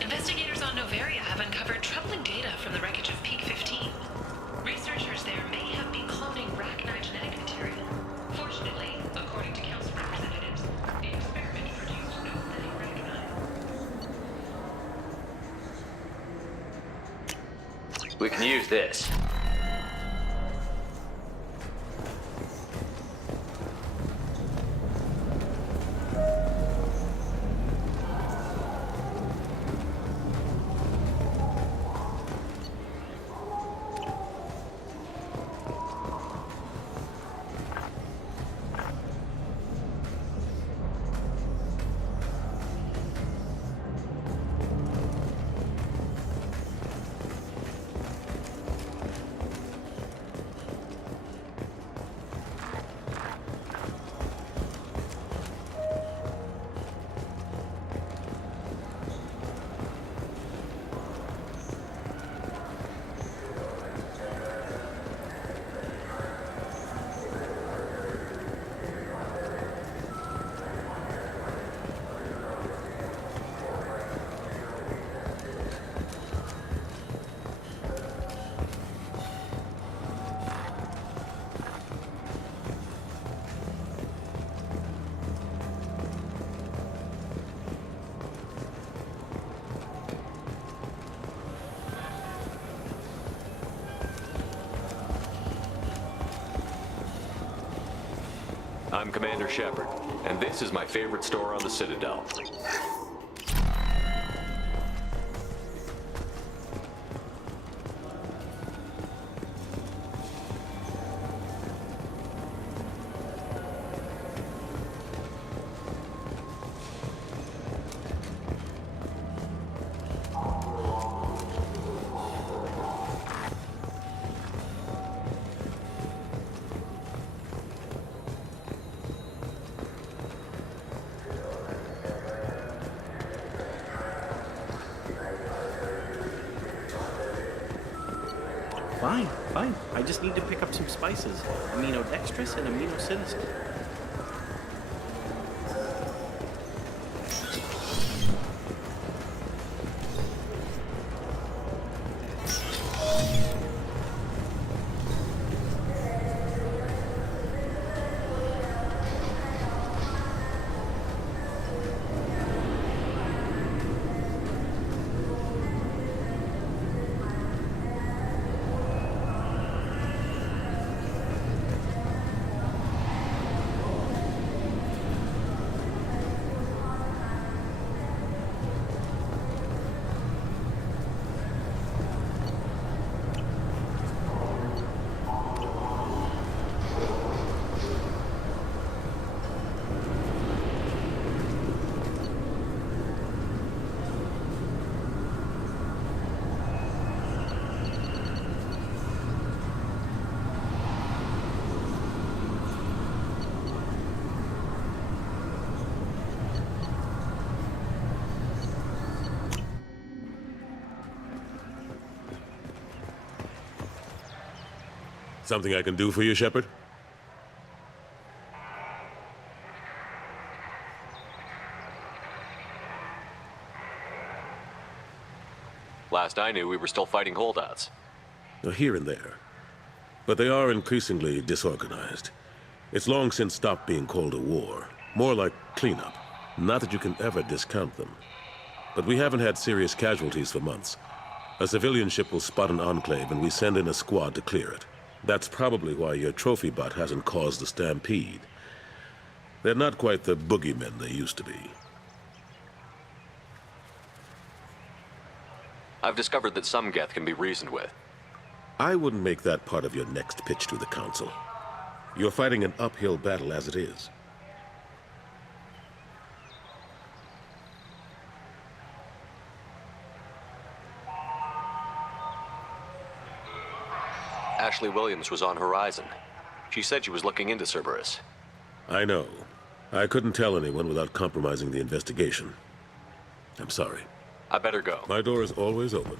Investigators on Noveria have uncovered troubling data from the wreckage of Peak 15. Researchers there may have been cloning Rachni genetic material. Fortunately, according to Council representatives, the experiment produced no living Rachni. We can use this. I'm Commander Shepard, and this is my favorite store on the Citadel. Fine, fine. I just need to pick up some spices. Aminodextrous and aminosinister. Something I can do for you, Shepard? Last I knew, we were still fighting holdouts. Here and there. But they are increasingly disorganized. It's long since stopped being called a war. More like cleanup. Not that you can ever discount them. But we haven't had serious casualties for months. A civilian ship will spot an enclave and we send in a squad to clear it. That's probably why your trophy bot hasn't caused the stampede. They're not quite the boogeymen they used to be. I've discovered that some Geth can be reasoned with. I wouldn't make that part of your next pitch to the Council. You're fighting an uphill battle as it is. Ashley Williams was on Horizon. She said she was looking into Cerberus. I know. I couldn't tell anyone without compromising the investigation. I'm sorry. I better go. My door is always open.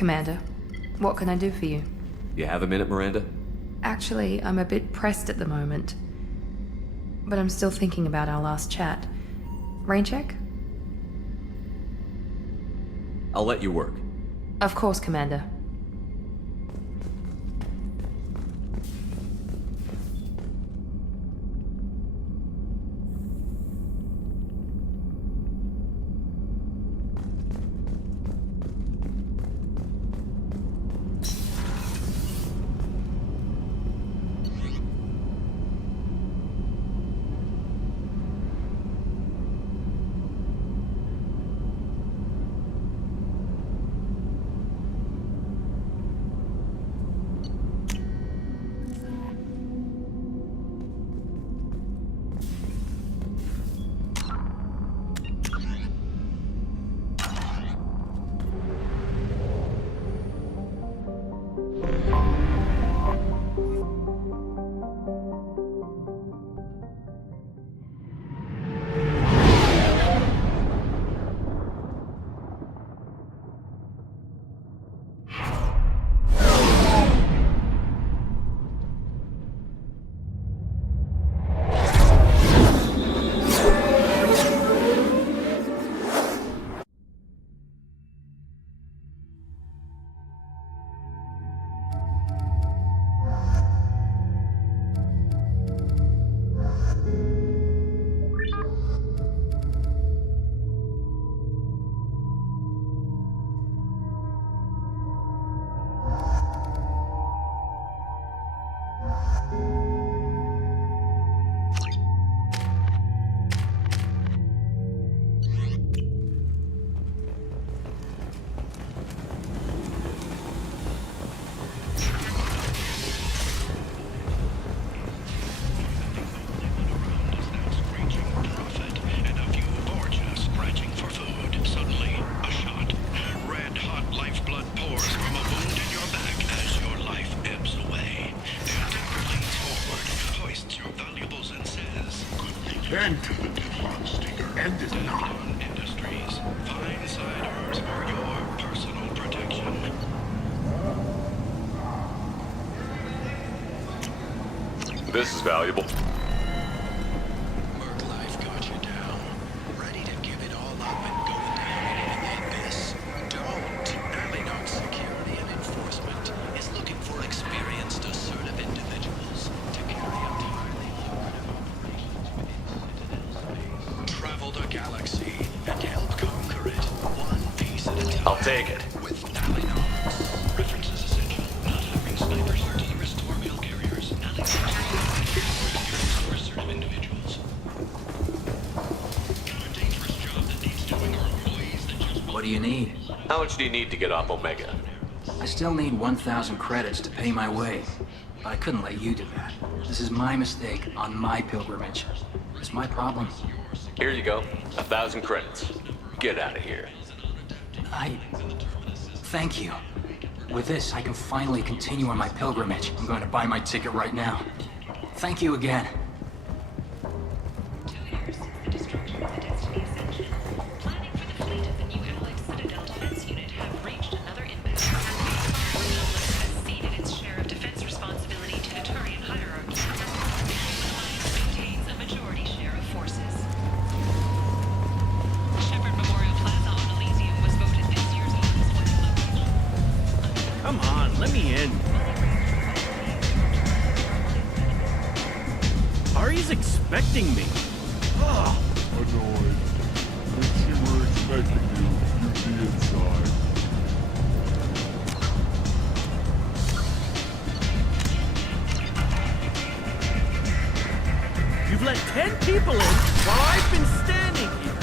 Commander, what can I do for you? You have a minute, Miranda? Actually, I'm a bit pressed at the moment. But I'm still thinking about our last chat. Rain check? I'll let you work. Of course, Commander. Attend to the Teflon sticker, end it now. Industries. Fine sidearms for your personal protection. This is valuable. Merc Life got you down. Ready to give it all up and go down in the abyss. Don't. Alinox Security and Enforcement is looking for experienced, assertive individuals to carry out highly lucrative operations within Citadel space. Travel the galaxy and help conquer it, one piece at a time. I'll take it. With Alinox. References essential. Not having snipers or team restore mail carriers. Alinox. What do you need? How much do you need to get off Omega? I still need 1,000 credits to pay my way. But I couldn't let you do that. This is my mistake on my pilgrimage. It's my problem. Here you go. 1,000 credits. Get out of here. Thank you. With this, I can finally continue on my pilgrimage. I'm going to buy my ticket right now. Thank you again. Come on, let me in. Ari's expecting me. Oh. Annoyed. If she were expecting you, you'd be inside. You've let 10 people in while I've been standing here.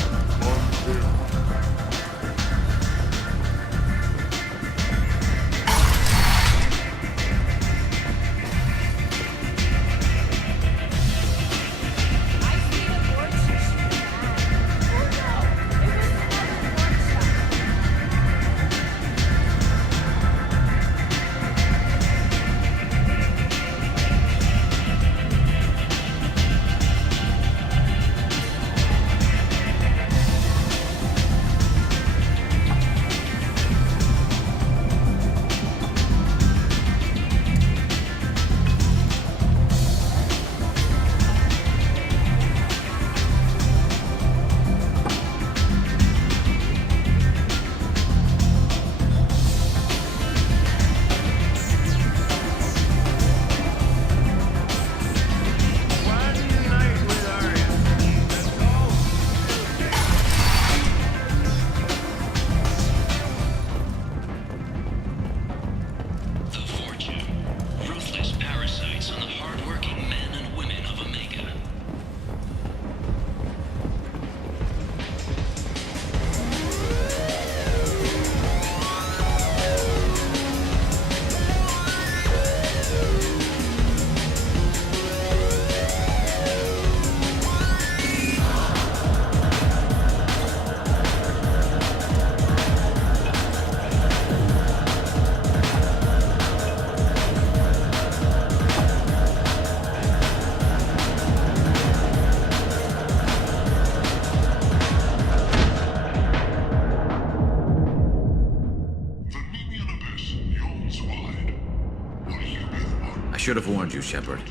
Should have warned you, Shepard.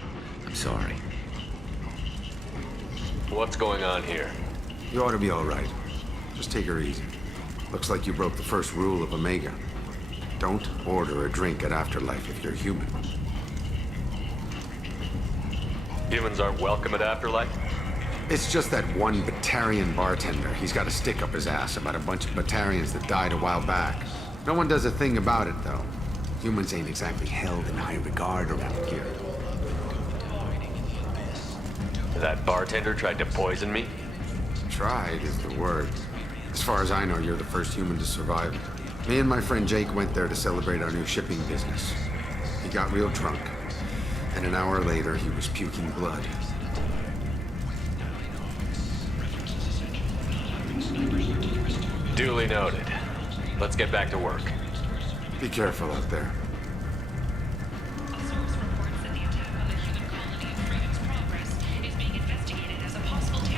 I'm sorry. What's going on here? You ought to be all right. Just take her easy. Looks like you broke the first rule of Omega. Don't order a drink at Afterlife if you're human. Humans aren't welcome at Afterlife? It's just that one Batarian bartender. He's got a stick up his ass about a bunch of Batarians that died a while back. No one does a thing about it, though. Humans ain't exactly held in high regard around here. That bartender tried to poison me? Tried is the word. As far as I know, you're the first human to survive it. Me and my friend Jake went there to celebrate our new shipping business. He got real drunk, and an hour later, he was puking blood. Duly noted. Let's get back to work. Be careful out there. A source reports that the attack on the human colony of Freedom's Progress is being investigated as a possible terrorist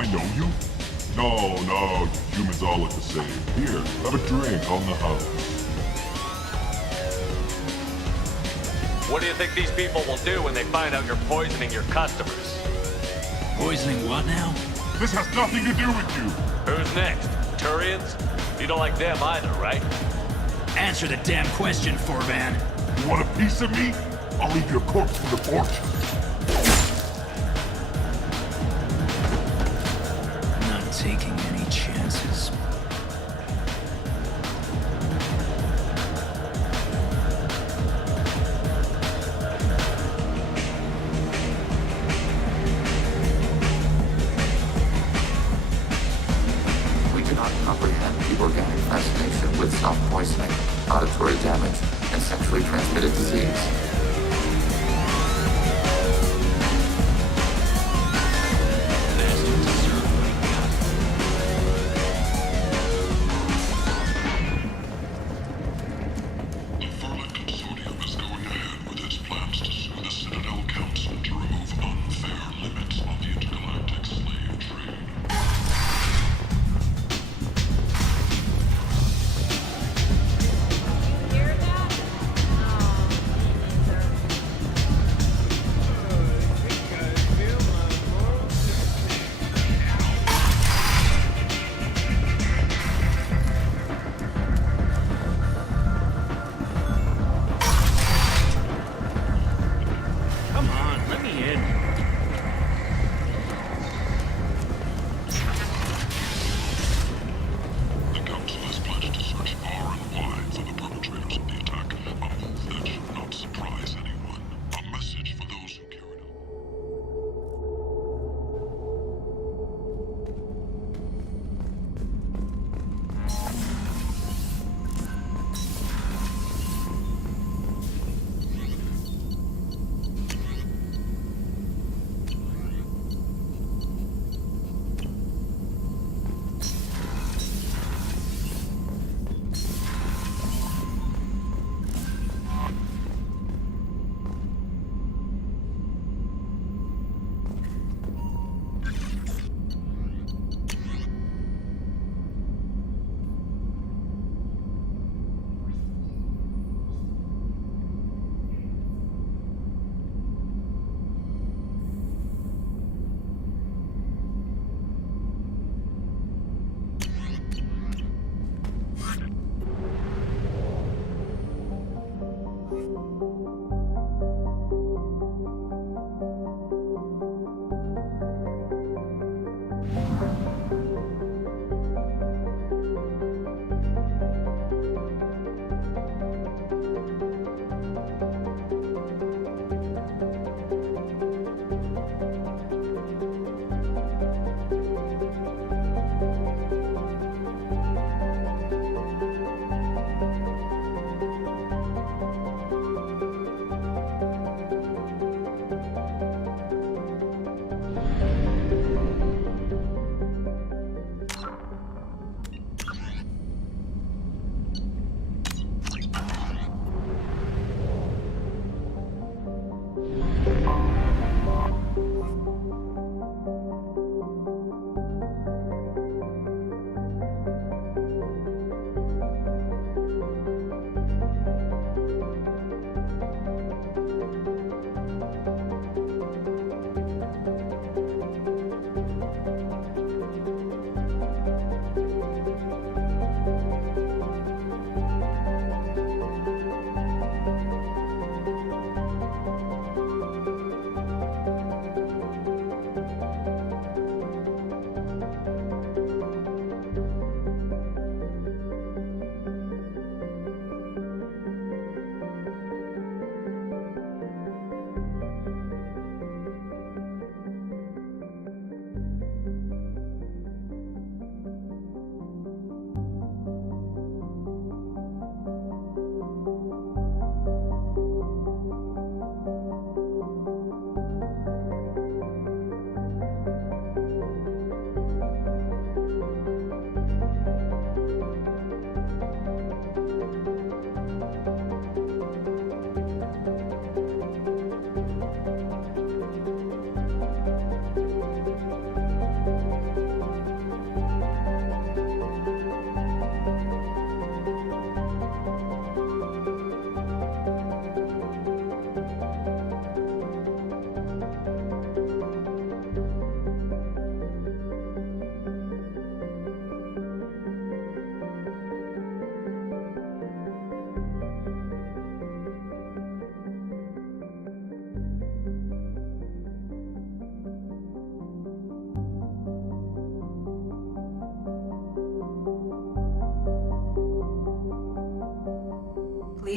I know you? No, you humans all look the same. Here, have a drink on the house. What do you think these people will do when they find out you're poisoning your customers? Poisoning what now? This has nothing to do with you. Who's next? Turians? You don't like them either, right? Answer the damn question, Forvan. You want a piece of me? I'll leave your corpse for the fortune. Not taking any chances. We do not comprehend the organic fascination with self-poisoning, auditory damage, and sexually transmitted disease.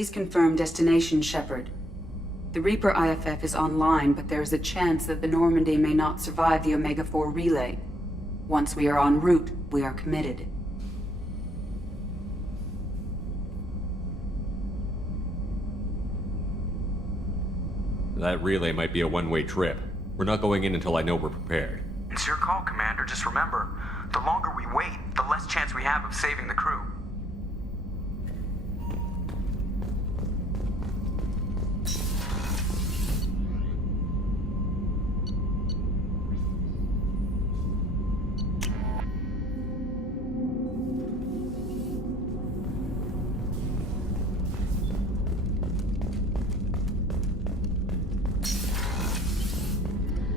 Please confirm destination, Shepard. The Reaper IFF is online, but there is a chance that the Normandy may not survive the Omega-4 relay. Once we are en route, we are committed. That relay might be a one-way trip. We're not going in until I know we're prepared. It's your call, Commander. Just remember, the longer we wait, the less chance we have of saving the crew.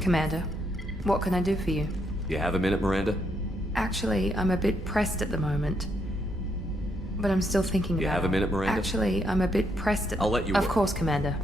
Commander, what can I do for you? You have a minute, Miranda? Actually, I'm a bit pressed at the moment. But I'm still thinking about it. You have a minute, Miranda? Actually, I'm a bit pressed at... I'll let you Of work. course, Commander.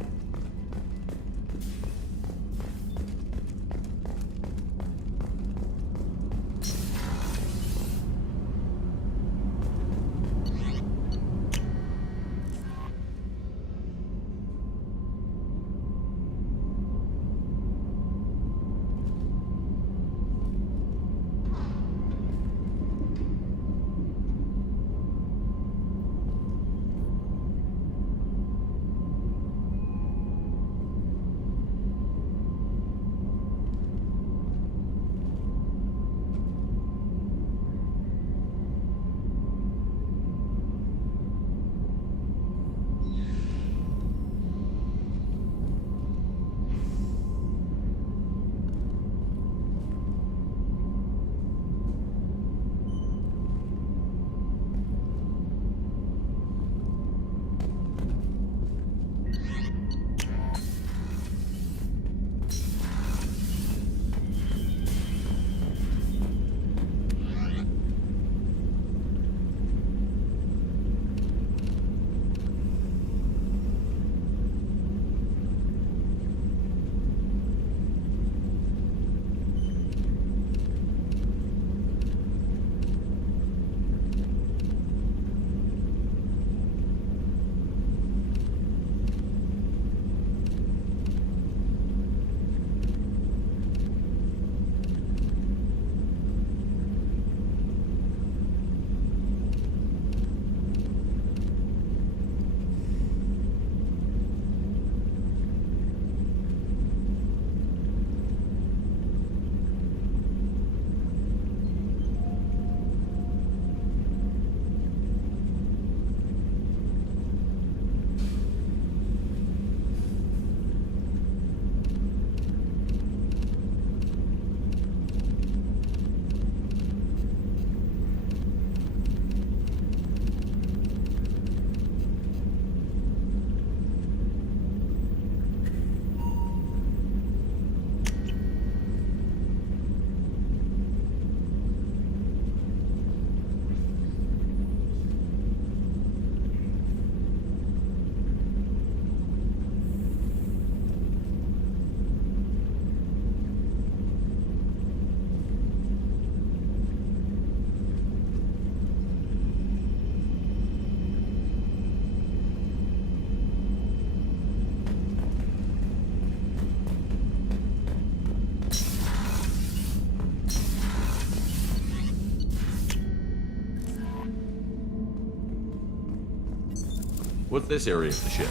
What's this area of the ship?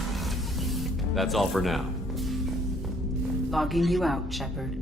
That's all for now. Logging you out, Shepard.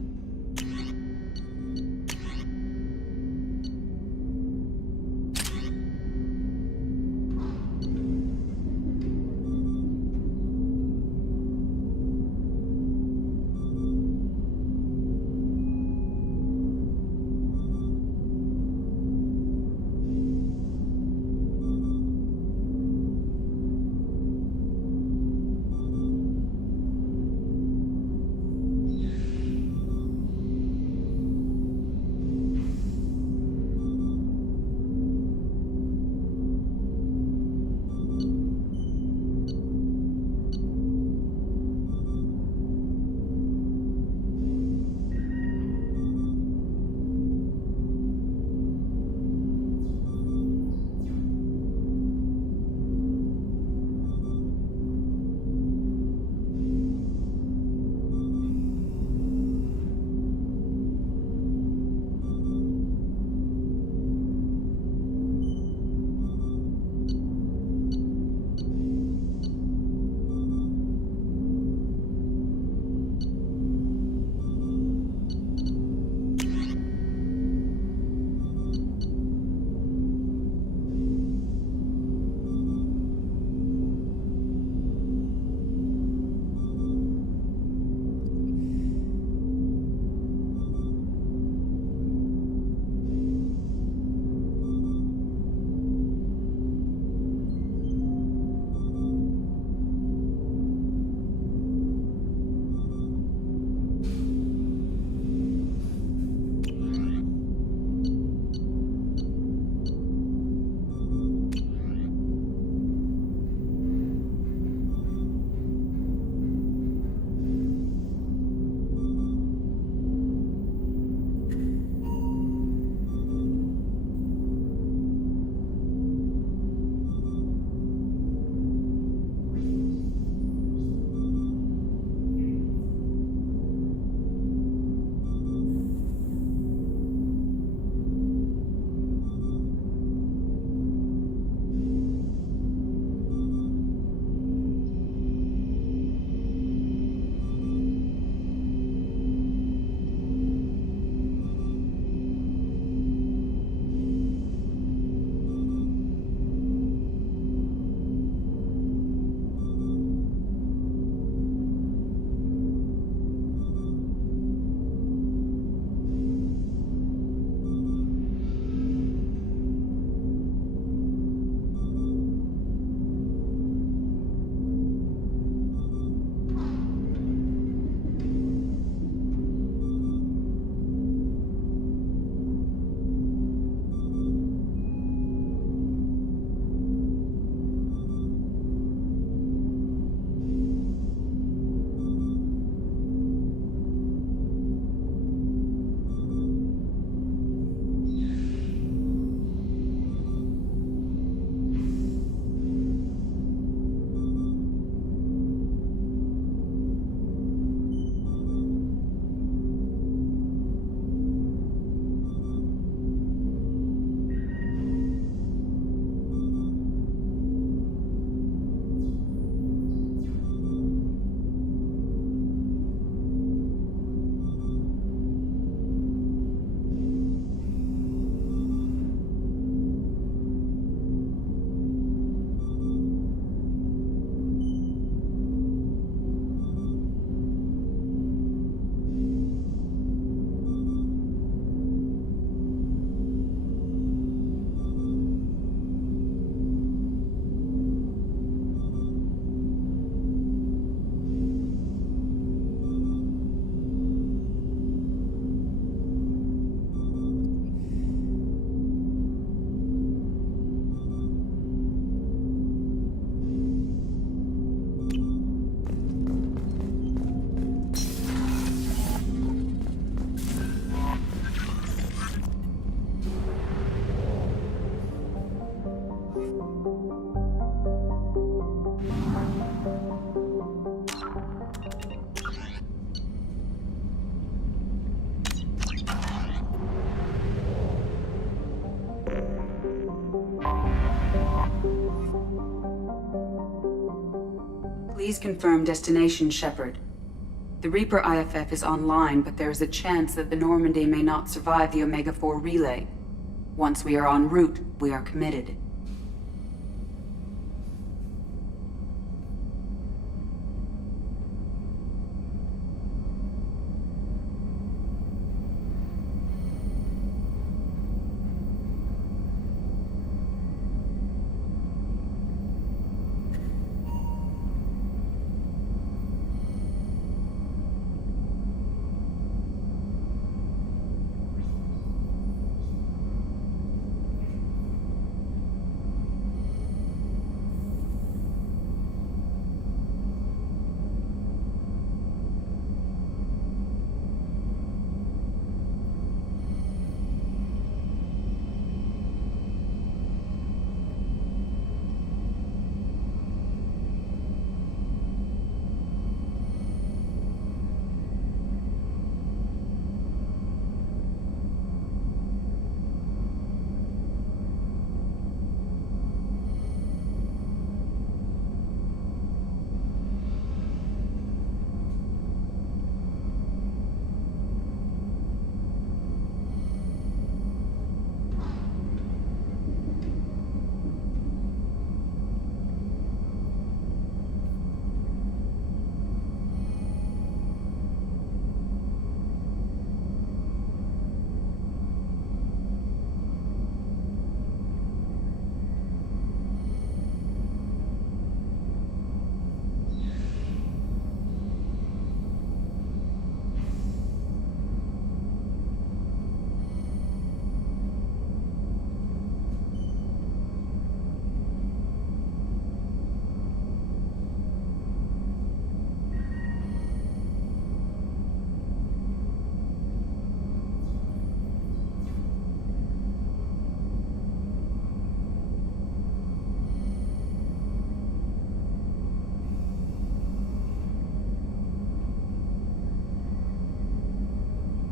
Please confirm destination, Shepard. The Reaper IFF is online, but there is a chance that the Normandy may not survive the Omega-4 relay. Once we are en route, we are committed.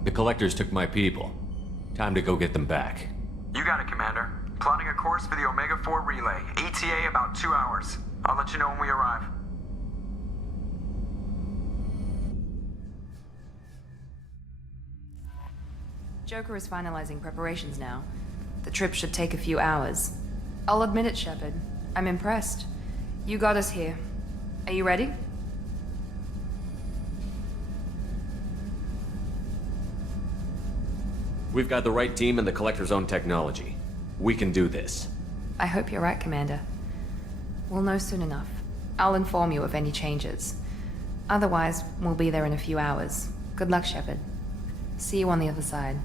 The Collectors took my people. Time to go get them back. You got it, Commander. Plotting a course for the Omega-4 relay. ETA about 2 hours. I'll let you know when we arrive. Joker is finalizing preparations now. The trip should take a few hours. I'll admit it, Shepard. I'm impressed. You got us here. Are you ready? We've got the right team and the Collector's own technology. We can do this. I hope you're right, Commander. We'll know soon enough. I'll inform you of any changes. Otherwise, we'll be there in a few hours. Good luck, Shepard. See you on the other side.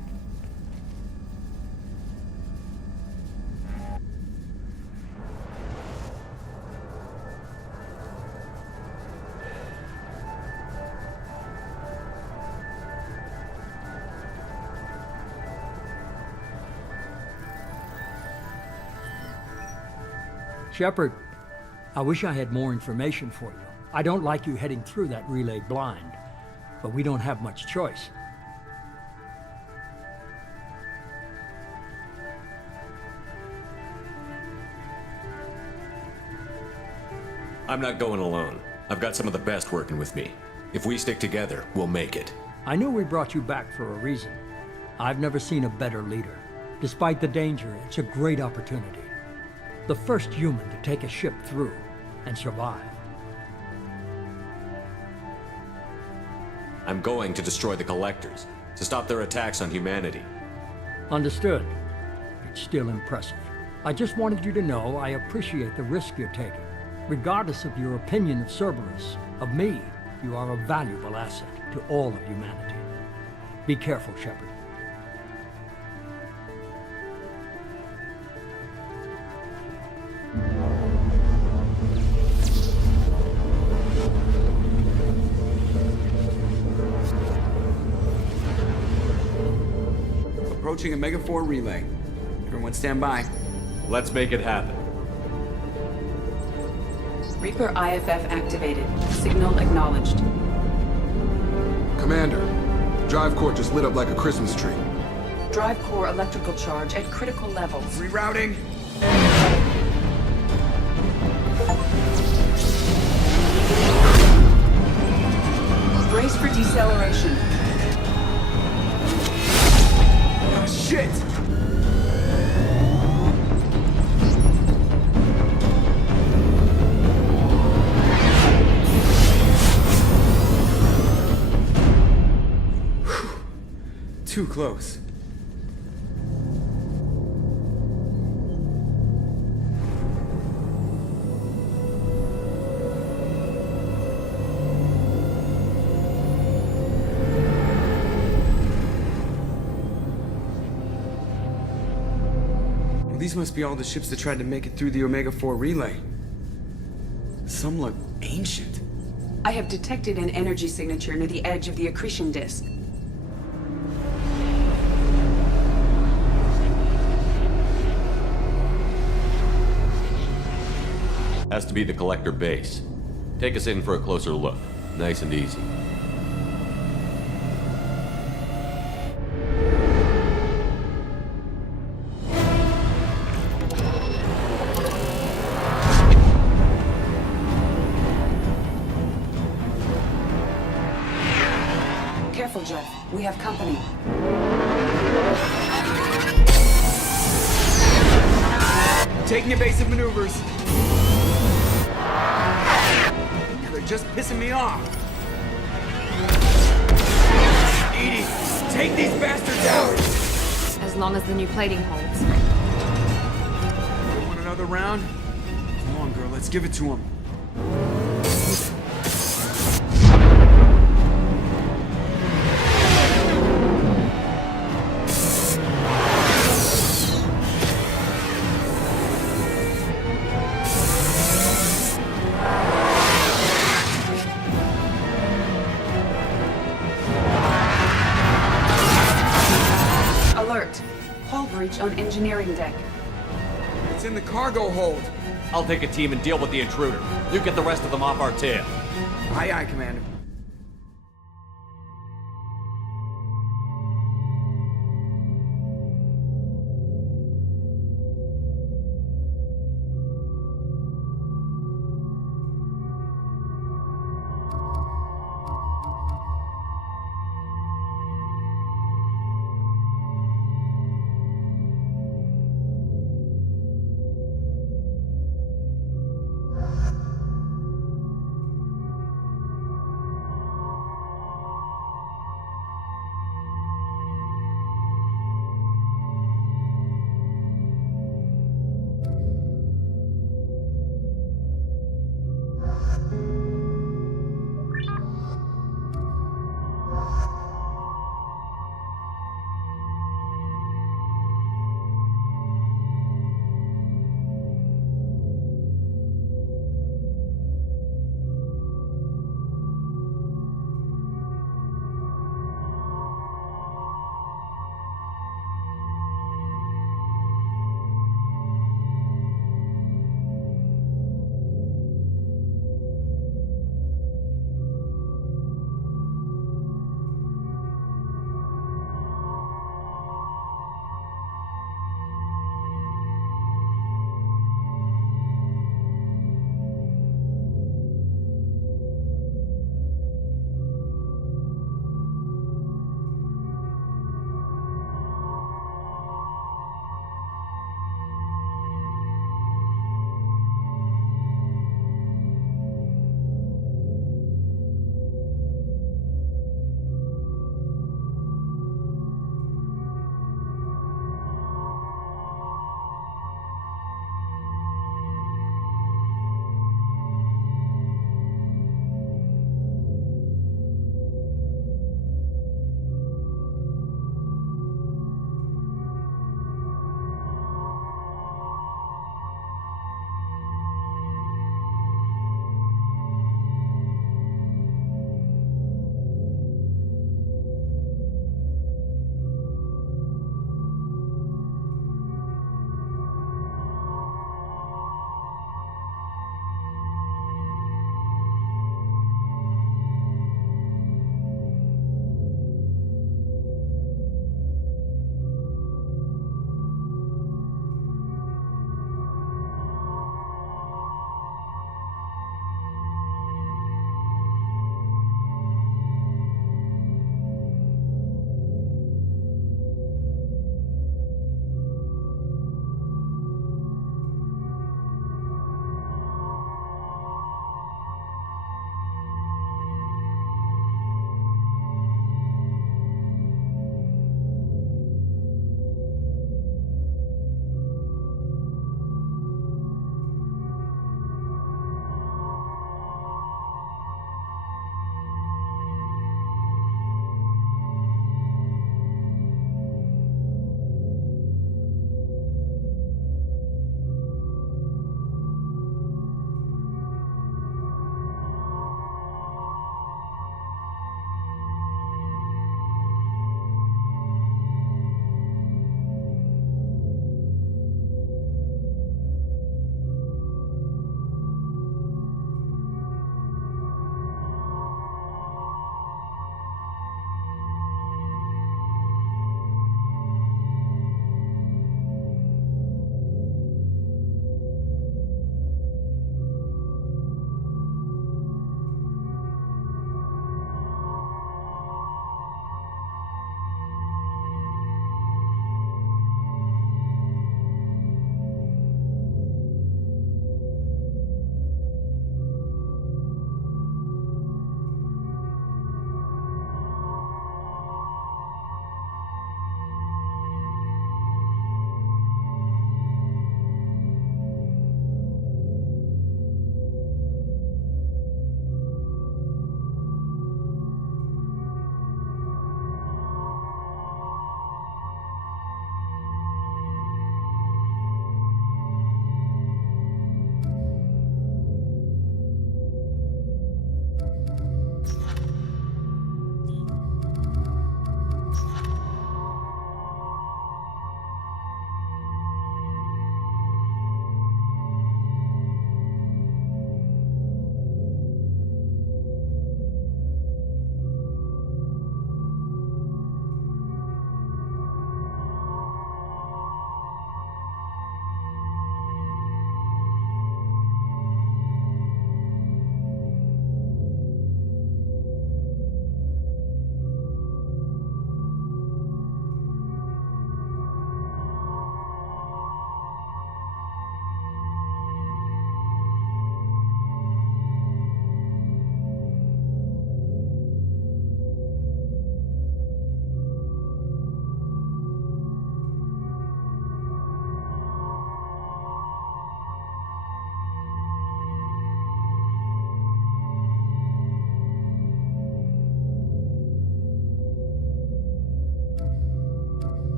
Shepard, I wish I had more information for you. I don't like you heading through that relay blind, but we don't have much choice. I'm not going alone. I've got some of the best working with me. If we stick together, we'll make it. I knew we brought you back for a reason. I've never seen a better leader. Despite the danger, it's a great opportunity. The first human to take a ship through and survive. I'm going to destroy the Collectors, to stop their attacks on humanity. Understood. It's still impressive. I just wanted you to know I appreciate the risk you're taking. Regardless of your opinion of Cerberus, of me, you are a valuable asset to all of humanity. Be careful, Shepard. Approaching Omega-4 relay. Everyone stand by. Let's make it happen. Reaper IFF activated. Signal acknowledged. Commander, drive core just lit up like a Christmas tree. Drive core electrical charge at critical levels. Rerouting. Brace for deceleration. Oh, shit! Too close. Well, these must be all the ships that tried to make it through the Omega-4 relay. Some look ancient. I have detected an energy signature near the edge of the accretion disk. Has to be the collector base. Take us in for a closer look. Nice and easy. Careful, Jeff. We have company. Taking evasive maneuvers. They're just pissing me off. Edie, take these bastards out! As long as the new plating holds. You want another round? Come on, girl, let's give it to him. Alert. Hull breach on engineering deck. It's in the cargo hold. I'll take a team and deal with the intruder. You get the rest of them off our tail. Aye, aye, Commander.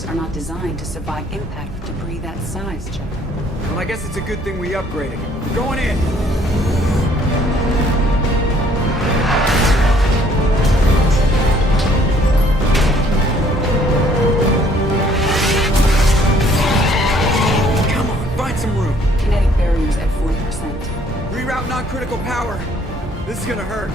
Collectors are not designed to survive impact with debris that size, Shepard. Well, I guess it's a good thing we upgraded. We're going in! Come on, find some room! Kinetic barriers at 40%. Reroute non-critical power. This is gonna hurt.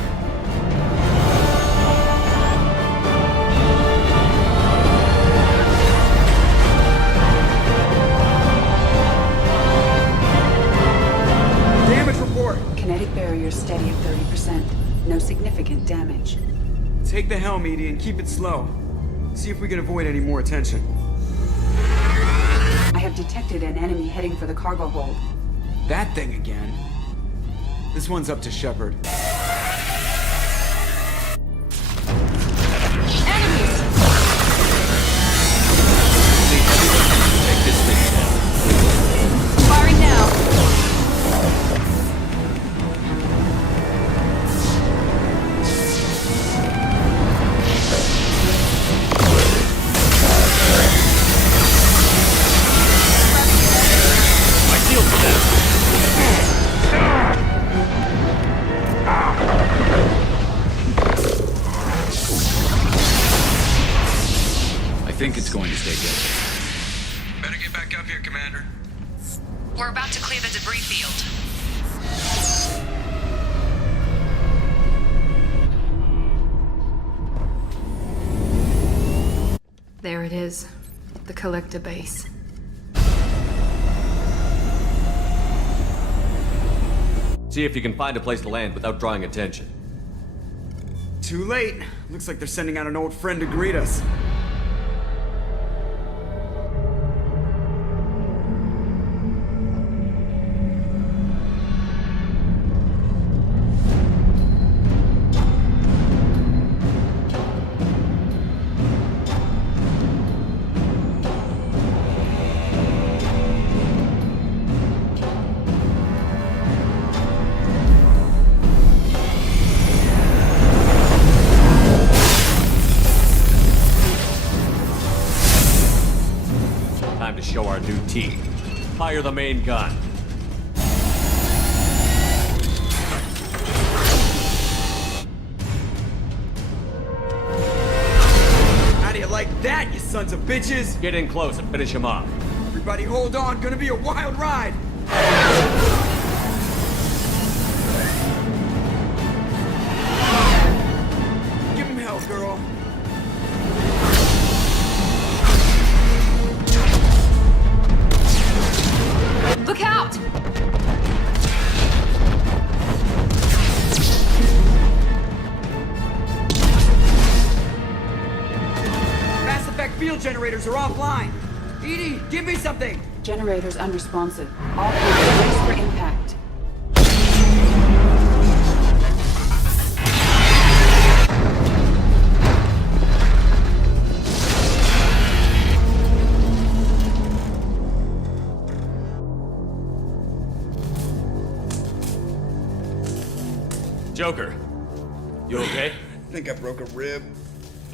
Damage report. Kinetic barriers steady at 30%. No significant damage. Take the helm, Edie, and keep it slow. See if we can avoid any more attention. I have detected an enemy heading for the cargo hold. That thing again. This one's up to Shepard. Firing now. My shield for them. I think it's going to stay good. Better get back up here, Commander. We're about to clear the debris field. There it is. The collector base. See if you can find a place to land without drawing attention. Too late. Looks like they're sending out an old friend to greet us. Time to show our new teeth. Fire the main gun. How do you like that, you sons of bitches? Get in close and finish him off. Everybody hold on, gonna be a wild ride! Give him hell, girl. Look out! Mass Effect field generators are offline. Edie, give me something! Generators unresponsive. All planes brace for impact. Joker, you okay? I think I broke a rib.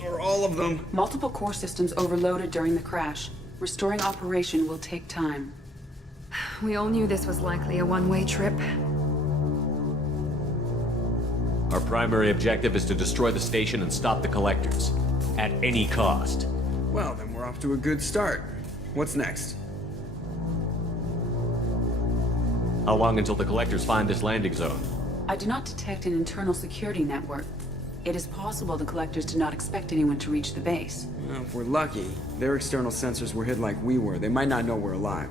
Or all of them. Multiple core systems overloaded during the crash. Restoring operation will take time. We all knew this was likely a one-way trip. Our primary objective is to destroy the station and stop the collectors. At any cost. Well, then we're off to a good start. What's next? How long until the collectors find this landing zone? I do not detect an internal security network. It is possible the collectors did not expect anyone to reach the base. Well, if we're lucky, their external sensors were hid like we were. They might not know we're alive.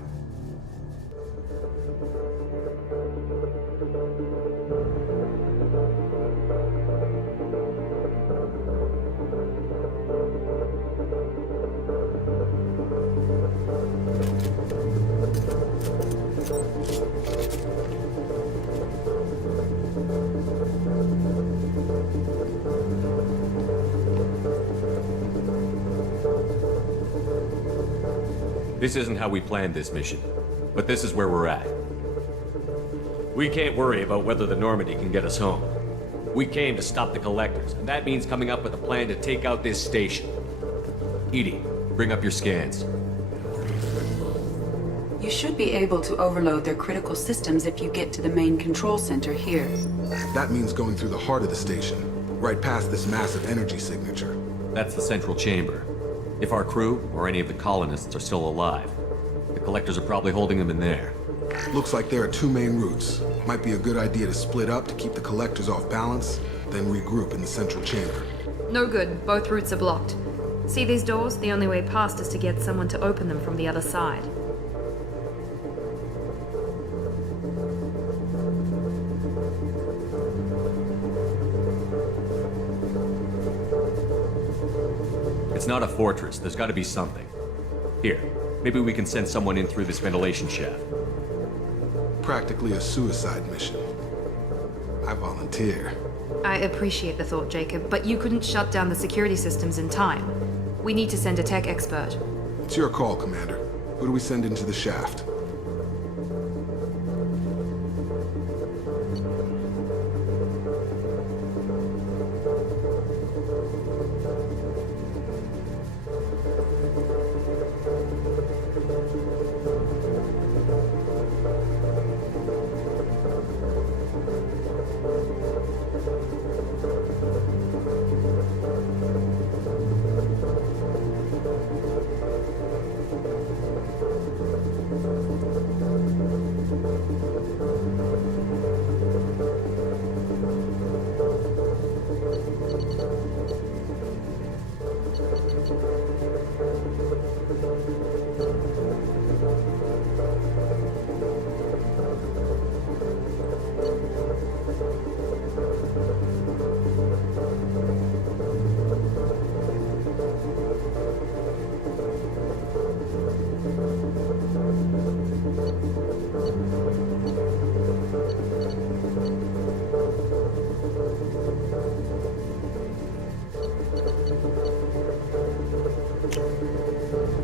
This isn't how we planned this mission, but this is where we're at. We can't worry about whether the Normandy can get us home. We came to stop the collectors, and that means coming up with a plan to take out this station. Edie, Bring up your scans. You should be able to overload their critical systems if you get to the main control center here. That means going through the heart of the station, right past this massive energy signature. That's the central chamber. If our crew, or any of the colonists, are still alive, the collectors are probably holding them in there. Looks like there are two main routes. Might be a good idea to split up to keep the collectors off balance, then regroup in the central chamber. No good. Both routes are blocked. See these doors? The only way past is to get someone to open them from the other side. It's not a fortress. There's got to be something. Here, maybe we can send someone in through this ventilation shaft. Practically a suicide mission. I volunteer. I appreciate the thought, Jacob, but you couldn't shut down the security systems in time. We need to send a tech expert. It's your call, Commander. Who do we send into the shaft?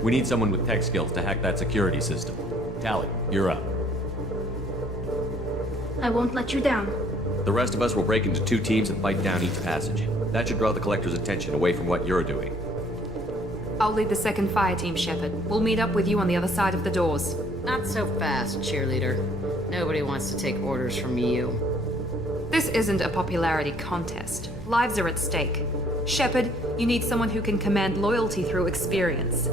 We need someone with tech skills to hack that security system. Tali, you're up. I won't let you down. The rest of us will break into two teams and fight down each passage. That should draw the Collector's attention away from what you're doing. I'll lead the second fire team, Shepard. We'll meet up with you on the other side of the doors. Not so fast, cheerleader. Nobody wants to take orders from you. This isn't a popularity contest. Lives are at stake. Shepard, you need someone who can command loyalty through experience.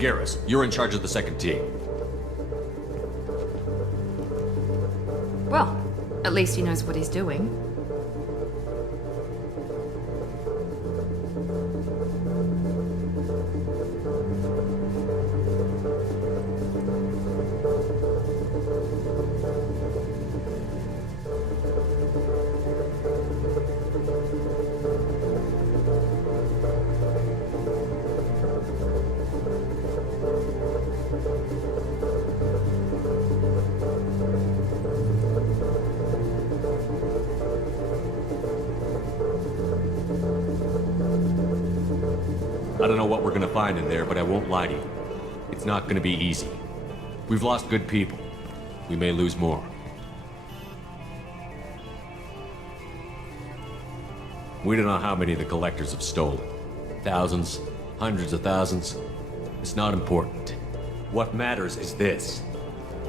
Garrus, you're in charge of the second team. Well, at least he knows what he's doing. I don't know what we're gonna find in there, but I won't lie to you. It's not gonna be easy. We've lost good people. We may lose more. We don't know how many the Collectors have stolen. Thousands, hundreds of thousands. It's not important. What matters is this.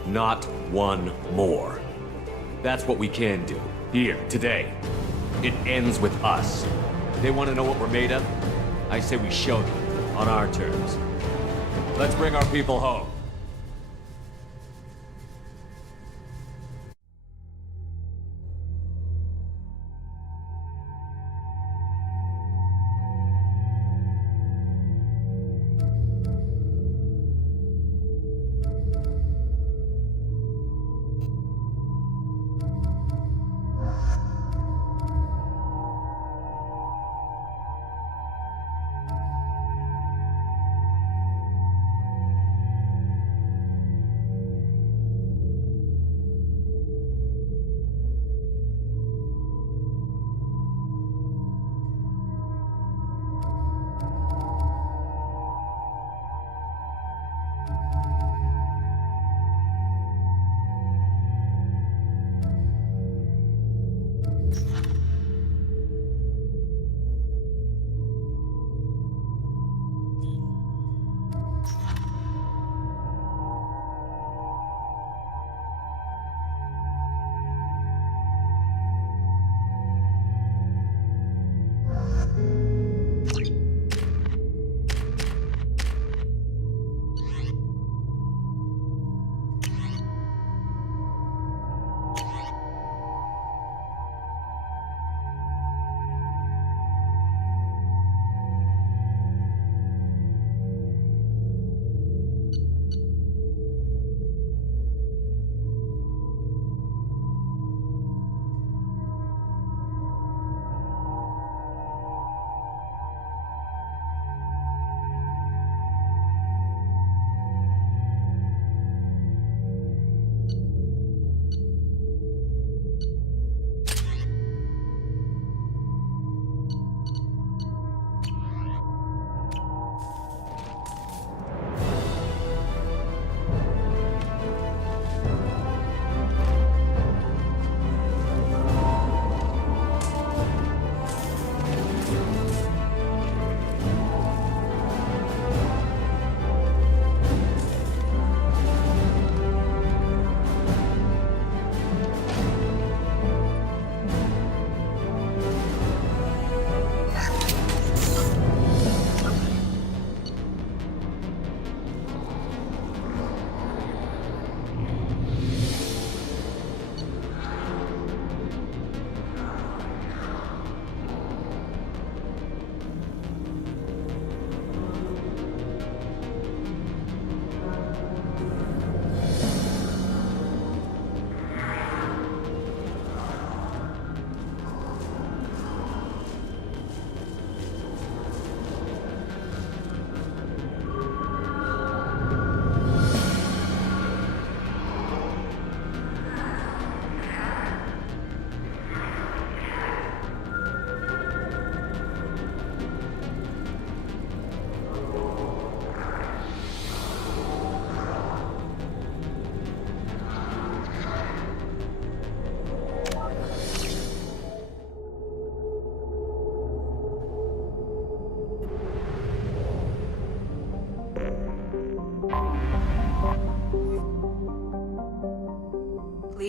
Not one more. That's what we can do. Here, today. It ends with us. They want to know what we're made of? I say we show them, on our terms. Let's bring our people home.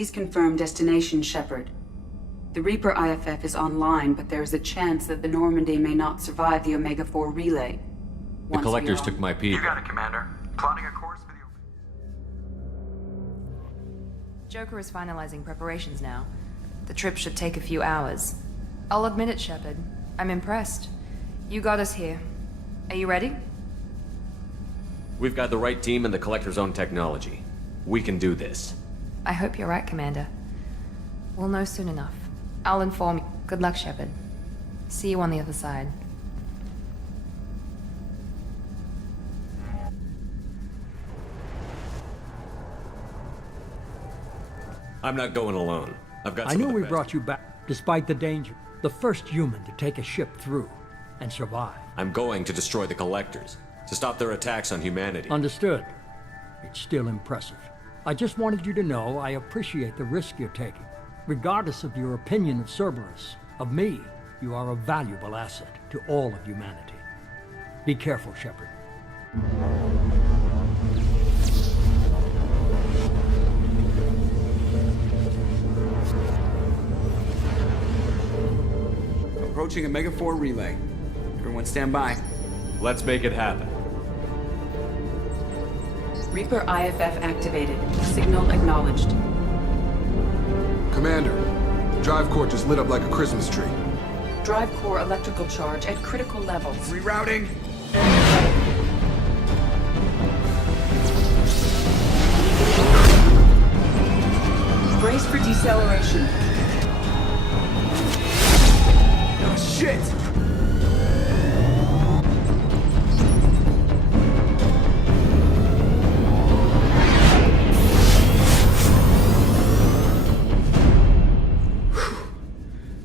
Please confirm destination, Shepard. The Reaper IFF is online, but there is a chance that the Normandy may not survive the Omega-4 relay. The collectors took my people. You got it, Commander. Plotting a course for the... Joker is finalizing preparations now. The trip should take a few hours. I'll admit it, Shepard. I'm impressed. You got us here. Are you ready? We've got the right team and the Collector's own technology. We can do this. I hope you're right, Commander. We'll know soon enough. I'll inform you. Good luck, Shepard. See you on the other side. I'm not going alone. I've got I some knew of the we best. brought you back, despite the danger. The first human to take a ship through and survive. I'm going to destroy the Collectors, to stop their attacks on humanity. Understood. It's still impressive. I just wanted you to know I appreciate the risk you're taking. Regardless of your opinion of Cerberus, of me, you are a valuable asset to all of humanity. Be careful, Shepard. Approaching Omega-4 relay. Everyone stand by. Let's make it happen. Reaper IFF activated. Signal acknowledged. Commander, drive core just lit up like a Christmas tree. Drive core electrical charge at critical levels. Rerouting. Brace for deceleration. Oh, shit!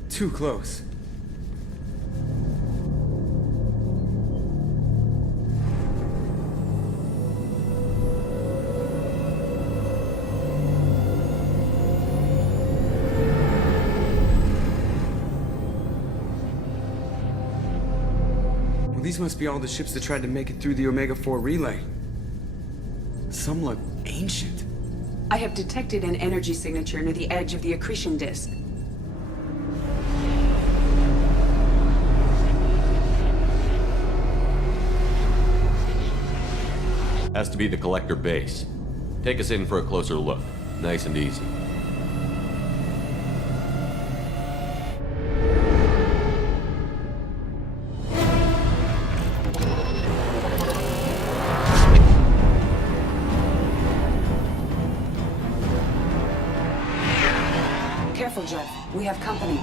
Too close. Well, these must be all the ships that tried to make it through the Omega-4 relay. Some look ancient. I have detected an energy signature near the edge of the accretion disk. Has to be the Collector base. Take us in for a closer look. Nice and easy. Careful, Jeff. We have company.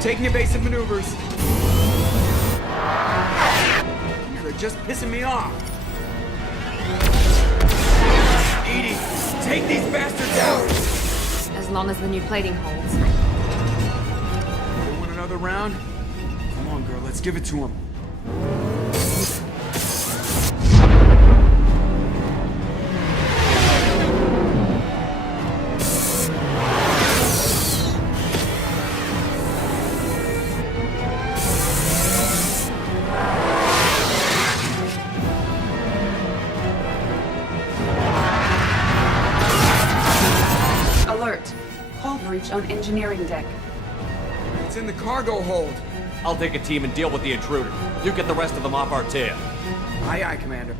Taking evasive maneuvers. They're just pissing me off. Edie, take these bastards out! As long as the new plating holds. You want another round? Come on, girl, let's give it to him. On engineering deck. It's in the cargo hold. I'll take a team and deal with the intruder. You get the rest of them off our tail. Aye, aye, Commander.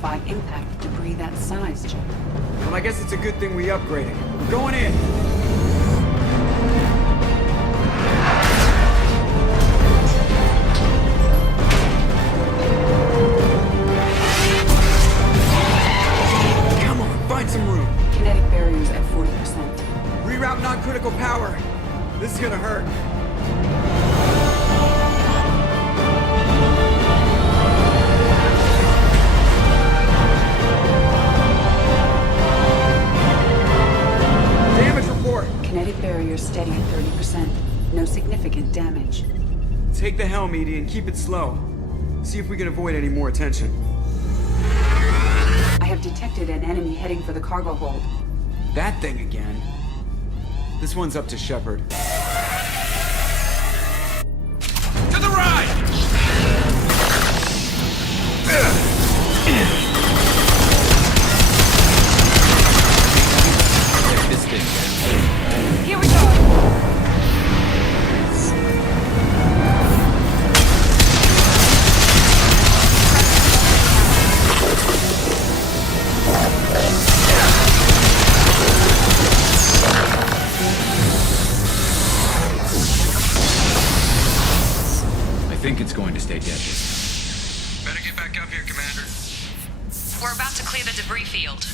survive impact debris that size, Joe. Well, I guess it's a good thing we upgraded. We're going in! Come on, find some room! Kinetic barriers at 40%. Reroute non-critical power. This is gonna hurt. Damage report. Kinetic barrier steady at 30%. No significant damage. Take the helm, Edie, and keep it slow. See if we can avoid any more attention. I have detected an enemy heading for the cargo hold. That thing again. This one's up to Shepard. To the right! This thing. Here we go! I think it's going to stay dead this Better get back up here, Commander. We're about to clear the debris field.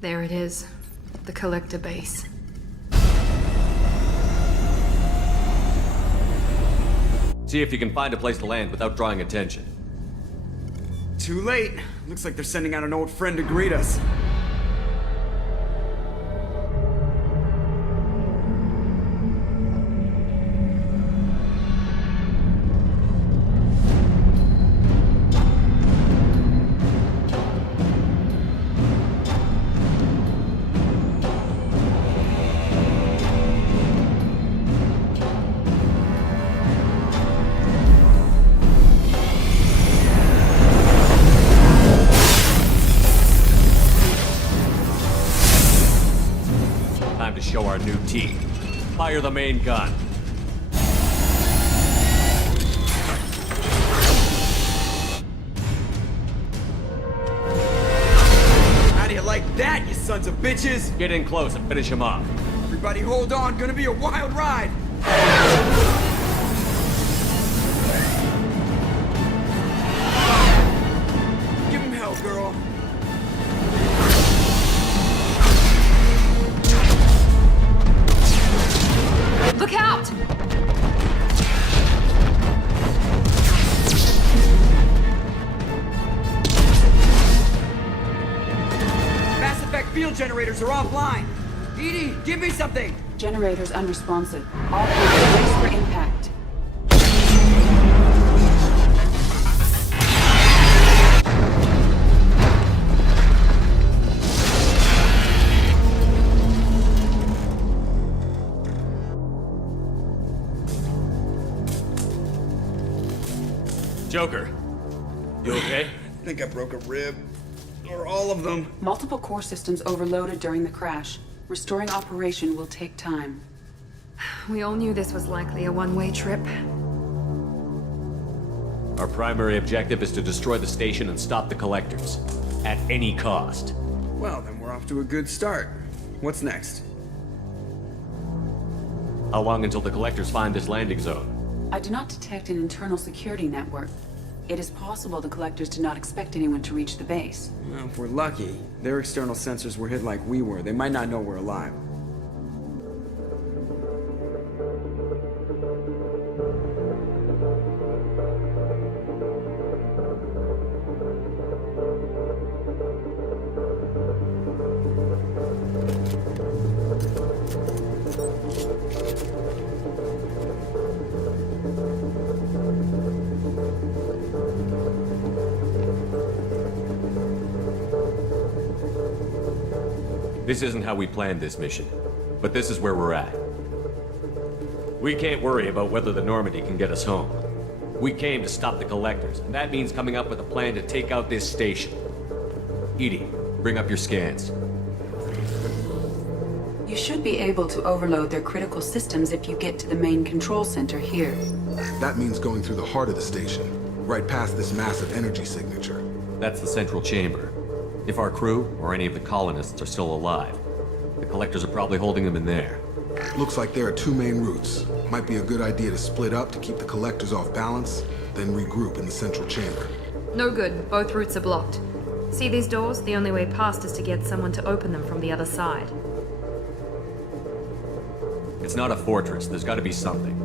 There it is. The collector base. See if you can find a place to land without drawing attention. Too late. Looks like they're sending out an old friend to greet us. Time to show our new team. Fire the main gun. How do you like that, you sons of bitches? Get in close and finish him off. Everybody hold on, gonna be a wild ride! Give him hell, girl. Look out! Mass Effect field generators are offline. Edie, give me something! Generators unresponsive. All points brace for impact. Joker, you okay? I think I broke a rib. Or all of them. Multiple core systems overloaded during the crash. Restoring operation will take time. We all knew this was likely a one-way trip. Our primary objective is to destroy the station and stop the collectors. At any cost. Well, then we're off to a good start. What's next? How long until the collectors find this landing zone? I do not detect an internal security network. It is possible the collectors did not expect anyone to reach the base. Well, if we're lucky, their external sensors were hit like we were. They might not know we're alive. This isn't how we planned this mission, but this is where we're at. We can't worry about whether the Normandy can get us home. We came to stop the collectors, and that means coming up with a plan to take out this station. Edie, bring up your scans. You should be able to overload their critical systems if you get to the main control center here. That means going through the heart of the station, right past this massive energy signature. That's the central chamber. If our crew, or any of the colonists, are still alive, the collectors are probably holding them in there. Looks like there are two main routes. Might be a good idea to split up to keep the collectors off balance, then regroup in the central chamber. No good. Both routes are blocked. See these doors? The only way past is to get someone to open them from the other side. It's not a fortress. There's got to be something.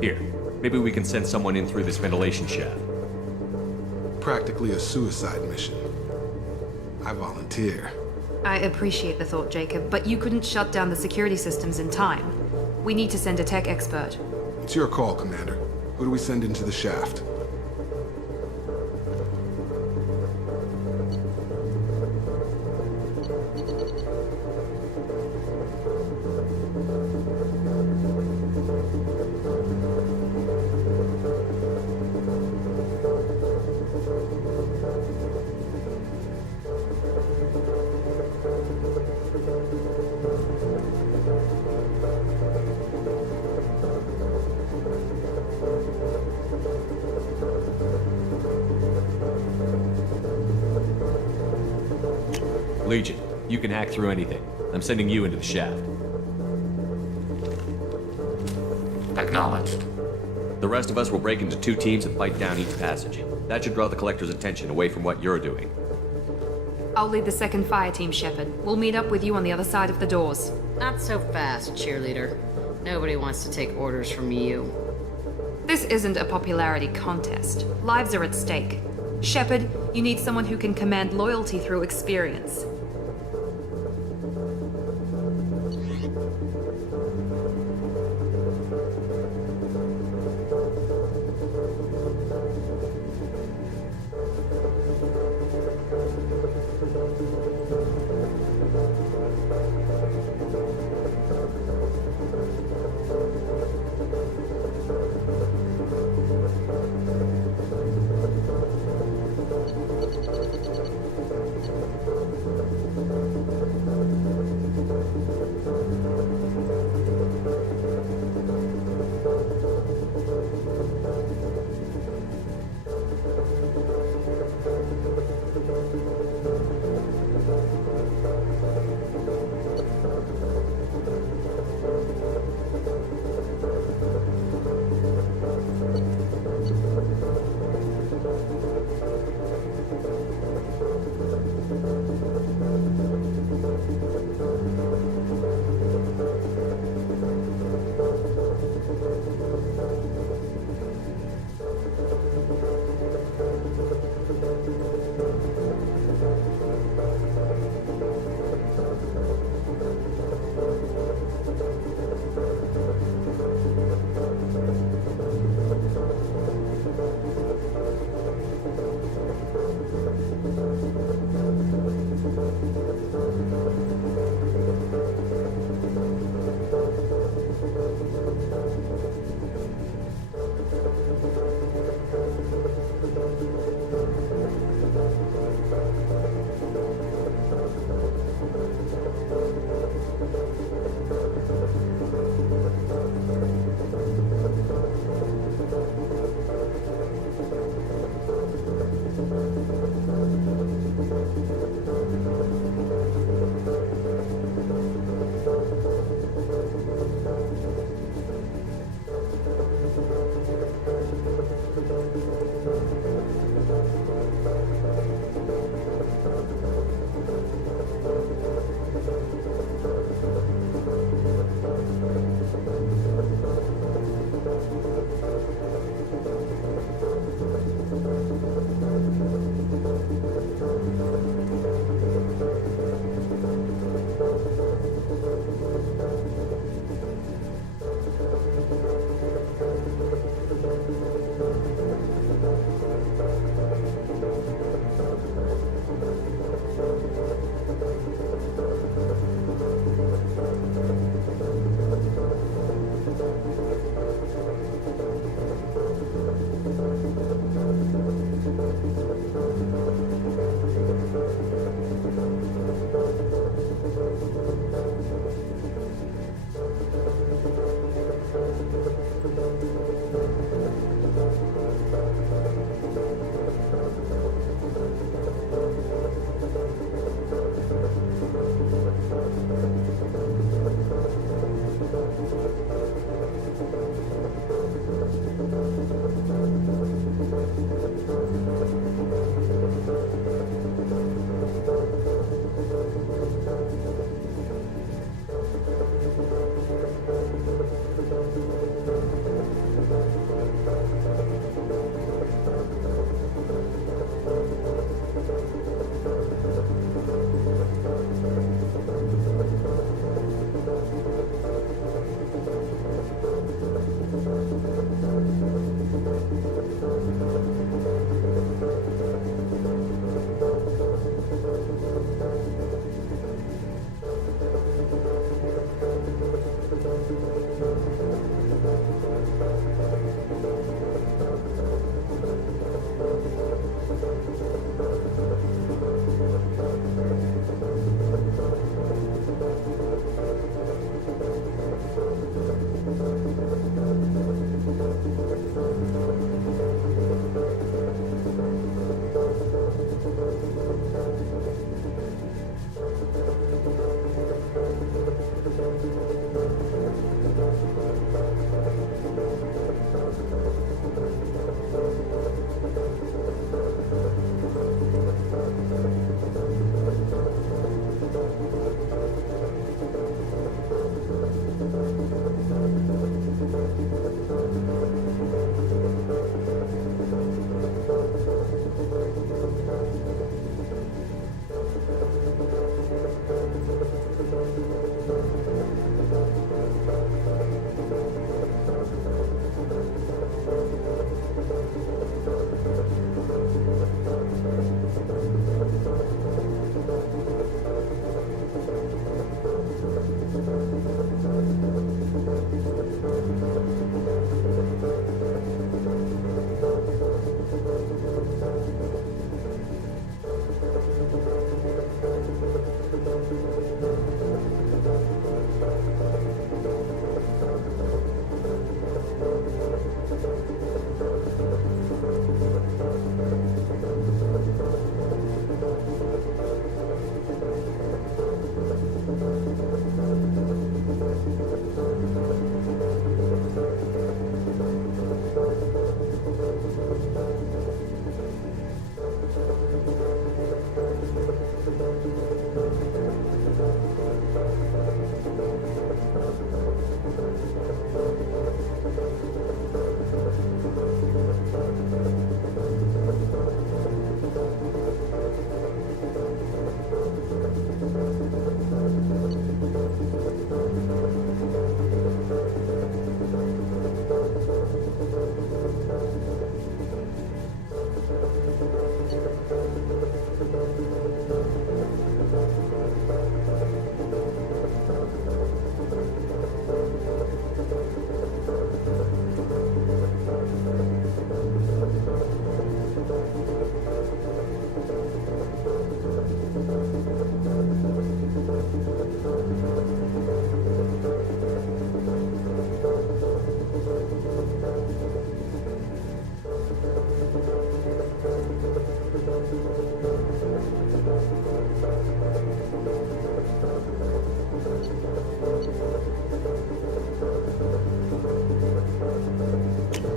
Here, maybe we can send someone in through this ventilation shaft. Practically a suicide mission. I volunteer. I appreciate the thought, Jacob, but you couldn't shut down the security systems in time. We need to send a tech expert. It's your call, Commander. Who do we send into the shaft? Legion, you can hack through anything. I'm sending you into the shaft. Acknowledged. The rest of us will break into 2 teams and fight down each passage. That should draw the collector's attention away from what you're doing. I'll lead the second fire team, Shepard. We'll meet up with you on the other side of the doors. Not so fast, cheerleader. Nobody wants to take orders from you. This isn't a popularity contest. Lives are at stake. Shepard, you need someone who can command loyalty through experience.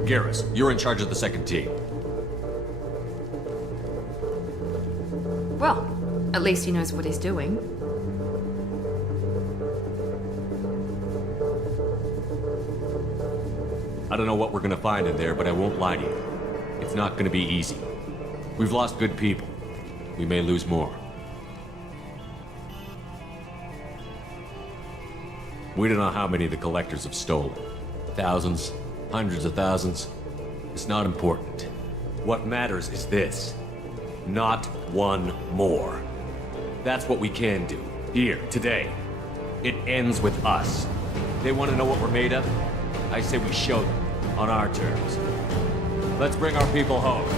Garrus, you're in charge of the second team. Well, at least he knows what he's doing. I don't know what we're gonna find in there, but I won't lie to you. It's not gonna be easy. We've lost good people. We may lose more. We don't know how many the Collectors have stolen. Thousands, hundreds of thousands. It's not important. What matters is this. Not one more. That's what we can do. Here, today. It ends with us. They want to know what we're made of? I say we show them, on our terms. Let's bring our people home.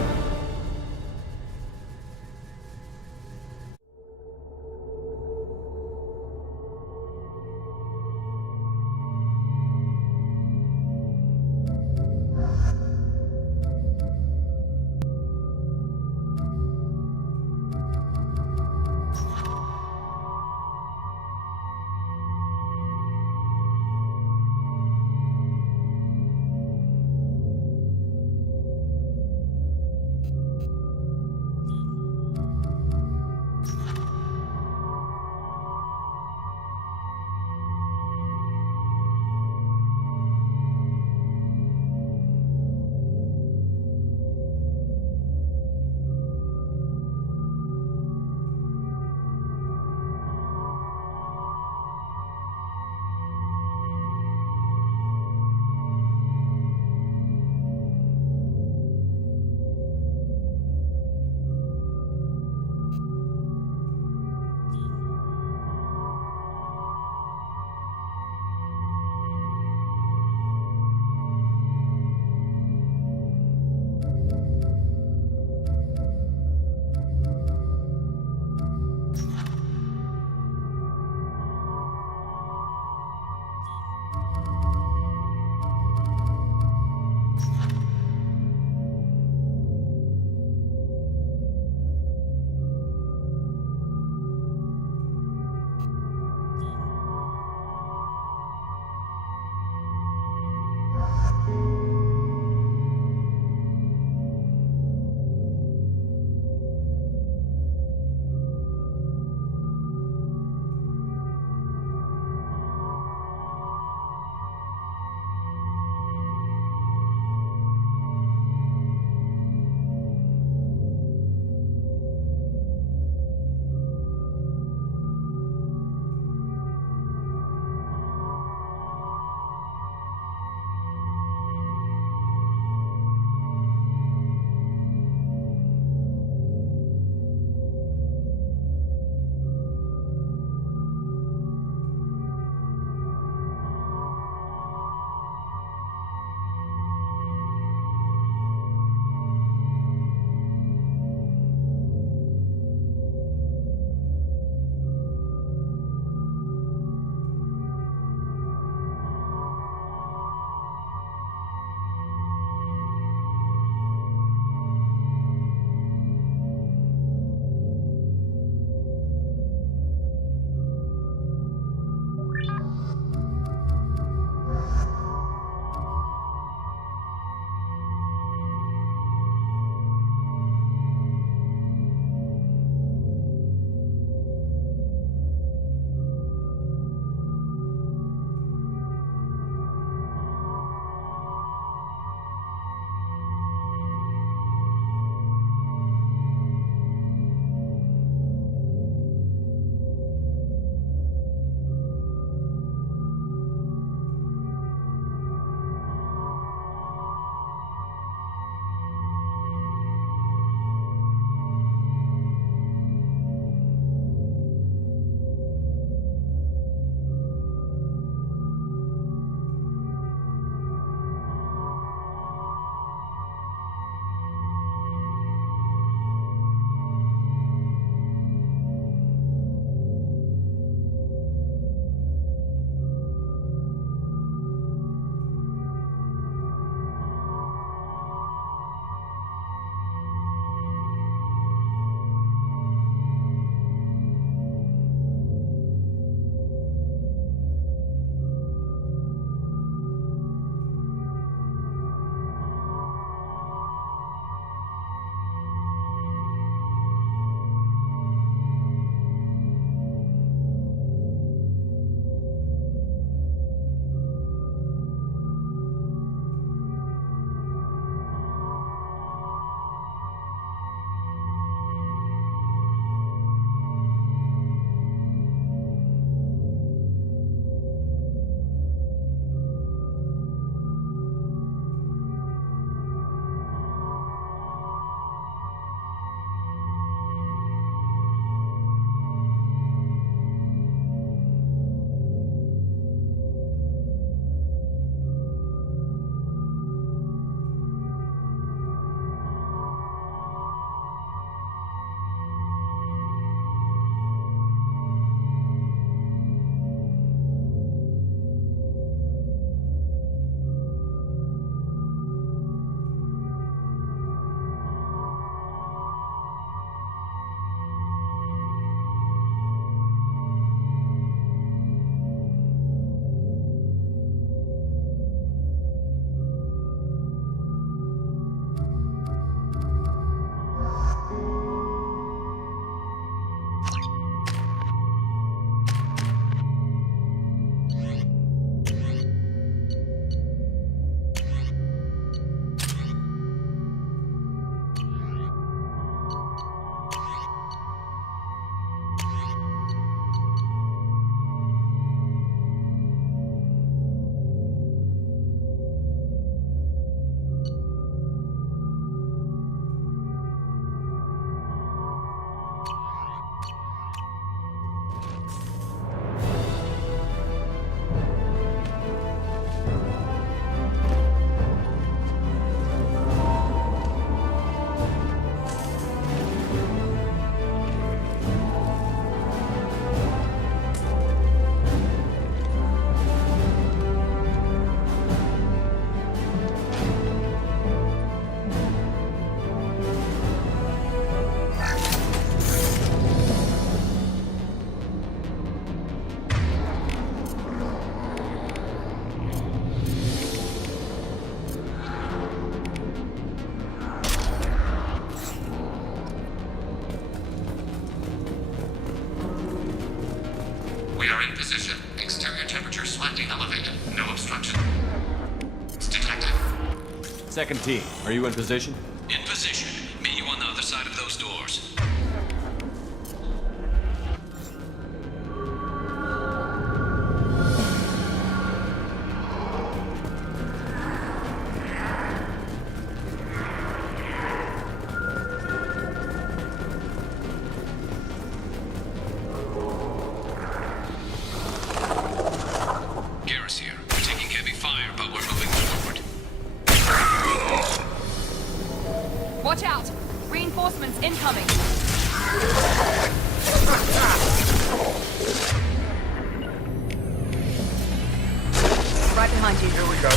Second team, are you in position? In position. Meet you on the other side of those doors. Garrus here. We're taking heavy fire, but we're moving forward. Watch out! Reinforcements incoming! Right behind you. Here we go.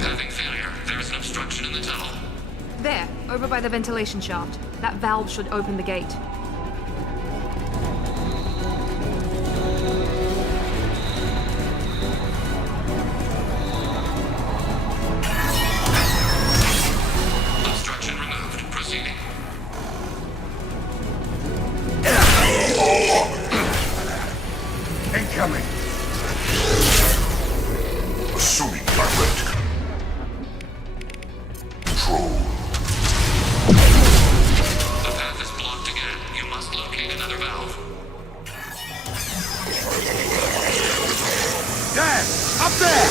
Having failure. There is an obstruction in the tunnel. There, over by the ventilation shaft. That valve should open the gate. Obstruction removed. Proceeding. Incoming. Assuming direct control. The path is blocked again. You must locate another valve. Dad! Up there!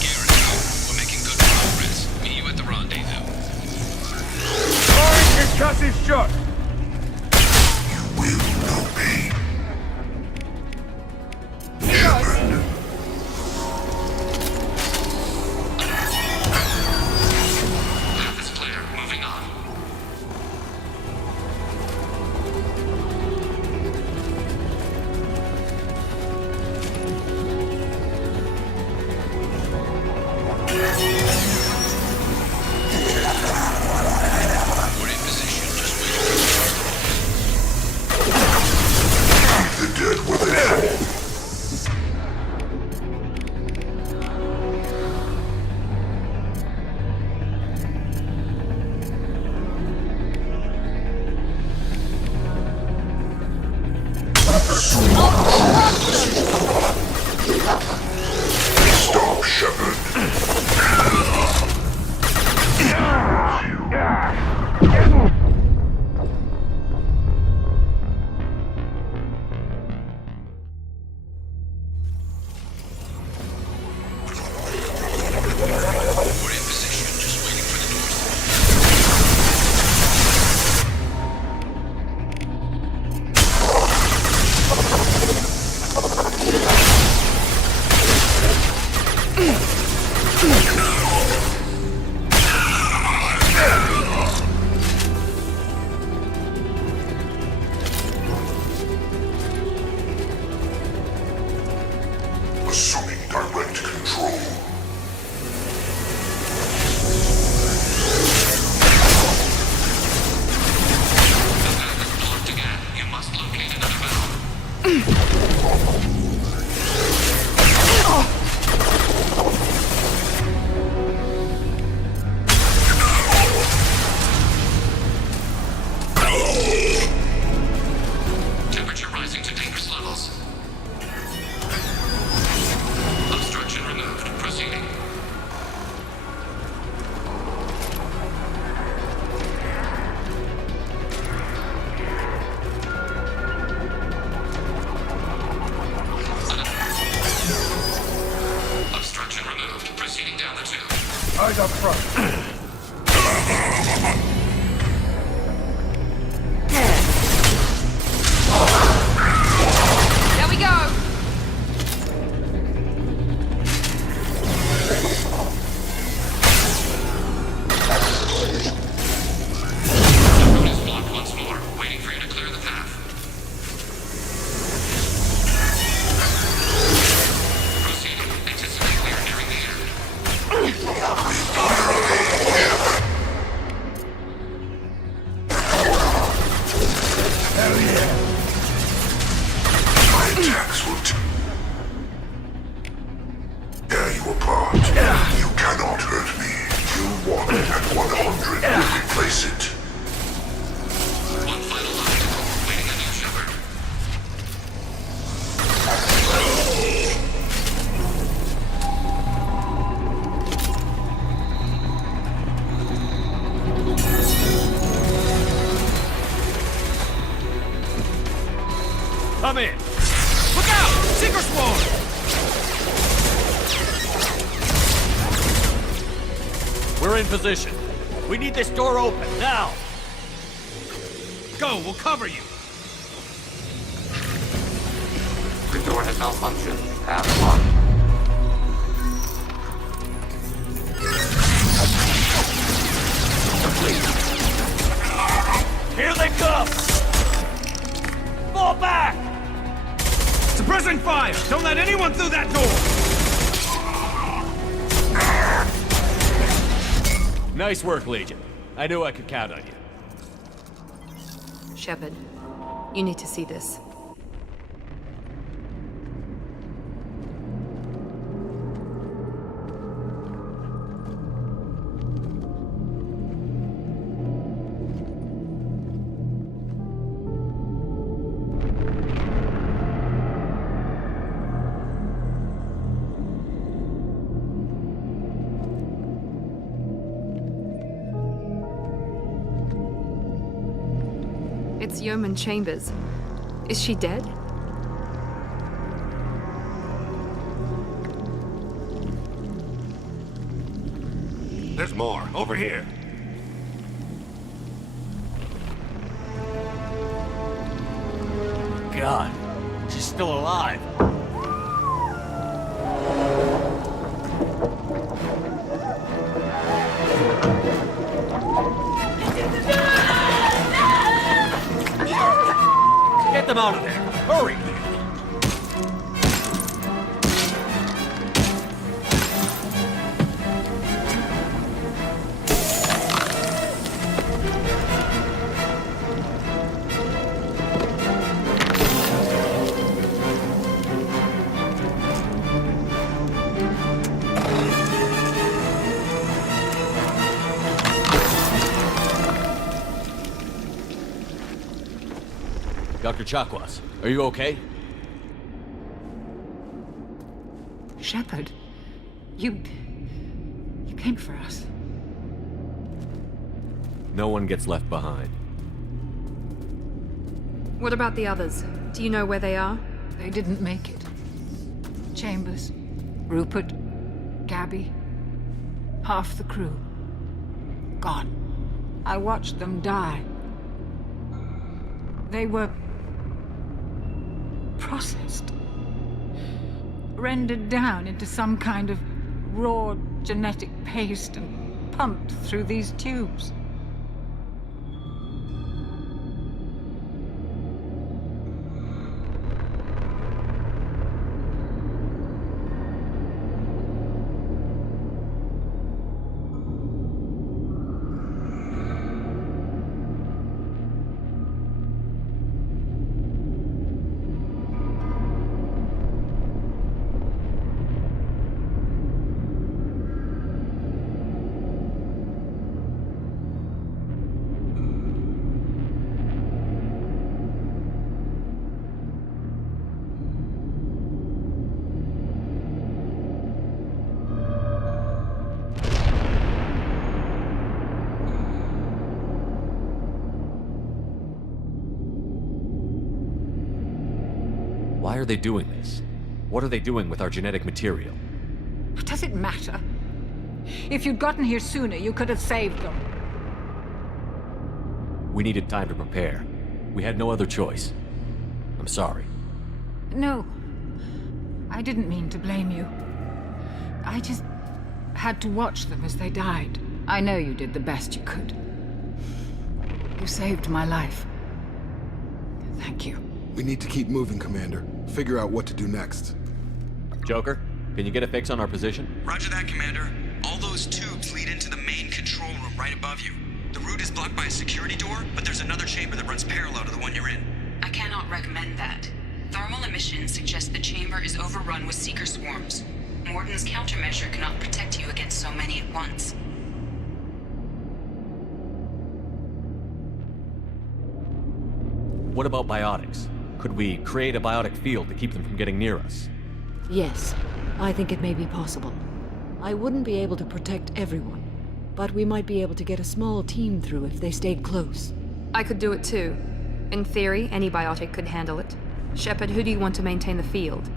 Garrus, we're making good progress. Meet you at the rendezvous. Firing concussive shot! You will know pain. Path is clear. Moving on. We're in position, just waiting for The dead where they fall. Stop, Shepard. We're in position, just waiting for the doors. Assuming direct control. The path is blocked again. You must locate another valve. Temperature rising to dangerous levels. Obstruction removed. Proceeding. Obstruction removed. Proceeding down the tube. Eyes up front. There we go! The road is blocked once more. Waiting for you to clear the path. attacks will tear you apart. You cannot hurt me. You want it at 100. We'll replace it. One final line. Waiting on you, Shepard. Come in. Look out! Seeker Swarm! We're in position. We need this door open, now! Go, we'll cover you! The door has malfunctioned. Path locked. Complete. Here they come! Fall back! Suppressing fire! Don't let anyone through that door! Nice work, Legion. I knew I could count on you. Shepard, you need to see this. It's Yeoman Chambers. Is she dead? There's more. Over here. God, she's still alive. Get them out of there! Hurry! Dr. Chakwas, are you okay? Shepard, you came for us. No one gets left behind. What about the others? Do you know where they are? They didn't make it. Chambers, Rupert, Gabby, half the crew. Gone. I watched them die. They were processed. Rendered down into some kind of raw genetic paste and pumped through these tubes. Why are they doing this? What are they doing with our genetic material? Does it matter? If you'd gotten here sooner, you could have saved them. We needed time to prepare. We had no other choice. I'm sorry. No. I didn't mean to blame you. I just had to watch them as they died. I know you did the best you could. You saved my life. Thank you. We need to keep moving, Commander. Figure out what to do next. Joker, can you get a fix on our position? Roger that, Commander. All those tubes lead into the main control room right above you. The route is blocked by a security door, but there's another chamber that runs parallel to the one you're in. I cannot recommend that. Thermal emissions suggest the chamber is overrun with seeker swarms. Morden's countermeasure cannot protect you against so many at once. What about biotics? Could we create a biotic field to keep them from getting near us? Yes, I think it may be possible. I wouldn't be able to protect everyone, but we might be able to get a small team through if they stayed close. I could do it too. In theory, any biotic could handle it. Shepard, who do you want to maintain the field?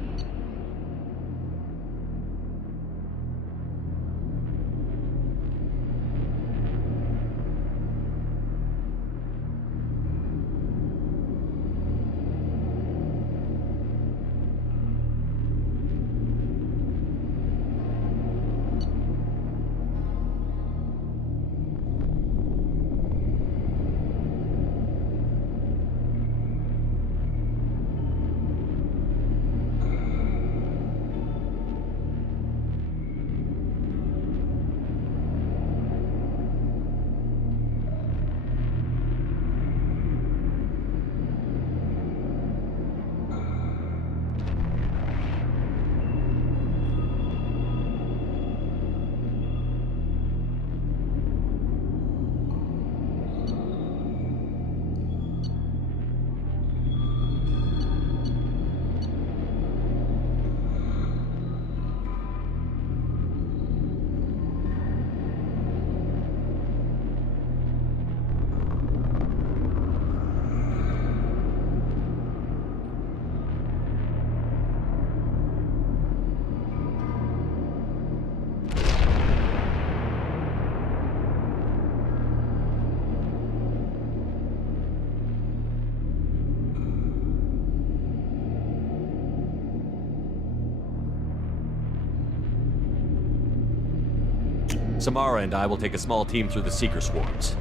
Samara and I will take a small team through the Seeker swarms.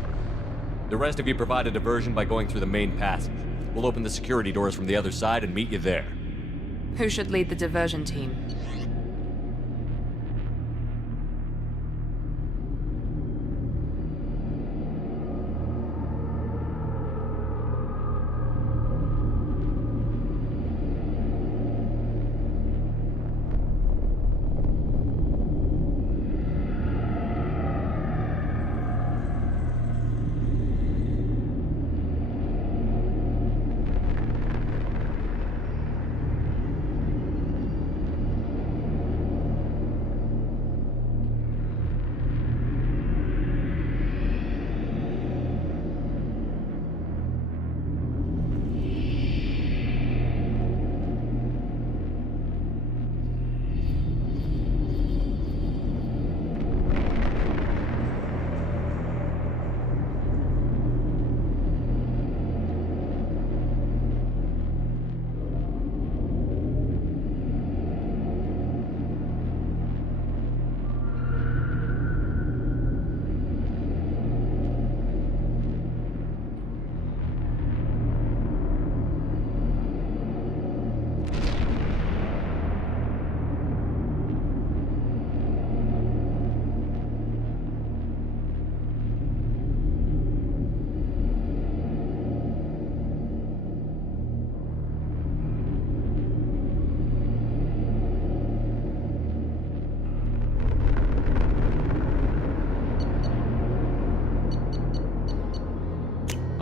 The rest of you provide a diversion by going through the main passage. We'll open the security doors from the other side and meet you there. Who should lead the diversion team?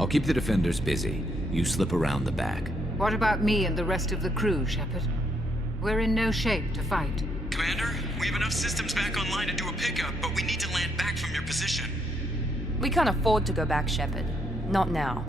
I'll keep the defenders busy. You slip around the back. What about me and the rest of the crew, Shepard? We're in no shape to fight. Commander, we have enough systems back online to do a pickup, but we need to land back from your position. We can't afford to go back, Shepard. Not now.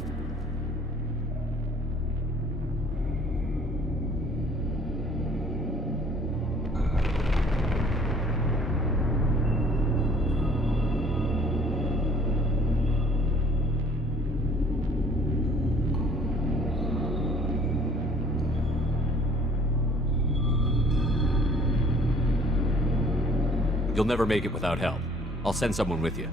You'll never make it without help. I'll send someone with you.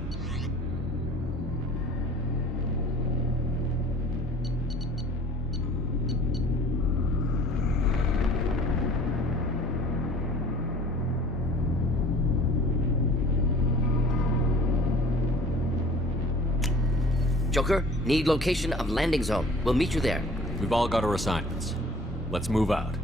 Joker, need location of landing zone. We'll meet you there. We've all got our assignments. let's move out.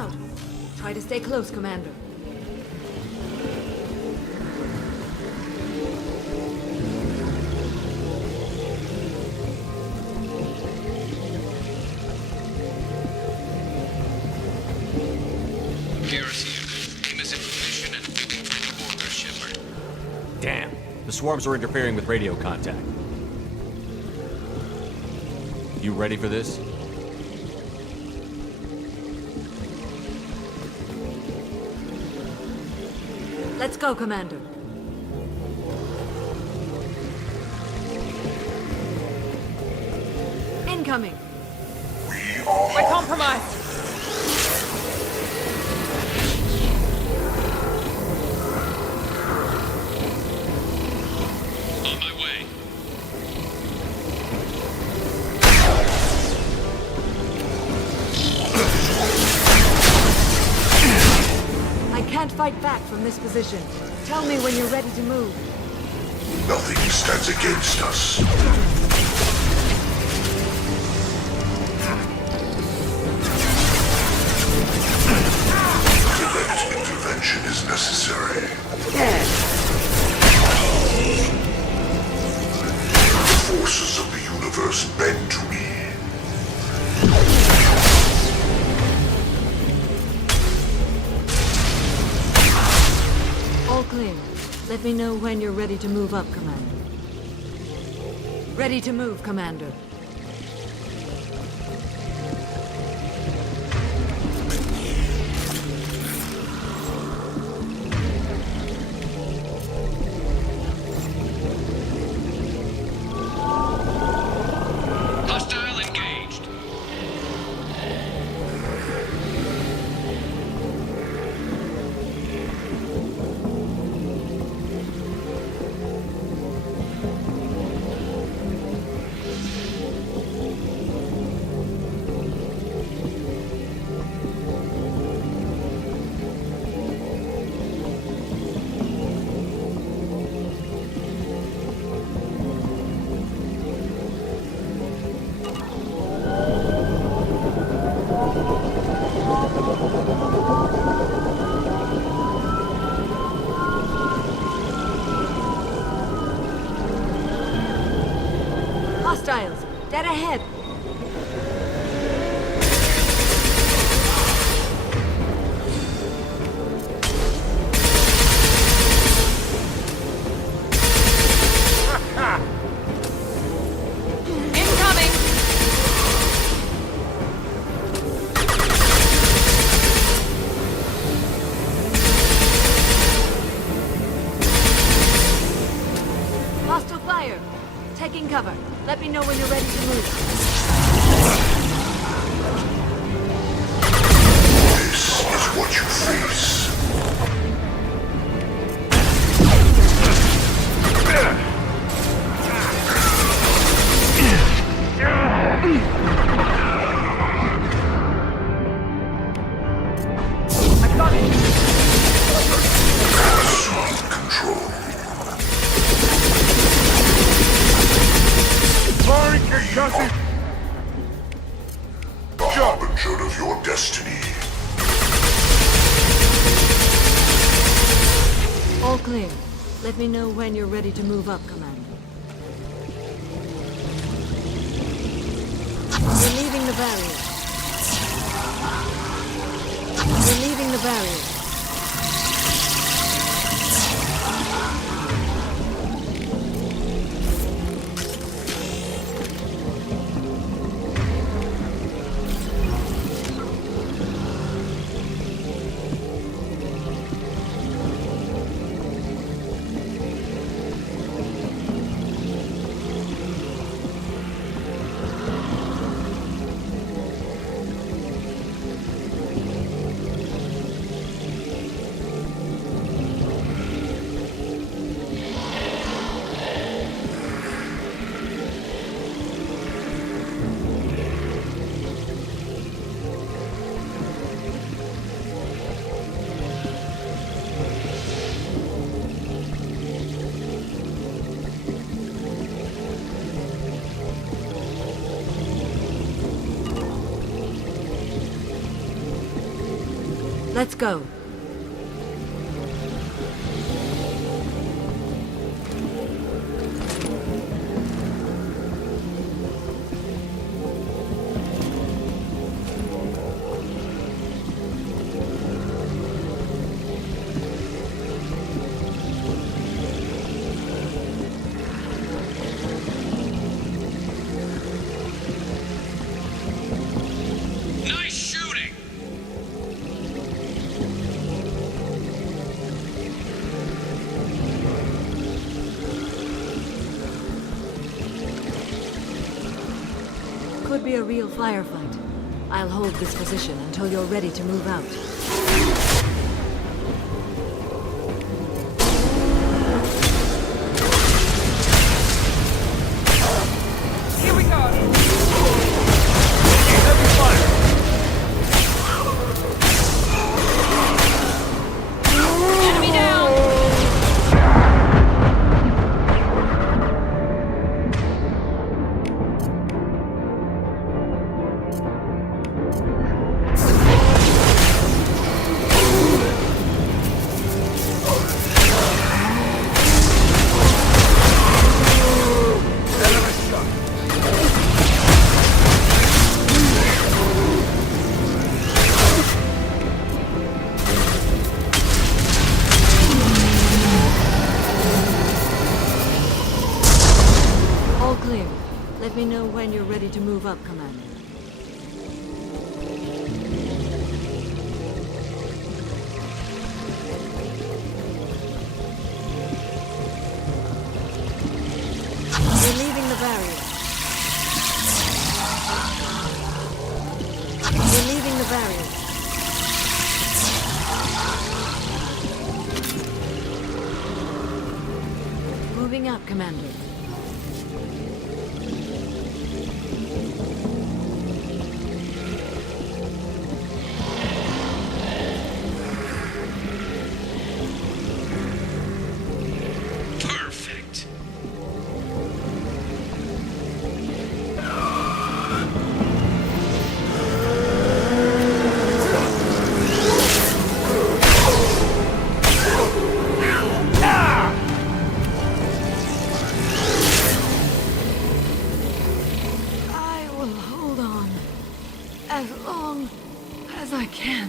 out. Try to stay close, Commander. Garrus here. Name is information and waiting for any orders, Shepard. Damn. The swarms are interfering with radio contact. You ready for this? Let's go, Commander. Incoming. We're compromised. On my way. I can't fight back from this position. Tell me when you're ready to move. Nothing stands against us. Direct intervention is necessary. The forces of the universe bend to me. All clear. Let me know when you're ready to move up, Commander. Ready to move, Commander. Hostile engaged. Hostiles, dead ahead. Incoming! Hostile fire. Taking cover. Let me know when you're ready to move. This is what you face. I've got it! Absolute control. The harbinger of your destiny. All clear. Let me know when you're ready to move up, Commander. You're leaving the barrier. You're leaving the barrier. Let's go. Nice shooting! Could be a real firefight. I'll hold this position until you're ready to move out. Here we go! Taking heavy fire! Enemy down! All clear. Let me know when you're ready to move up, Commander. We're leaving the barrier. We're leaving the barrier. Moving up, Commander. Perfect. I will hold on as long as I can.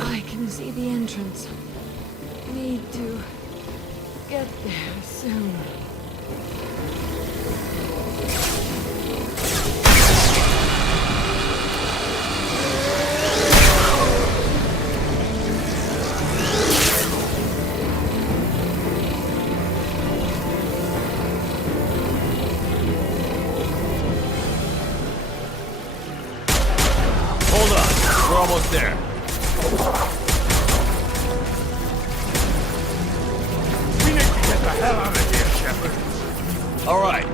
I can see the entrance. Need to get there soon. Hold on. We're almost there. We need to get the hell out of here, Shepard. All right.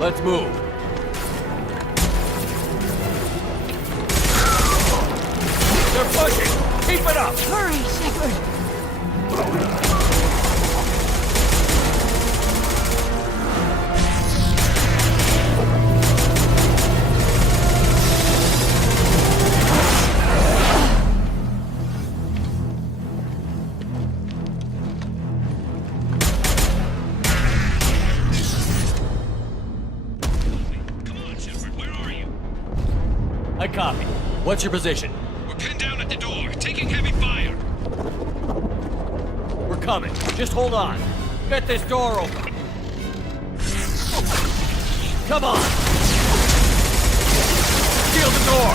Let's move. They're pushing! Keep it up! Hurry, Shepard! I copy. What's your position? We're pinned down at the door, taking heavy fire. We're coming. Just hold on. Get this door open. Come on! Seal the door!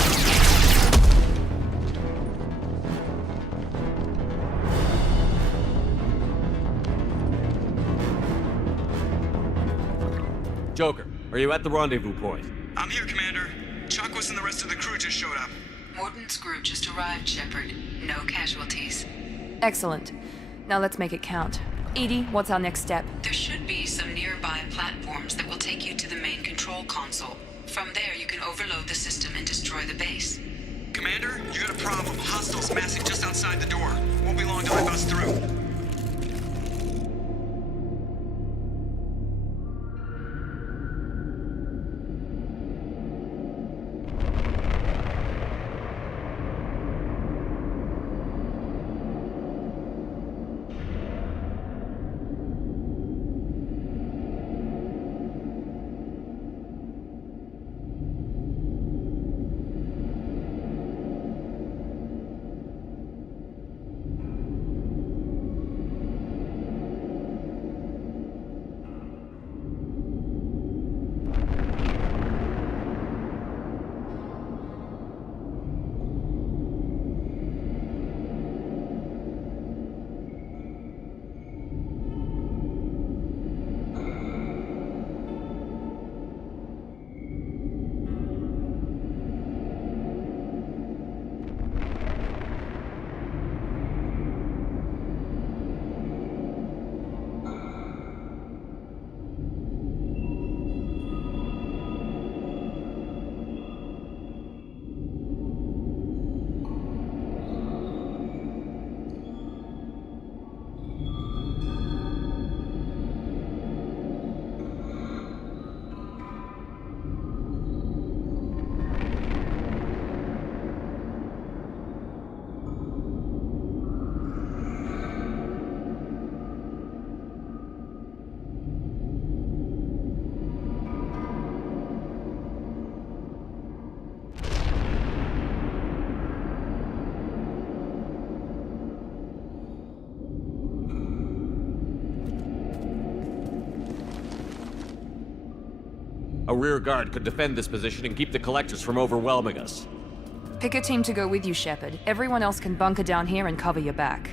Joker, are you at the rendezvous point? I'm here, Commander. Chakwas and the rest of the crew just showed up. Morton's group just arrived, Shepard. No casualties. Excellent. Now let's make it count. Edie, what's our next step? There should be some nearby platforms that will take you to the main control console. From there, you can overload the system and destroy the base. Commander, you got a problem. Hostiles massing just outside the door. Won't be long till I bust through. A rear guard could defend this position and keep the Collectors from overwhelming us. Pick a team to go with you, Shepard. Everyone else can bunker down here and cover your back.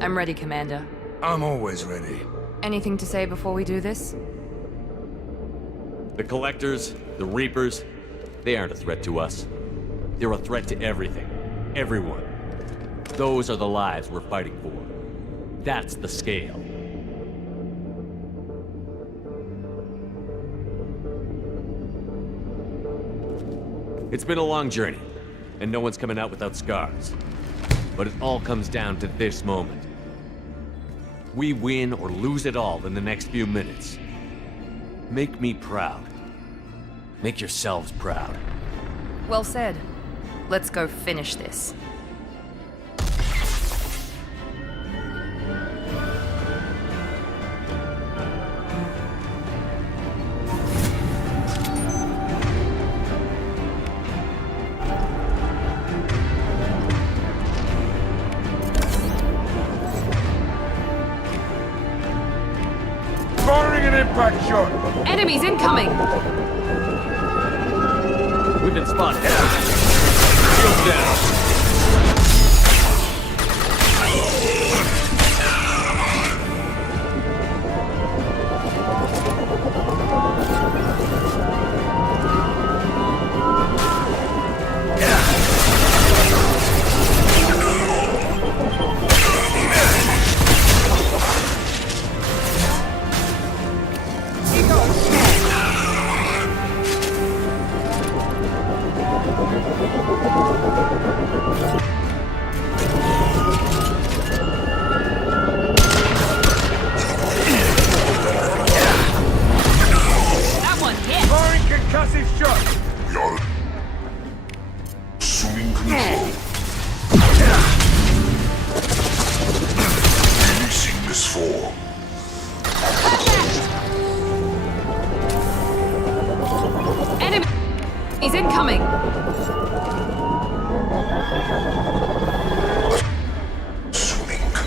I'm ready, Commander. I'm always ready. Anything to say before we do this? The Collectors, the Reapers, they aren't a threat to us. They're a threat to everything. Everyone. Those are the lives we're fighting for. That's the scale. It's been a long journey, and no one's coming out without scars. But it all comes down to this moment. We win or lose it all in the next few minutes. Make me proud. Make yourselves proud. Well said. Let's go finish this. Firing an impact shot! Enemies incoming! We've been spotted. Shields down. He's incoming!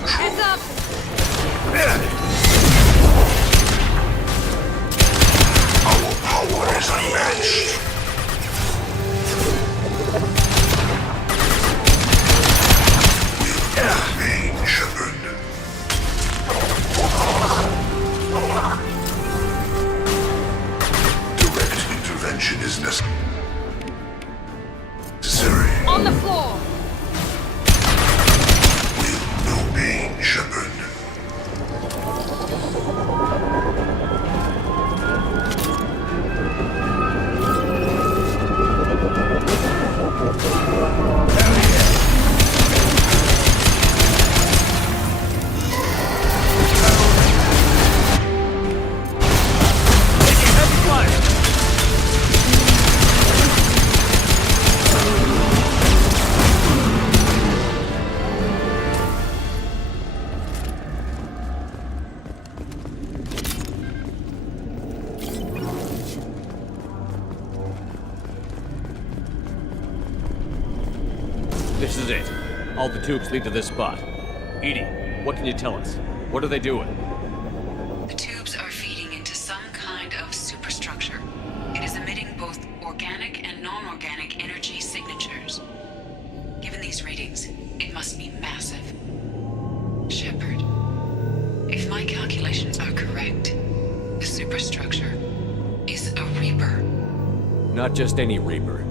Heads up! Our power is unmatched. We'll remain, Shepard. Direct intervention is necessary. On the floor! With no pain, Shepard. This is it. All the tubes lead to this spot. Edie, what can you tell us? What are they doing? The tubes are feeding into some kind of superstructure. It is emitting both organic and non-organic energy signatures. Given these readings, it must be massive. Shepard, if my calculations are correct, the superstructure is a Reaper. Not just any Reaper.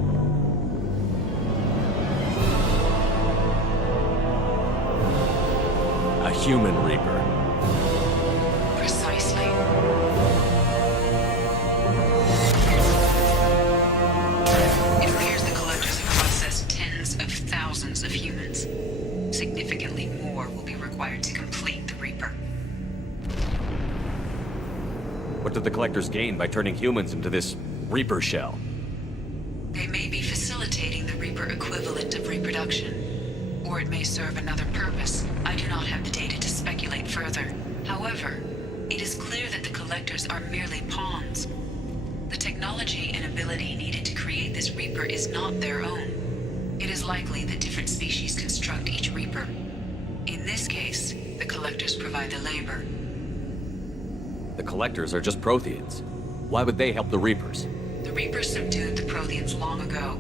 A human Reaper. Precisely. It appears the Collectors have processed tens of thousands of humans. Significantly more will be required to complete the Reaper. What did the Collectors gain by turning humans into this Reaper shell? They may be facilitating the Reaper equivalent of reproduction, or it may serve another purpose. I do not have the data to speculate further. However, it is clear that the Collectors are merely pawns. The technology and ability needed to create this Reaper is not their own. It is likely that different species construct each Reaper. In this case, the Collectors provide the labor. The Collectors are just Protheans. Why would they help the Reapers? The Reapers subdued the Protheans long ago.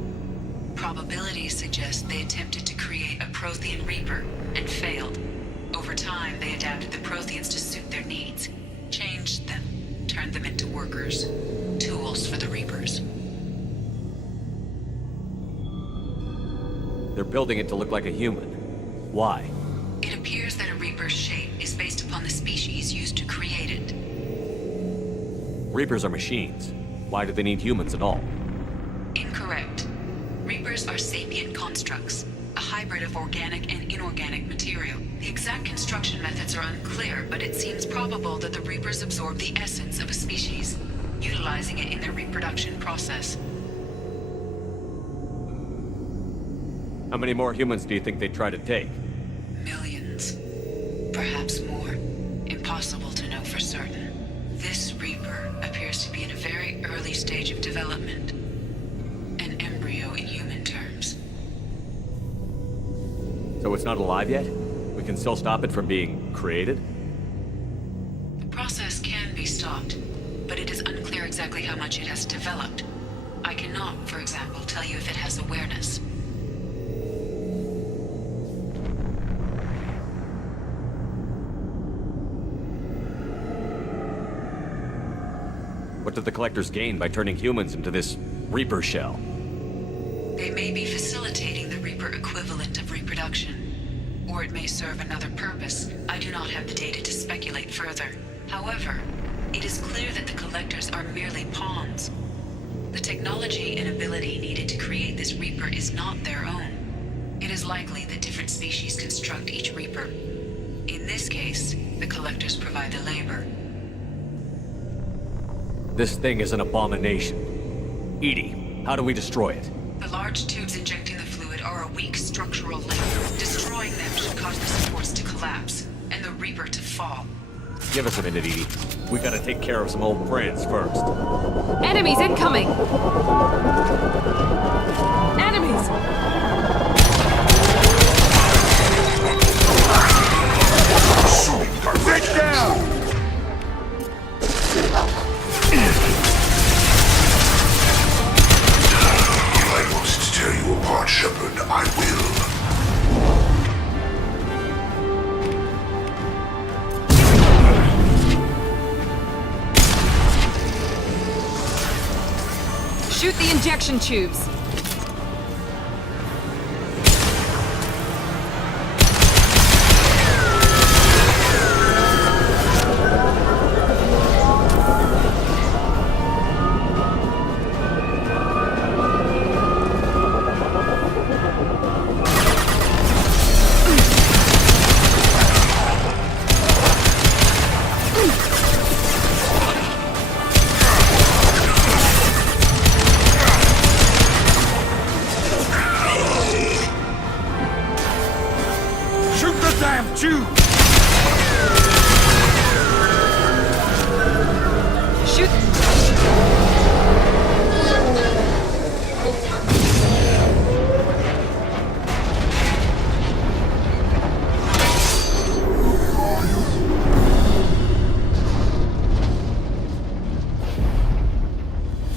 Probabilities suggest they attempted to create a Prothean Reaper and failed. Over time, they adapted the Protheans to suit their needs, changed them, turned them into workers, tools for the Reapers. They're building it to look like a human. Why? It appears that a Reaper's shape is based upon the species used to create it. Reapers are machines. Why do they need humans at all? Incorrect. Reapers are sapient constructs, a hybrid of organic and inorganic material. The exact construction methods are unclear, but it seems probable that the Reapers absorb the essence of a species, utilizing it in their reproduction process. How many more humans do you think they'd try to take? Millions. Perhaps more. Impossible to know for certain. This Reaper appears to be in a very early stage of development. An embryo in human terms. So it's not alive yet? We can still stop it from being created? The process can be stopped, but it is unclear exactly how much it has developed. I cannot, for example, tell you if it has awareness. What did the Collectors gain by turning humans into this Reaper shell? They may be facilitating the Reaper equivalent of reproduction, or it may serve another purpose. I do not have the data to speculate further. However, it is clear that the Collectors are merely pawns. The technology and ability needed to create this Reaper is not their own. It is likely that different species construct each Reaper. In this case, the Collectors provide the labor. This thing is an abomination. EDI, how do we destroy it? The large tubes injecting the fluid are a weak structural link. Destroying them should cause the supports to collapse, and the Reaper to fall. Give us a minute, EDI. We gotta take care of some old friends first. Enemies incoming! Enemies! Sit down! If I must tear you apart, Shepard, I will. Shoot the injection tubes!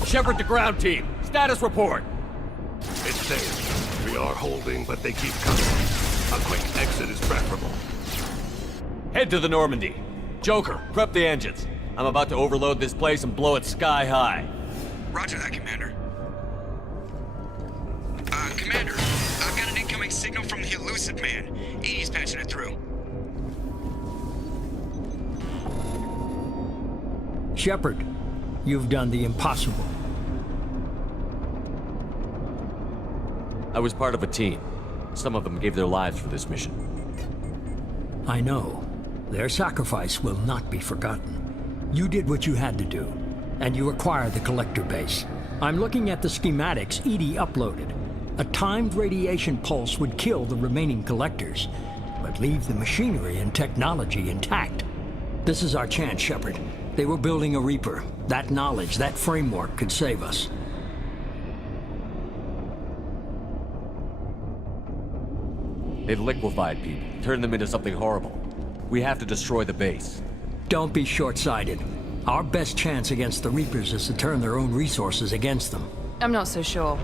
Shepard to ground team. Status report. It's safe. We are holding, but they keep coming. A quick exit is preferable. Head to the Normandy. Joker, prep the engines. I'm about to overload this place and blow it sky high. Roger that, Commander. Commander, I've got an incoming signal from the Elusive Man. EDI's patching it through. Shepard, you've done the impossible. I was part of a team. Some of them gave their lives for this mission. I know. Their sacrifice will not be forgotten. You did what you had to do, and you acquired the Collector base. I'm looking at the schematics EDI uploaded. A timed radiation pulse would kill the remaining Collectors, but leave the machinery and technology intact. This is our chance, Shepard. They were building a Reaper. That knowledge, that framework could save us. They've liquefied people, turned them into something horrible. We have to destroy the base. Don't be short-sighted. Our best chance against the Reapers is to turn their own resources against them. I'm not so sure.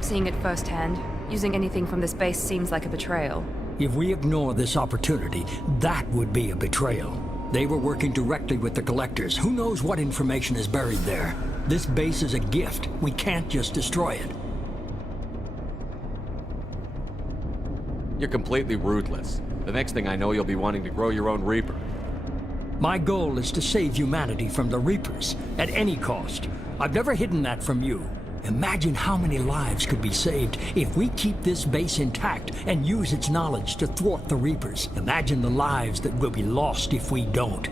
Seeing it firsthand, using anything from this base seems like a betrayal. If we ignore this opportunity, that would be a betrayal. They were working directly with the Collectors. Who knows what information is buried there? This base is a gift. We can't just destroy it. You're completely ruthless. The next thing I know, you'll be wanting to grow your own Reaper. My goal is to save humanity from the Reapers, at any cost. I've never hidden that from you. Imagine how many lives could be saved if we keep this base intact and use its knowledge to thwart the Reapers. Imagine the lives that will be lost if we don't.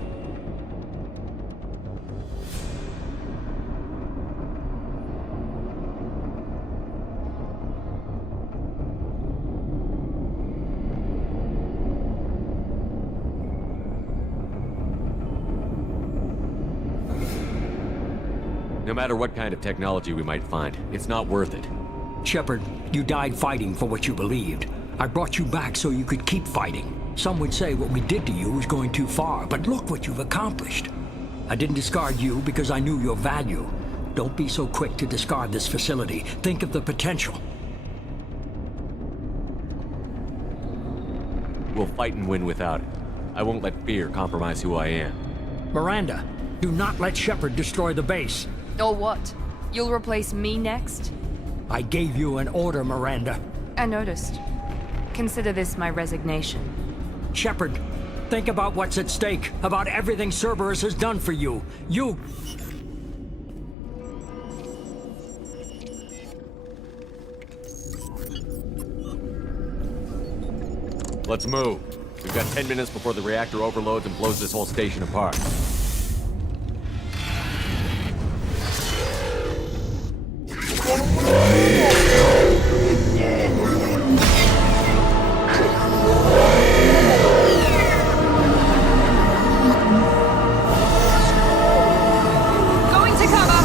No matter what kind of technology we might find, it's not worth it. Shepard, you died fighting for what you believed. I brought you back so you could keep fighting. Some would say what we did to you was going too far, but look what you've accomplished. I didn't discard you because I knew your value. Don't be so quick to discard this facility. Think of the potential. We'll fight and win without it. I won't let fear compromise who I am. Miranda, do not let Shepard destroy the base. Or what? You'll replace me next? I gave you an order, Miranda. I noticed. Consider this my resignation. Shepard, think about what's at stake, about everything Cerberus has done for you. Let's move. We've got 10 minutes before the reactor overloads and blows this whole station apart. Going to cover!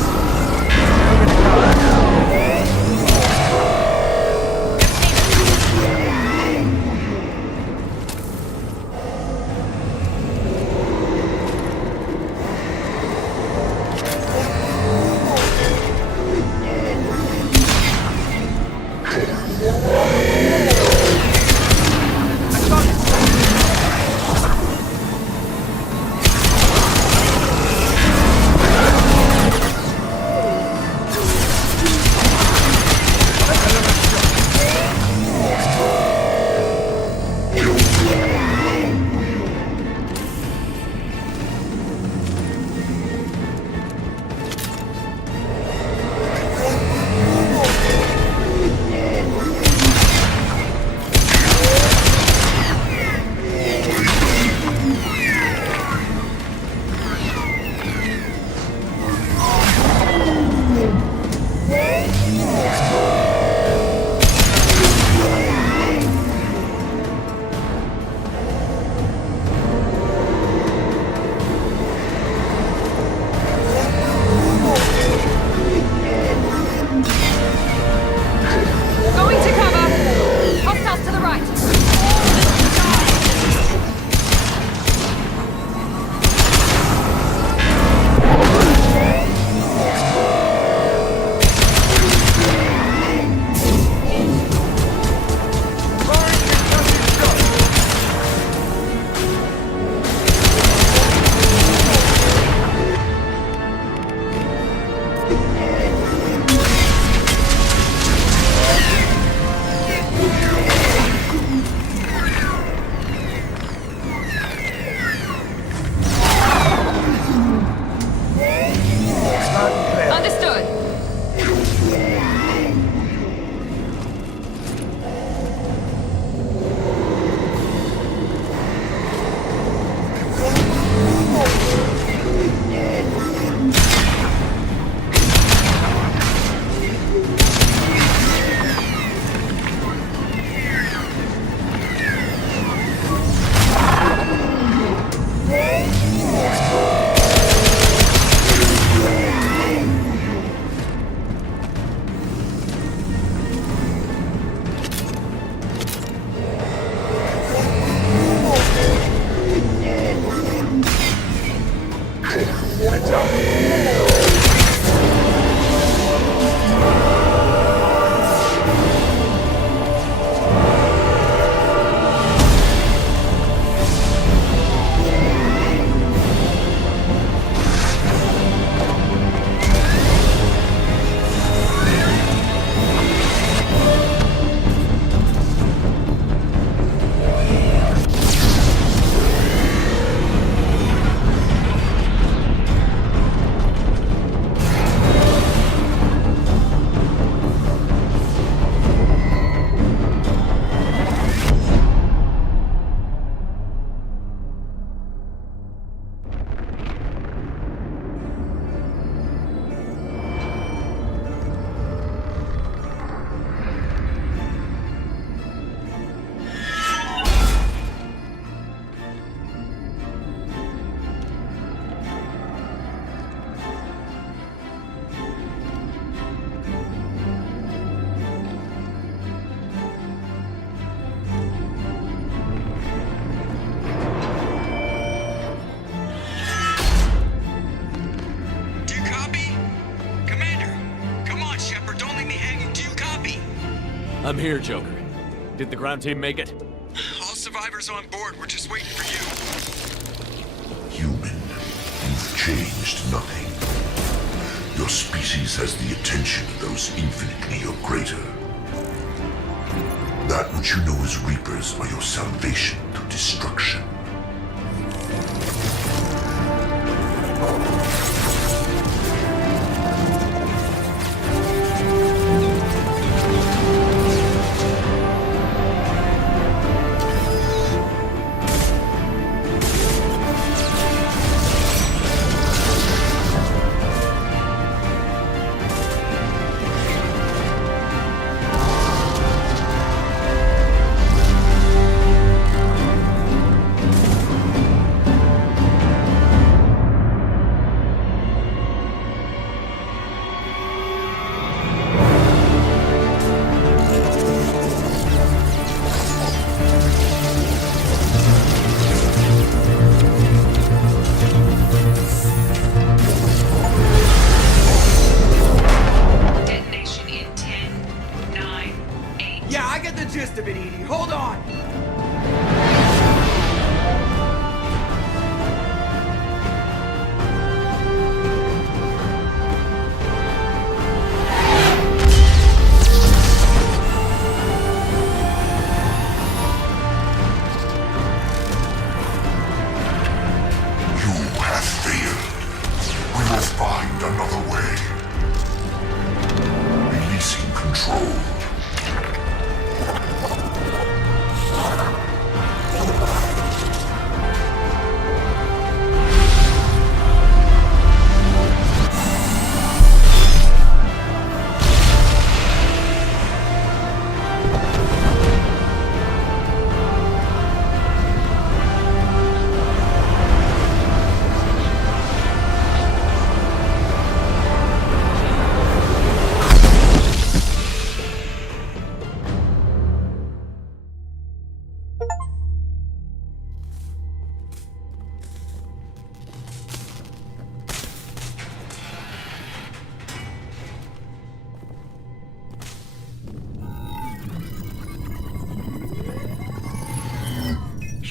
I'm here, Joker. Did the ground team make it? All survivors on board. We're just waiting for you. Human, you've changed nothing. Your species has the attention of those infinitely or greater. That which you know as Reapers are your salvation through destruction.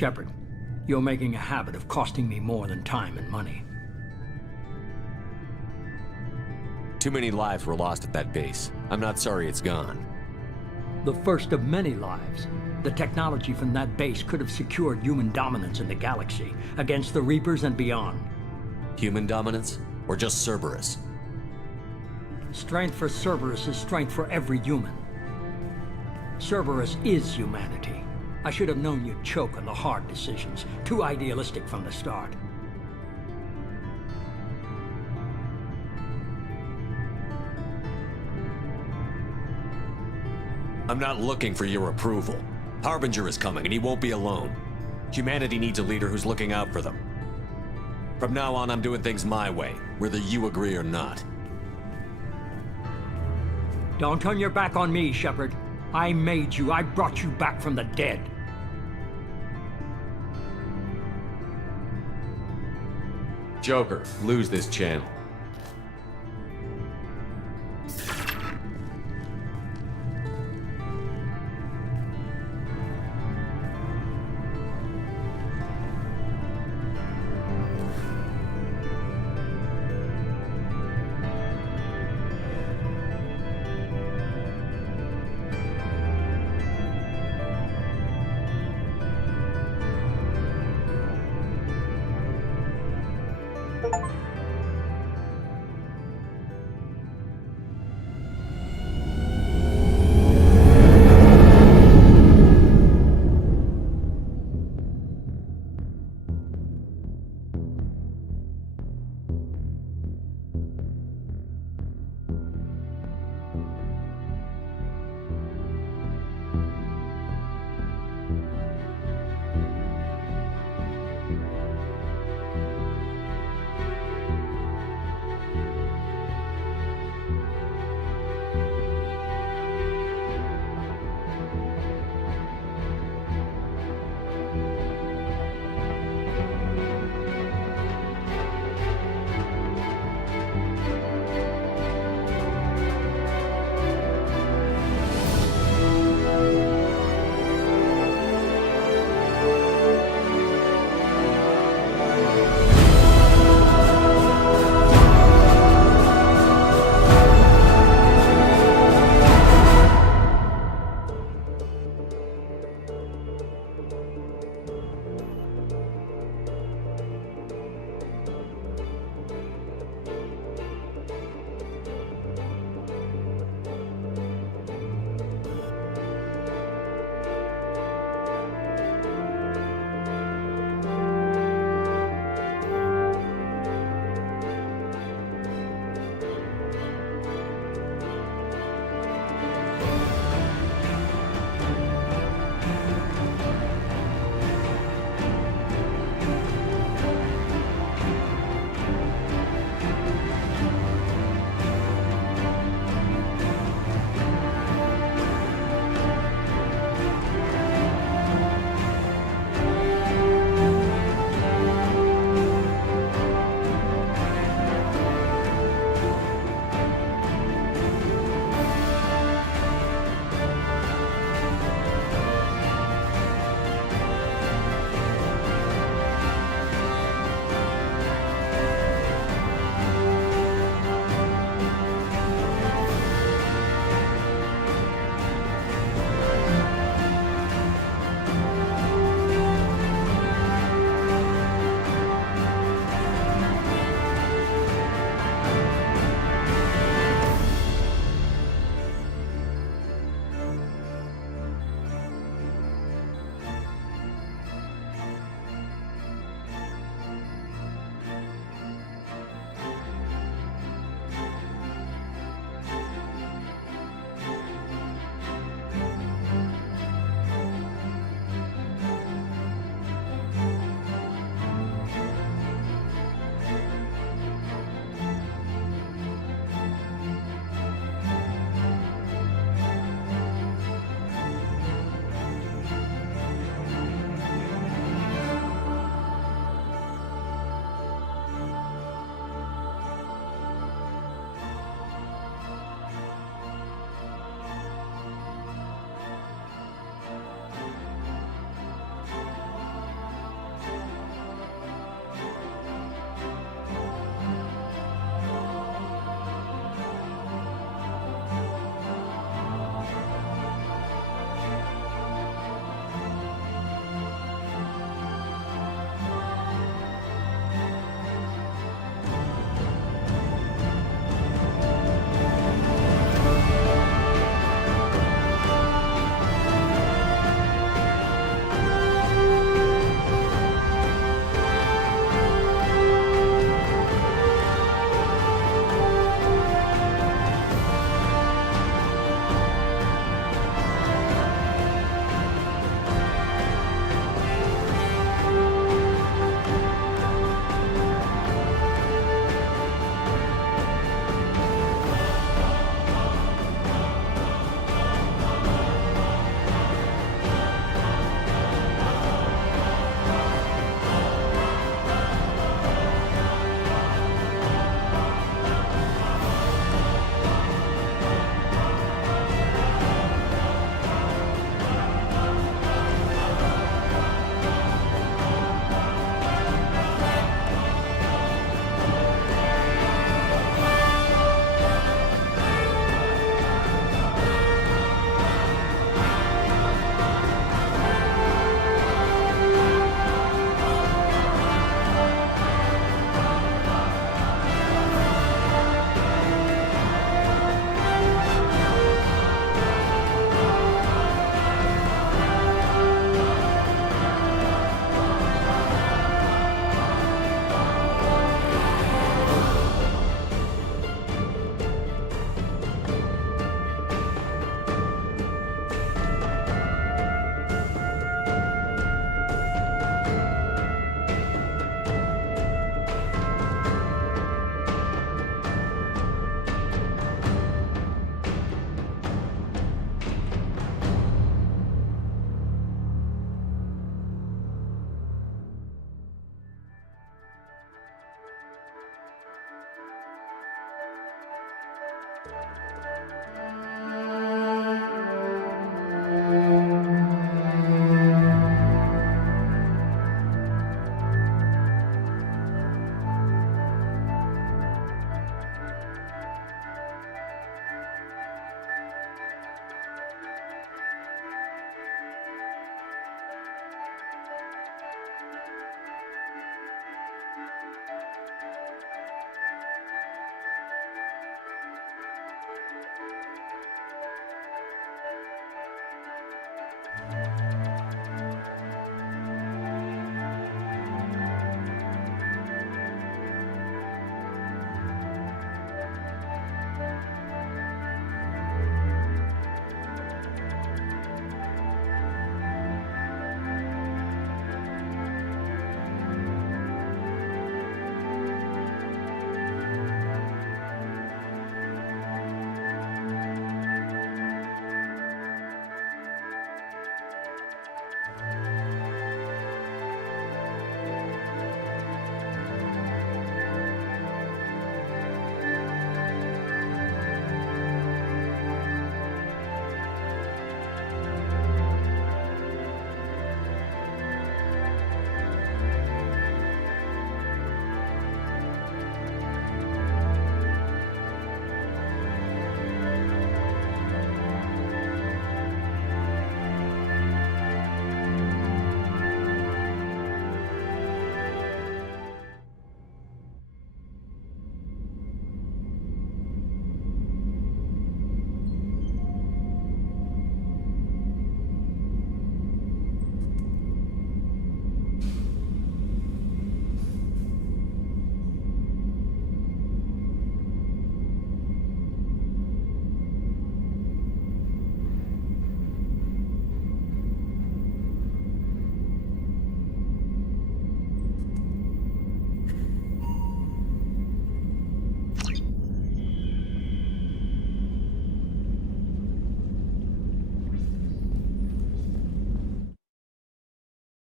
Shepard, you're making a habit of costing me more than time and money. Too many lives were lost at that base. I'm not sorry it's gone. The first of many lives. The technology from that base could have secured human dominance in the galaxy against the Reapers and beyond. Human dominance? Or just Cerberus? Strength for Cerberus is strength for every human. Cerberus is humanity. I should have known you'd choke on the hard decisions. Too idealistic from the start. I'm not looking for your approval. Harbinger is coming, and he won't be alone. Humanity needs a leader who's looking out for them. From now on, I'm doing things my way, whether you agree or not. Don't turn your back on me, Shepard. I made you. I brought you back from the dead. Joker, lose this channel.